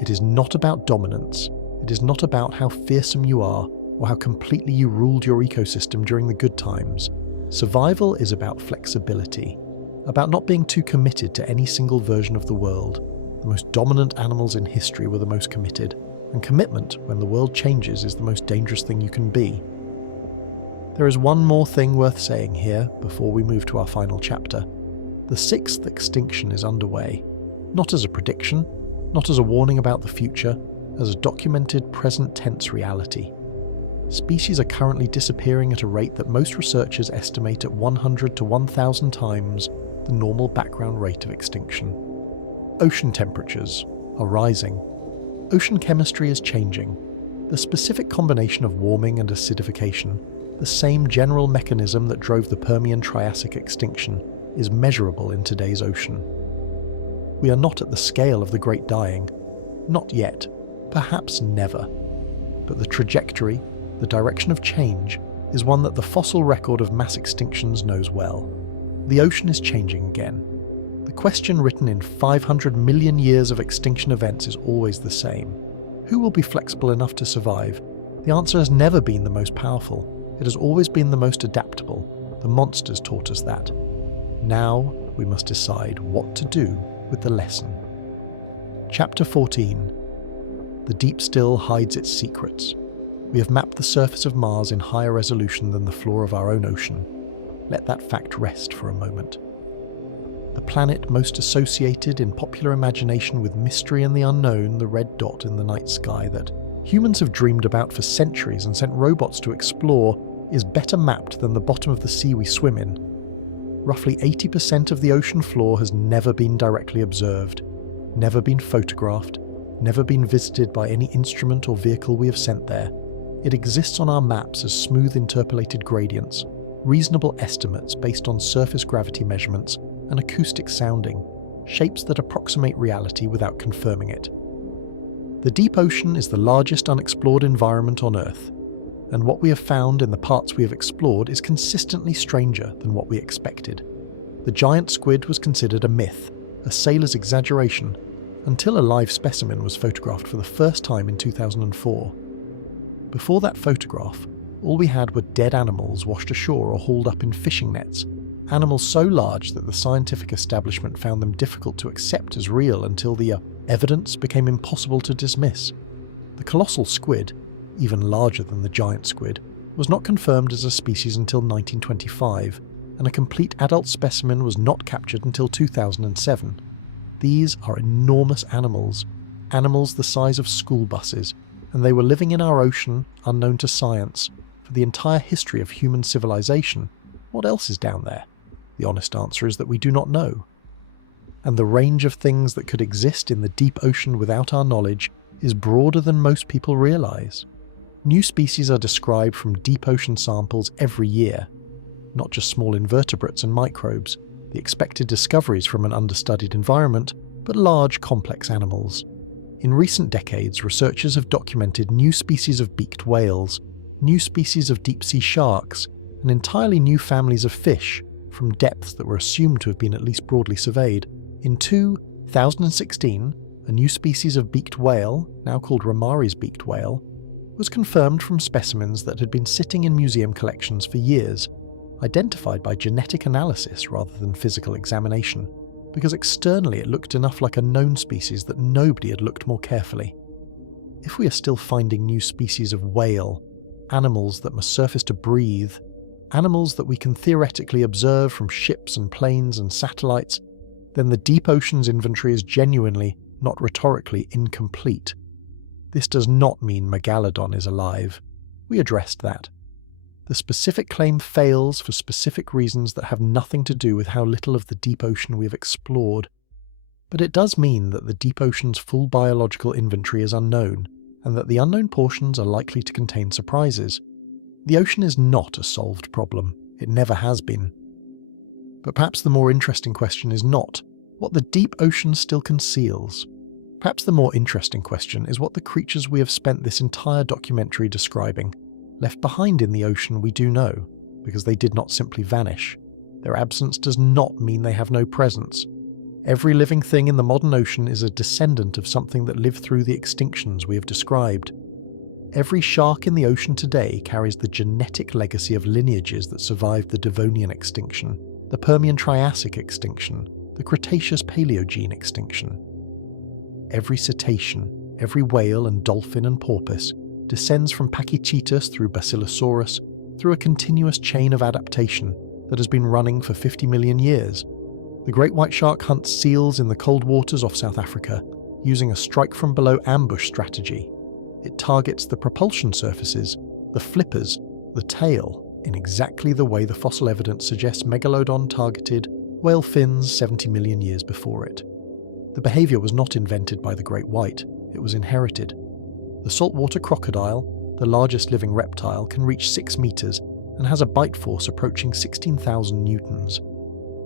It is not about dominance. It is not about how fearsome you are or how completely you ruled your ecosystem during the good times. Survival is about flexibility, about not being too committed to any single version of the world. The most dominant animals in history were the most committed, and commitment, when the world changes, is the most dangerous thing you can be. There is one more thing worth saying here before we move to our final chapter. The sixth extinction is underway, not as a prediction, not as a warning about the future, as a documented present tense reality. Species are currently disappearing at a rate that most researchers estimate at 100 to 1,000 times the normal background rate of extinction. Ocean temperatures are rising. Ocean chemistry is changing. The specific combination of warming and acidification, the same general mechanism that drove the Permian-Triassic extinction, is measurable in today's ocean. We are not at the scale of the Great Dying. Not yet. Perhaps never. But the trajectory, the direction of change, is one that the fossil record of mass extinctions knows well. The ocean is changing again. The question written in 500 million years of extinction events is always the same. Who will be flexible enough to survive? The answer has never been the most powerful. It has always been the most adaptable. The monsters taught us that. Now we must decide what to do with the lesson. Chapter 14. The deep still hides its secrets. We have mapped the surface of Mars in higher resolution than the floor of our own ocean. Let that fact rest for a moment. The planet most associated in popular imagination with mystery and the unknown, the red dot in the night sky that humans have dreamed about for centuries and sent robots to explore, is better mapped than the bottom of the sea we swim in. Roughly 80% of the ocean floor has never been directly observed, never been photographed, never been visited by any instrument or vehicle we have sent there. It exists on our maps as smooth interpolated gradients, reasonable estimates based on surface gravity measurements and acoustic sounding, shapes that approximate reality without confirming it. The deep ocean is the largest unexplored environment on Earth, and what we have found in the parts we have explored is consistently stranger than what we expected. The giant squid was considered a myth, a sailor's exaggeration, until a live specimen was photographed for the first time in 2004. Before that photograph, all we had were dead animals washed ashore or hauled up in fishing nets, animals so large that the scientific establishment found them difficult to accept as real until the evidence became impossible to dismiss. The colossal squid, even larger than the giant squid, was not confirmed as a species until 1925, and a complete adult specimen was not captured until 2007. These are enormous animals, animals the size of school buses, and they were living in our ocean, unknown to science, for the entire history of human civilization. What else is down there? The honest answer is that we do not know. And the range of things that could exist in the deep ocean without our knowledge is broader than most people realize. New species are described from deep ocean samples every year, not just small invertebrates and microbes, the expected discoveries from an understudied environment, but large, complex animals. In recent decades, researchers have documented new species of beaked whales, new species of deep-sea sharks, and entirely new families of fish from depths that were assumed to have been at least broadly surveyed. In 2016, a new species of beaked whale, now called Ramari's beaked whale, was confirmed from specimens that had been sitting in museum collections for years, identified by genetic analysis rather than physical examination, because externally it looked enough like a known species that nobody had looked more carefully. If we are still finding new species of whale, animals that must surface to breathe, animals that we can theoretically observe from ships and planes and satellites, then the deep ocean's inventory is genuinely, not rhetorically, incomplete. This does not mean Megalodon is alive. We addressed that. The specific claim fails for specific reasons that have nothing to do with how little of the deep ocean we have explored. But it does mean that the deep ocean's full biological inventory is unknown, and that the unknown portions are likely to contain surprises. The ocean is not a solved problem. It never has been. But perhaps the more interesting question is not what the deep ocean still conceals. Perhaps the more interesting question is what the creatures we have spent this entire documentary describing. Left behind in the ocean we do know, because they did not simply vanish. Their absence does not mean they have no presence. Every living thing in the modern ocean is a descendant of something that lived through the extinctions we have described. Every shark in the ocean today carries the genetic legacy of lineages that survived the Devonian extinction, the Permian-Triassic extinction, the Cretaceous-Paleogene extinction. Every cetacean, every whale and dolphin and porpoise descends from Pachycetus through Basilosaurus through a continuous chain of adaptation that has been running for 50 million years. The great white shark hunts seals in the cold waters off South Africa using a strike-from-below ambush strategy. It targets the propulsion surfaces, the flippers, the tail, in exactly the way the fossil evidence suggests Megalodon targeted whale fins 70 million years before it. The behaviour was not invented by the great white, it was inherited. The saltwater crocodile, the largest living reptile, can reach 6 meters and has a bite force approaching 16,000 newtons.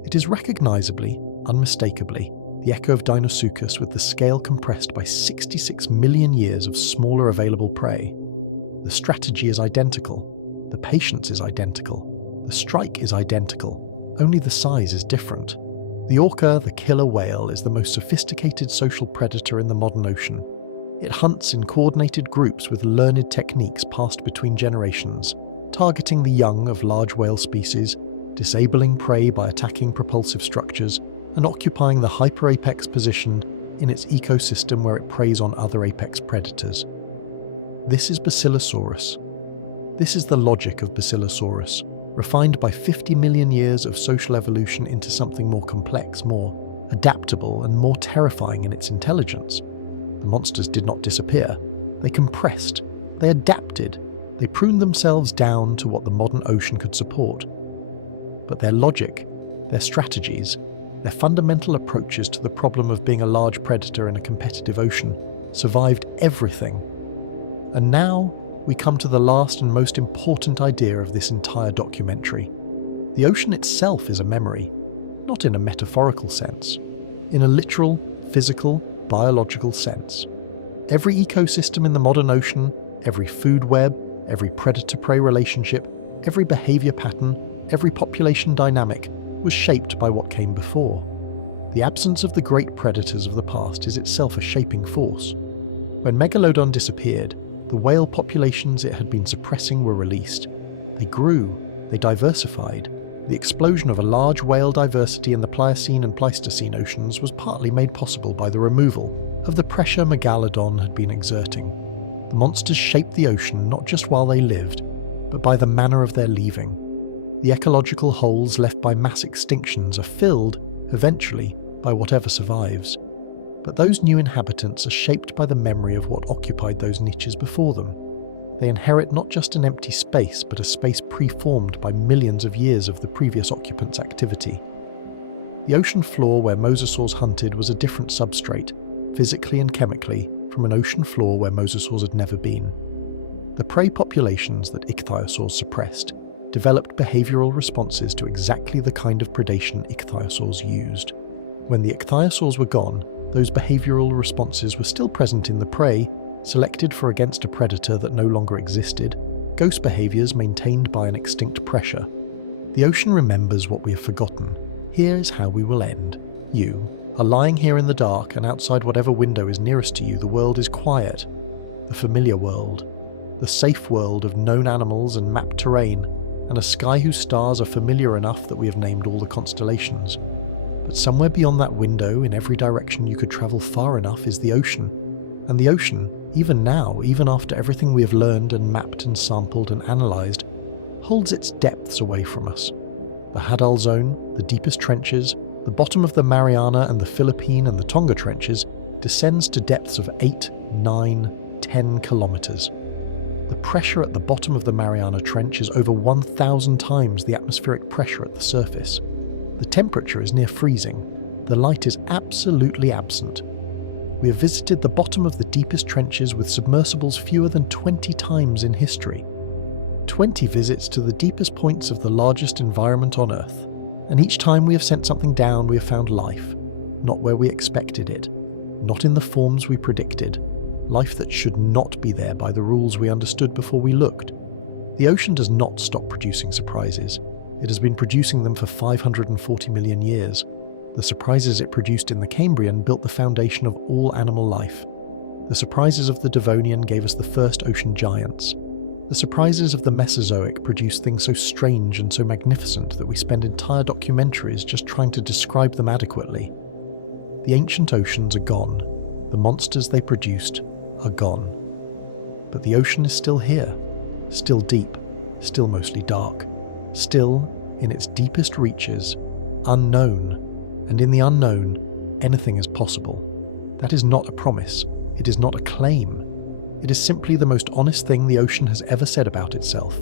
It is recognisably, unmistakably, the echo of Deinosuchus with the scale compressed by 66 million years of smaller available prey. The strategy is identical, the patience is identical, the strike is identical, only the size is different. The orca, the killer whale, is the most sophisticated social predator in the modern ocean. It hunts in coordinated groups with learned techniques passed between generations, targeting the young of large whale species, disabling prey by attacking propulsive structures, and occupying the hyperapex position in its ecosystem where it preys on other apex predators. This is Basilosaurus. This is the logic of Basilosaurus, refined by 50 million years of social evolution into something more complex, more adaptable, and more terrifying in its intelligence. The monsters did not disappear. They compressed. They adapted. They pruned themselves down to what the modern ocean could support. But their logic, their strategies, their fundamental approaches to the problem of being a large predator in a competitive ocean survived everything. And now we come to the last and most important idea of this entire documentary. The ocean itself is a memory, not in a metaphorical sense, in a literal, physical, biological sense. Every ecosystem in the modern ocean, every food web, every predator-prey relationship, every behavior pattern, every population dynamic was shaped by what came before. The absence of the great predators of the past is itself a shaping force. When Megalodon disappeared, the whale populations it had been suppressing were released. They grew, they diversified. The explosion of a large whale diversity in the Pliocene and Pleistocene oceans was partly made possible by the removal of the pressure Megalodon had been exerting. The monsters shaped the ocean not just while they lived, but by the manner of their leaving. The ecological holes left by mass extinctions are filled, eventually, by whatever survives. But those new inhabitants are shaped by the memory of what occupied those niches before them. They inherit not just an empty space, but a space preformed by millions of years of the previous occupants' activity. The ocean floor where mosasaurs hunted was a different substrate, physically and chemically, from an ocean floor where mosasaurs had never been. The prey populations that ichthyosaurs suppressed developed behavioral responses to exactly the kind of predation ichthyosaurs used. When the ichthyosaurs were gone, those behavioral responses were still present in the prey, selected for against a predator that no longer existed, ghost behaviors maintained by an extinct pressure. The ocean remembers what we have forgotten. Here is how we will end. You are lying here in the dark, and outside whatever window is nearest to you, the world is quiet. The familiar world. The safe world of known animals and mapped terrain, and a sky whose stars are familiar enough that we have named all the constellations. But somewhere beyond that window, in every direction you could travel far enough, is the ocean. And the ocean, even now, even after everything we have learned and mapped and sampled and analysed, holds its depths away from us. The Hadal Zone, the deepest trenches, the bottom of the Mariana and the Philippine and the Tonga trenches, descends to depths of 8, 9, 10 kilometres. The pressure at the bottom of the Mariana Trench is over 1,000 times the atmospheric pressure at the surface. The temperature is near freezing. The light is absolutely absent. We have visited the bottom of the deepest trenches with submersibles fewer than 20 times in history. 20 visits to the deepest points of the largest environment on Earth. And each time we have sent something down, we have found life. Not where we expected it. Not in the forms we predicted. Life that should not be there by the rules we understood before we looked. The ocean does not stop producing surprises. It has been producing them for 540 million years. The surprises it produced in the Cambrian built the foundation of all animal life. The surprises of the Devonian gave us the first ocean giants. The surprises of the Mesozoic produced things so strange and so magnificent that we spend entire documentaries just trying to describe them adequately. The ancient oceans are gone. The monsters they produced are gone. But the ocean is still here, still deep, still mostly dark, still, in its deepest reaches, unknown, and in the unknown, anything is possible. That is not a promise, it is not a claim, it is simply the most honest thing the ocean has ever said about itself.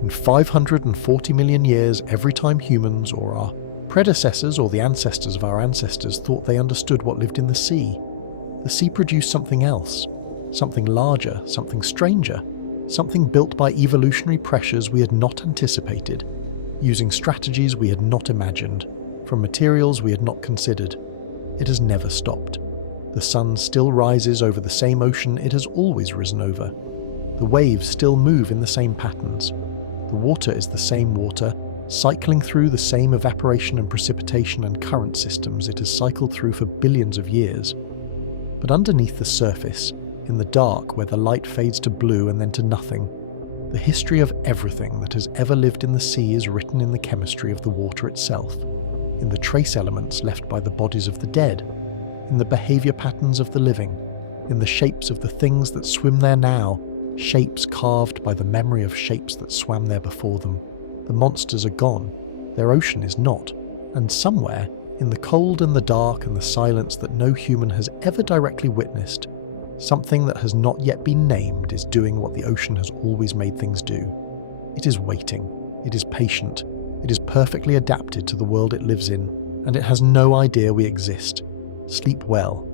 In 540 million years, every time humans, or our predecessors or the ancestors of our ancestors, thought they understood what lived in the sea produced something else. Something larger, something stranger, something built by evolutionary pressures we had not anticipated, using strategies we had not imagined, from materials we had not considered. It has never stopped. The sun still rises over the same ocean it has always risen over. The waves still move in the same patterns. The water is the same water, cycling through the same evaporation and precipitation and current systems it has cycled through for billions of years. But underneath the surface, in the dark where the light fades to blue and then to nothing, the history of everything that has ever lived in the sea is written in the chemistry of the water itself, in the trace elements left by the bodies of the dead, in the behaviour patterns of the living, in the shapes of the things that swim there now, shapes carved by the memory of shapes that swam there before them. The monsters are gone, their ocean is not, and somewhere, in the cold and the dark and the silence that no human has ever directly witnessed, something that has not yet been named is doing what the ocean has always made things do. It is waiting, it is patient, it is perfectly adapted to the world it lives in, and it has no idea we exist. Sleep well,